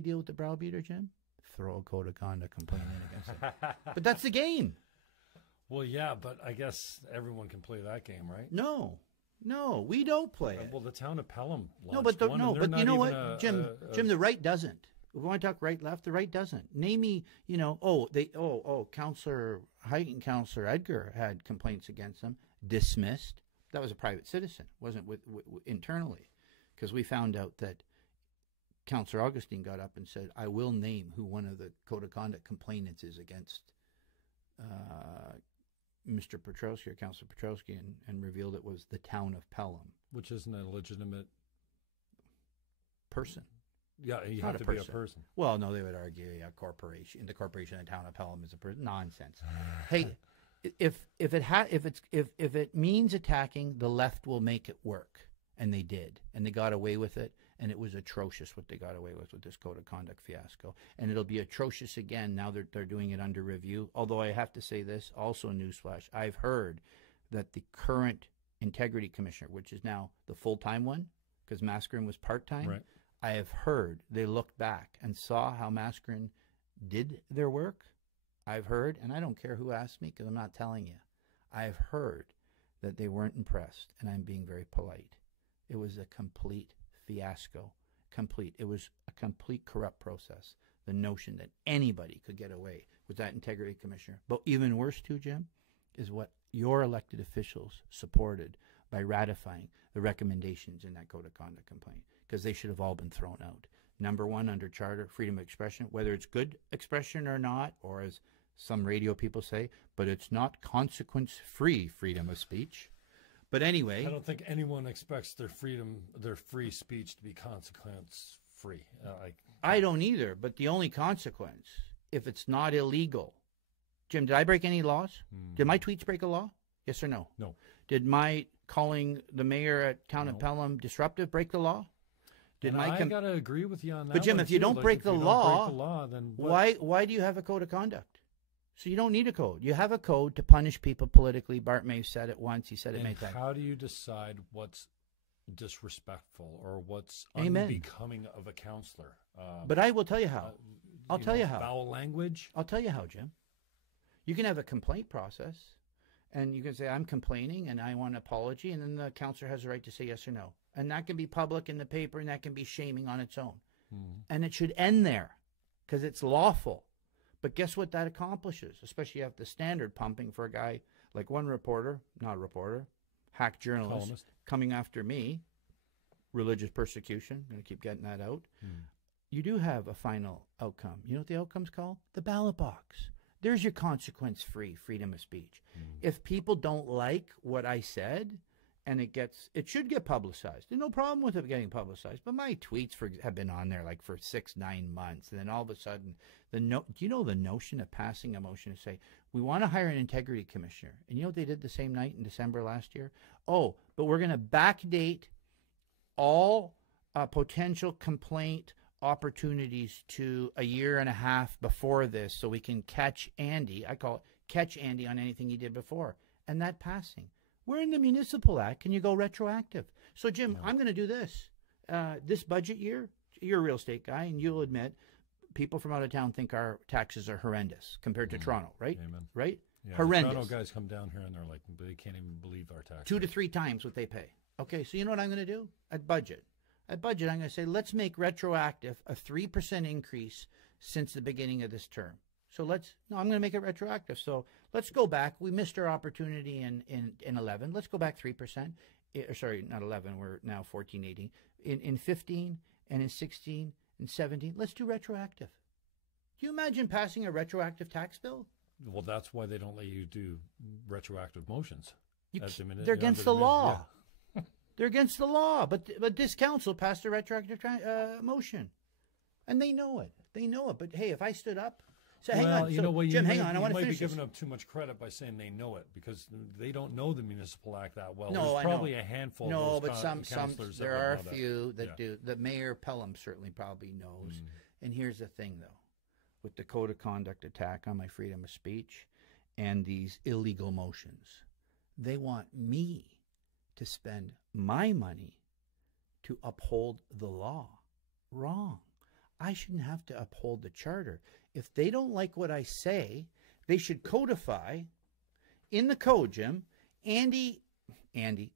deal with the browbeater, Jim? Throw a code of conduct complaint in against it. But that's the game. Well, yeah, but I guess everyone can play that game, right? No, we don't play it. Well, the town of Pelham launched but you know what, Jim, the right doesn't. If we want to talk right, left, the right doesn't. Name me, Councillor Heighton, Councillor Edgar had complaints against them, dismissed. That was a private citizen, wasn't with internally, because we found out that Councillor Augustine got up and said, I will name who one of the code of conduct complainants is against Mr. Petrowski or Councillor Petrowski, and revealed it was the town of Pelham. Which isn't a legitimate person. Yeah, you have to be a person. Well, no, they would argue a corporation. The corporation in the town of Pelham is a person. Nonsense. Hey, if it means attacking, the left will make it work, and they did, and they got away with it, and it was atrocious what they got away with this code of conduct fiasco, and it'll be atrocious again now that they're doing it under review. Although I have to say this, also newsflash, I've heard that the current integrity commissioner, which is now the full-time one, because Mascarin was part-time. Right. I have heard they looked back and saw how Mascarin did their work. I've heard, and I don't care who asked me because I'm not telling you. I've heard that they weren't impressed, and I'm being very polite. It was a complete fiasco. It was a complete corrupt process. The notion that anybody could get away with that integrity commissioner. But even worse too, Jim, is what your elected officials supported by ratifying the recommendations in that code of conduct complaint, because they should have all been thrown out. Number one, under charter, freedom of expression, whether it's good expression or not, or as some radio people say, but it's not consequence-free freedom of speech. But anyway, I don't think anyone expects their free speech to be consequence-free. I don't either, but the only consequence, if it's not illegal. Jim, did I break any laws? Did my tweets break a law? Yes or no? No. Did my calling the mayor at town of Pelham disruptive break the law? I got to agree with you on that. But Jim, if you don't break the law, then why do you have a code of conduct? So you don't need a code. You have a code to punish people politically. Bart May said it once. He said it many times. How do you decide what's disrespectful or what's Amen. Unbecoming of a councillor? But I will tell you how. I'll tell you how. Foul language? I'll tell you how, Jim. You can have a complaint process, and you can say, I'm complaining, and I want an apology, and then the councillor has the right to say yes or no. And that can be public in the paper, and that can be shaming on its own. And it should end there, because it's lawful. But guess what that accomplishes? Especially if the standard pumping for a guy like one reporter, not a reporter, hack journalist, columnist, coming after me, religious persecution, I'm going to keep getting that out. You do have a final outcome. You know what the outcome's called? The ballot box. There's your consequence-free freedom of speech. If people don't like what I said, and it should get publicized. There's no problem with it getting publicized. But my tweets have been on there like for 6-9 months, and then all of a sudden, do you know the notion of passing a motion to say we want to hire an integrity commissioner? And you know what they did the same night in December last year? Oh, but we're going to backdate all potential complaint opportunities to a year and a half before this so we can catch Andy. I call it catch Andy on anything he did before. And that passing. We're in the Municipal Act. Can you go retroactive? So, Jim, I'm going to do this. This budget year, you're a real estate guy, and you'll admit people from out of town think our taxes are horrendous compared to Toronto, right? Amen. Right? Yeah, horrendous. Toronto guys come down here and they're like, they can't even believe our taxes. 2 to 3 times what they pay. Okay, so you know what I'm going to do? At budget, I'm going to say, let's make retroactive a 3% increase since the beginning of this term. So I'm going to make it retroactive. So let's go back. We missed our opportunity in 11. Let's go back 3%. Sorry, not 11. We're now 14, 18. In 15 and in 16 and 17, let's do retroactive. Do you imagine passing a retroactive tax bill? Well, that's why they don't let you do retroactive motions. They're against the law. Yeah. They're against the law. But this council passed a retroactive motion. And they know it. They know it. But, hey, if I stood up, so hang on. You know what, Jim, hang on. I want to finish. You might be giving up too much credit by saying they know it because they don't know the Municipal Act that well. No, There's probably a handful of those councillors. There are a few that do. The Mayor Pelham certainly probably knows. And here's the thing, though. With the code of conduct attack on my freedom of speech and these illegal motions, they want me to spend my money to uphold the law. Wrong. I shouldn't have to uphold the charter. If they don't like what I say, they should codify in the code, Jim. Andy,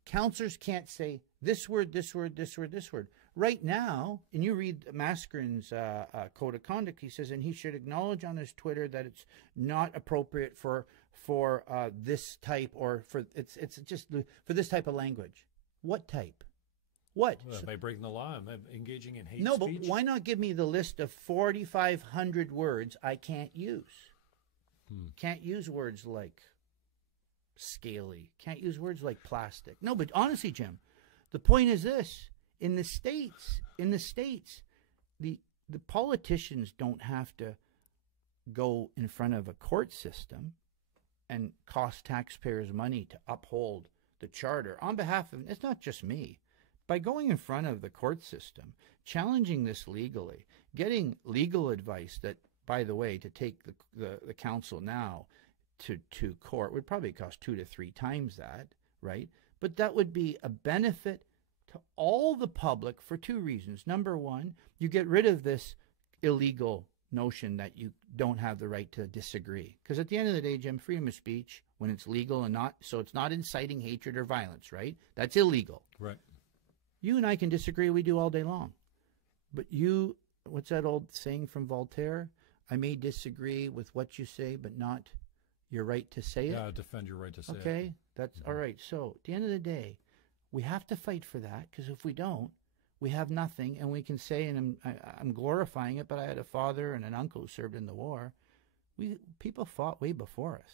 councillors can't say this word, this word, this word, this word. Right now, and you read Mascaren's code of conduct, he says, and he should acknowledge on his Twitter that it's not appropriate for this type or it's just for this type of language. What type? What? Well, by breaking the law, am I engaging in hate speech? No, but why not give me the list of 4,500 words I can't use? Can't use words like scaly. Can't use words like plastic. No, but honestly, Jim, the point is this. In the States, the politicians don't have to go in front of a court system and cost taxpayers money to uphold the charter on behalf of, it's not just me. By going in front of the court system, challenging this legally, getting legal advice that, by the way, to take the council now to court would probably cost 2 to 3 times that, right? But that would be a benefit to all the public for 2 reasons. Number one, you get rid of this illegal notion that you don't have the right to disagree. Because at the end of the day, Jim, freedom of speech, when it's legal and it's not inciting hatred or violence, right? That's illegal. Right. You and I can disagree, we do all day long. But what's that old saying from Voltaire? I may disagree with what you say, but not your right to say it. Yeah, defend your right to say it. Okay, that's all right. So at the end of the day, we have to fight for that, because if we don't, we have nothing. And we can say, and I'm glorifying it, but I had a father and an uncle who served in the war. People fought way before us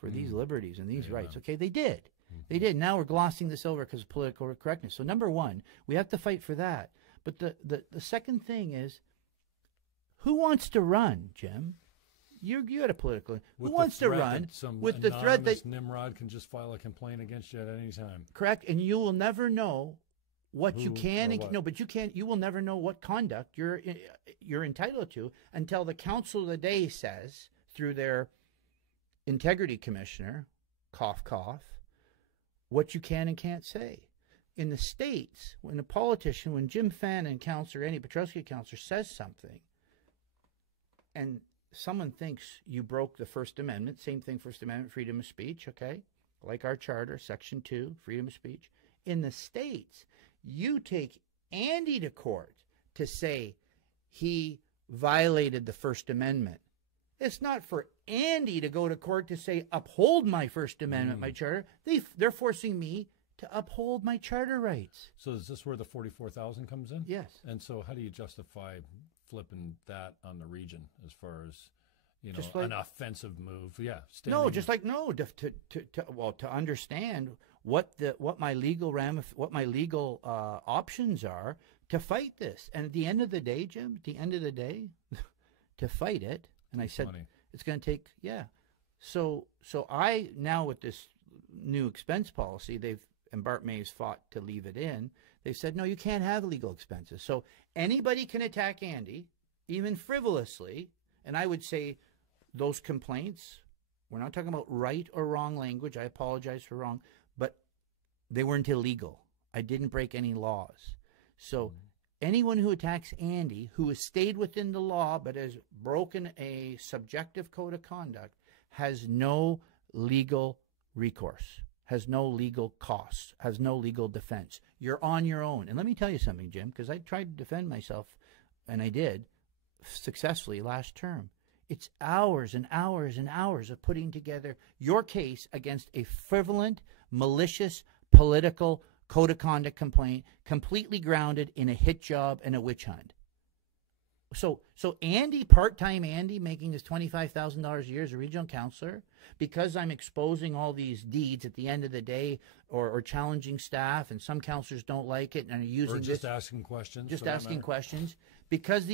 for these liberties and these rights. Okay, they did. They did. Now we're glossing this over because of political correctness. So number one, we have to fight for that. But the second thing is, who wants to run, Jim? You had a political. Who wants to run with the threat that Nimrod can just file a complaint against you at any time? Correct, and you will never know what you can. But you can't. You will never know what conduct you're entitled to until the Council of the Day says through their integrity commissioner, cough cough, what you can and can't say. In the States, when a politician, when Jim Fannon, Councillor, any Petrowski Councillor says something, and someone thinks you broke the First Amendment, same thing, First Amendment, freedom of speech, okay? Like our charter, Section 2, freedom of speech. In the States, you take Andy to court to say he violated the First Amendment. It's not for Andy to go to court to say, uphold my First Amendment, my charter. They're forcing me to uphold my charter rights. So is this where the 44,000 comes in? Yes. And so how do you justify flipping that on the region as far as, an offensive move? Yeah. To understand what my legal options are to fight this. And at the end of the day, Jim, to fight it, and I said, it's going to take, So I, now with this new expense policy, and Bart May's fought to leave it in, They've said, no, you can't have legal expenses. So anybody can attack Andy, even frivolously. And I would say those complaints, we're not talking about right or wrong language. I apologize for wrong, but they weren't illegal. I didn't break any laws. So anyone who attacks Andy, who has stayed within the law but has broken a subjective code of conduct, has no legal recourse, has no legal costs, has no legal defense. You're on your own. And let me tell you something, Jim, because I tried to defend myself, and I did successfully last term. It's hours and hours and hours of putting together your case against a frivolous, malicious, political code of conduct complaint, completely grounded in a hit job and a witch hunt. So Andy, part-time Andy, making his $25,000 a year as a regional councillor, because I'm exposing all these deeds at the end of the day, or challenging staff, and some councillors don't like it and are using asking questions. Just asking questions. Because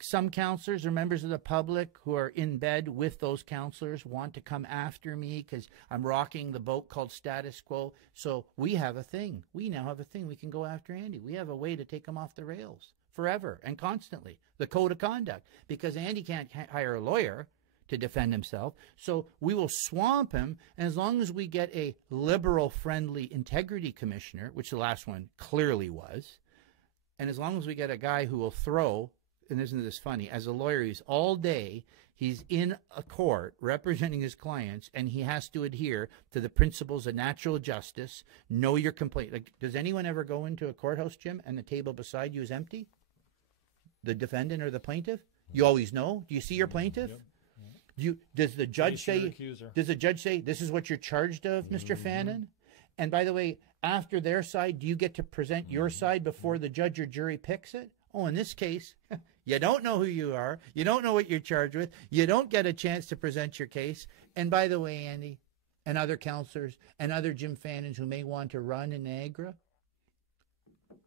some councillors are members of the public who are in bed with those councillors want to come after me because I'm rocking the boat called status quo. So we have a thing. We now have a thing. We can go after Andy. We have a way to take him off the rails forever and constantly. The code of conduct. Because Andy can't hire a lawyer to defend himself. So we will swamp him. And as long as we get a liberal-friendly integrity commissioner, which the last one clearly was, and as long as we get a guy who will throw, and isn't this funny, as a lawyer, he's all day, he's in a court representing his clients, and he has to adhere to the principles of natural justice, know your complaint. Like, does anyone ever go into a courthouse, Jim, and the table beside you is empty? The defendant or the plaintiff? You always know? Do you see your plaintiff? Yep. Does the judge say, this is what you're charged of, Mr. Fannon? And by the way, after their side, do you get to present your side before the judge or jury picks it? Oh, in this case, you don't know who you are. You don't know what you're charged with. You don't get a chance to present your case. And by the way, Andy, and other councillors and other Jim Fannons who may want to run in Niagara,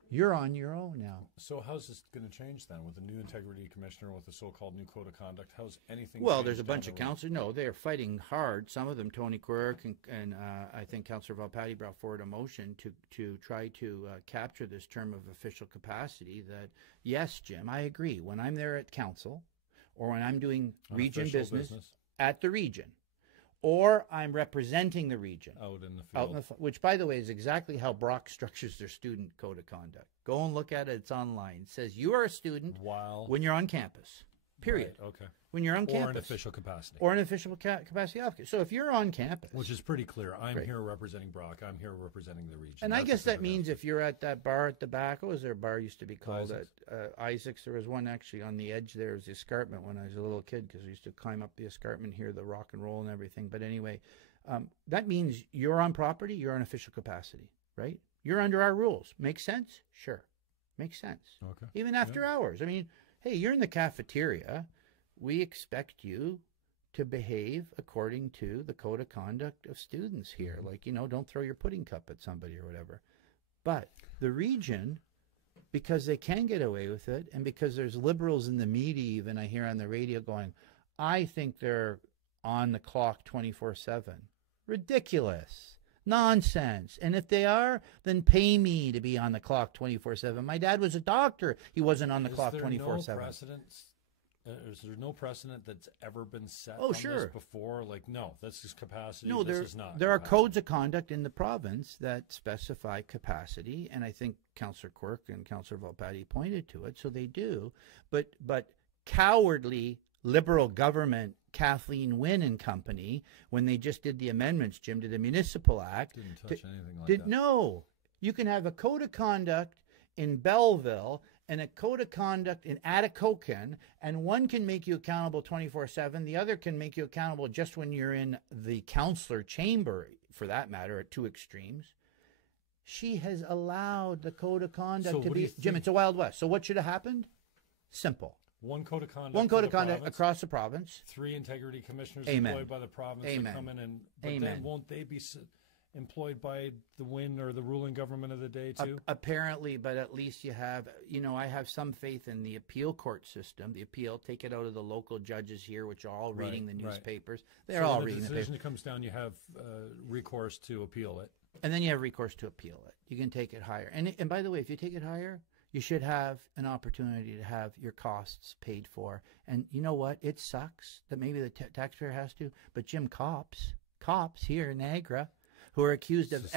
you're on your own now. So how's this going to change then with the new integrity commissioner, with the so-called new code of conduct? How's anything? Well, there's a bunch of councillors. No, they're fighting hard. Some of them, Tony Quirk and I think Councillor Valpatti brought forward a motion to try to capture this term of official capacity. That, yes, Jim, I agree. When I'm there at council, or when I'm doing region business at the region, or I'm representing the region out in the field, which, by the way, is exactly how Brock structures their student code of conduct. Go and look at it. It's online. It says you are a student when you're on campus, period. Right, okay. When you're on campus. Or an official capacity. Or an official capacity officer. So if you're on campus. Which is pretty clear. I'm here representing Brock. I'm here representing the region. And I guess that means if you're at that bar at the back, what was there a bar used to be called? Isaacs. At Isaacs. There was one actually on the edge there. It was the escarpment when I was a little kid, because we used to climb up the escarpment, hear the rock and roll and everything. But anyway, that means you're on property, you're on official capacity, right? You're under our rules. Makes sense? Sure. Makes sense. Okay. Even after hours. I mean, hey, you're in the cafeteria. We expect you to behave according to the code of conduct of students here. Like, don't throw your pudding cup at somebody or whatever. But the region, because they can get away with it, and because there's liberals in the media even, I hear on the radio going, I think they're on the clock 24/7. Ridiculous. Nonsense. And if they are, then pay me to be on the clock 24/7. My dad was a doctor. He wasn't on the clock 24/7. Is there no precedent that's ever been set on this before? Like, no, this is capacity. No, this is not. There are codes of conduct in the province that specify capacity, and I think Councillor Quirk and Councillor Valpatti pointed to it, so they do. But cowardly Liberal government, Kathleen Wynne and company, when they just did the amendments, Jim, to the Municipal Act. Didn't touch anything like that. No. You can have a code of conduct in Belleville and a code of conduct in Atikokan, and one can make you accountable 24/7. The other can make you accountable just when you're in the councillor chamber, for that matter, at two extremes. She has allowed the code of conduct to be... Jim, it's a Wild West. So what should have happened? Simple. One code of conduct. One code of conduct across the province. 3 integrity commissioners Amen. employed by the province Amen. that come in, and Amen. then won't they be employed by the Wynne or the ruling government of the day too? Apparently, but at least you have, I have some faith in the appeal court system. The appeal, take it out of the local judges here, which are all reading the newspapers. They're all reading the papers. When the decision comes down, you have recourse to appeal it. And then you have recourse to appeal it. You can take it higher. And by the way, if you take it higher, you should have an opportunity to have your costs paid for. And you know what? It sucks that maybe the taxpayer has to. But Jim, cops here in Niagara, who are accused of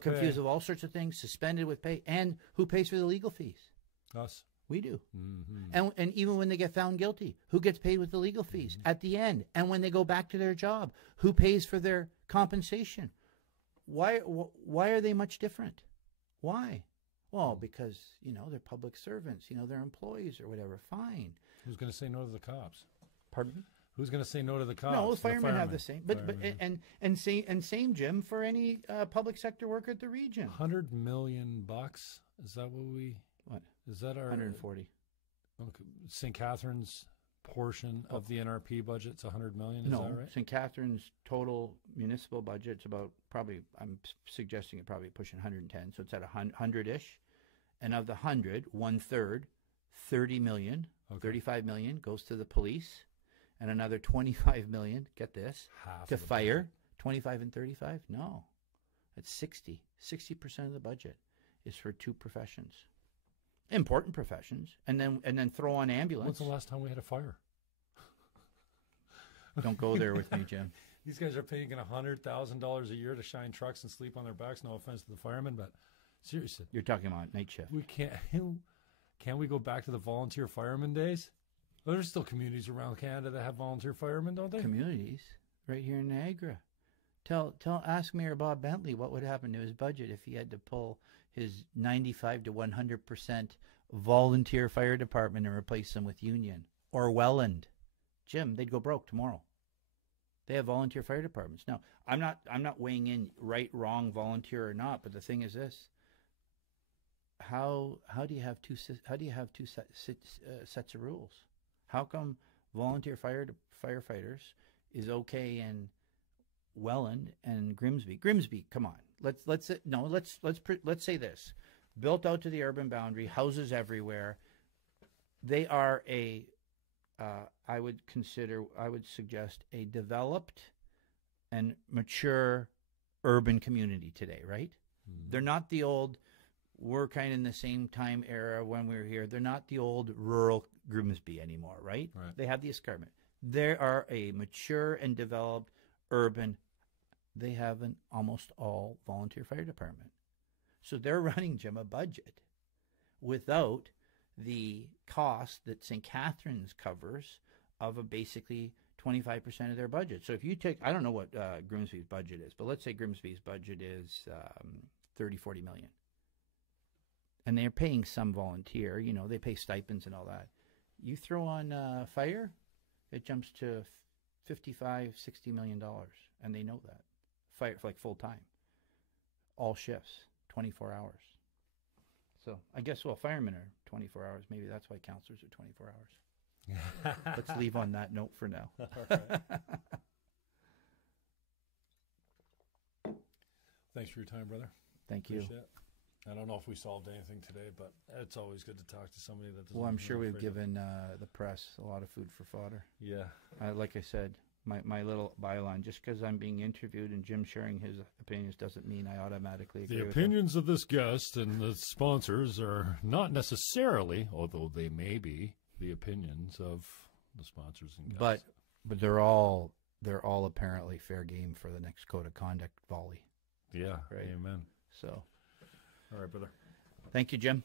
confused of all sorts of things, suspended with pay, and who pays for the legal fees? Us. We do. Mm-hmm. And even when they get found guilty, who gets paid with the legal fees at the end? And when they go back to their job, who pays for their compensation? Why are they much different? Why? Well, because, they're public servants, they're employees or whatever. Fine. Who's going to say no to the cops? Pardon me? Who's going to say no to the cops? No, the firemen have the same. Same, Jim, for any public sector worker at the region. $100 million. Is that what is that our 140? Okay. St. Catharines portion of the NRP budget, it's $100 million. Is no, that right? St. Catharines total municipal budget's about I'm suggesting it probably pushing 110, so it's at 100-ish. And of the 100, 1/3, 30 million, 35 million goes to the police, and another 25 million, get this, half to fire. 25 and 35? No. It's 60%. 60% of the budget is for two professions. Important professions. And then throw on ambulance. When's the last time we had a fire? Don't go there with me, Jim. These guys are paying $100,000 a year to shine trucks and sleep on their backs. No offense to the firemen, but seriously. You're talking about night shift. We can't we go back to the volunteer fireman days? Well, there's still communities around Canada that have volunteer firemen, don't they? Communities right here in Niagara. Ask Mayor Bob Bentley what would happen to his budget if he had to pull his 95 to 100% volunteer fire department and replace them with union or Welland. Jim, they'd go broke tomorrow. They have volunteer fire departments. Now, I'm not weighing in right, wrong, volunteer or not, but the thing is this: how do you have two sets of rules? How come volunteer firefighters is okay in Welland and Grimsby? Grimsby, come on. Let's say this: built out to the urban boundary, houses everywhere. They are I would suggest a developed and mature urban community today, right? Mm-hmm. They're not the old, we're kind of in the same time era when we were here. They're not the old rural Grimsby anymore, right? They have the escarpment. They are a mature and developed urban. They have an almost all volunteer fire department. So they're running, Jim, a budget without the cost that St. Catharines covers of a basically 25% of their budget. So if you take, I don't know what Grimsby's budget is, but let's say Grimsby's budget is 30-40 million. And they're paying some volunteer, they pay stipends and all that. You throw on fire, it jumps to $55-60 million, and they know that. Fire, like full time, all shifts, 24 hours. So I guess, firemen are 24 hours. Maybe that's why councillors are 24 hours. Let's leave on that note for now. All right. Thanks for your time, brother. Thank you. Appreciate it. I don't know if we solved anything today, but it's always good to talk to somebody that doesn't. Well, I'm sure we've given the press a lot of food for fodder. Yeah. Like I said, my little byline, just because I'm being interviewed and Jim sharing his opinions doesn't mean I automatically agree with the opinions of this guest and the sponsors are not necessarily, although they may be, the opinions of the sponsors and guests. But they're all apparently fair game for the next code of conduct volley. Yeah. Right. Amen. So. All right, brother. Thank you, Jim.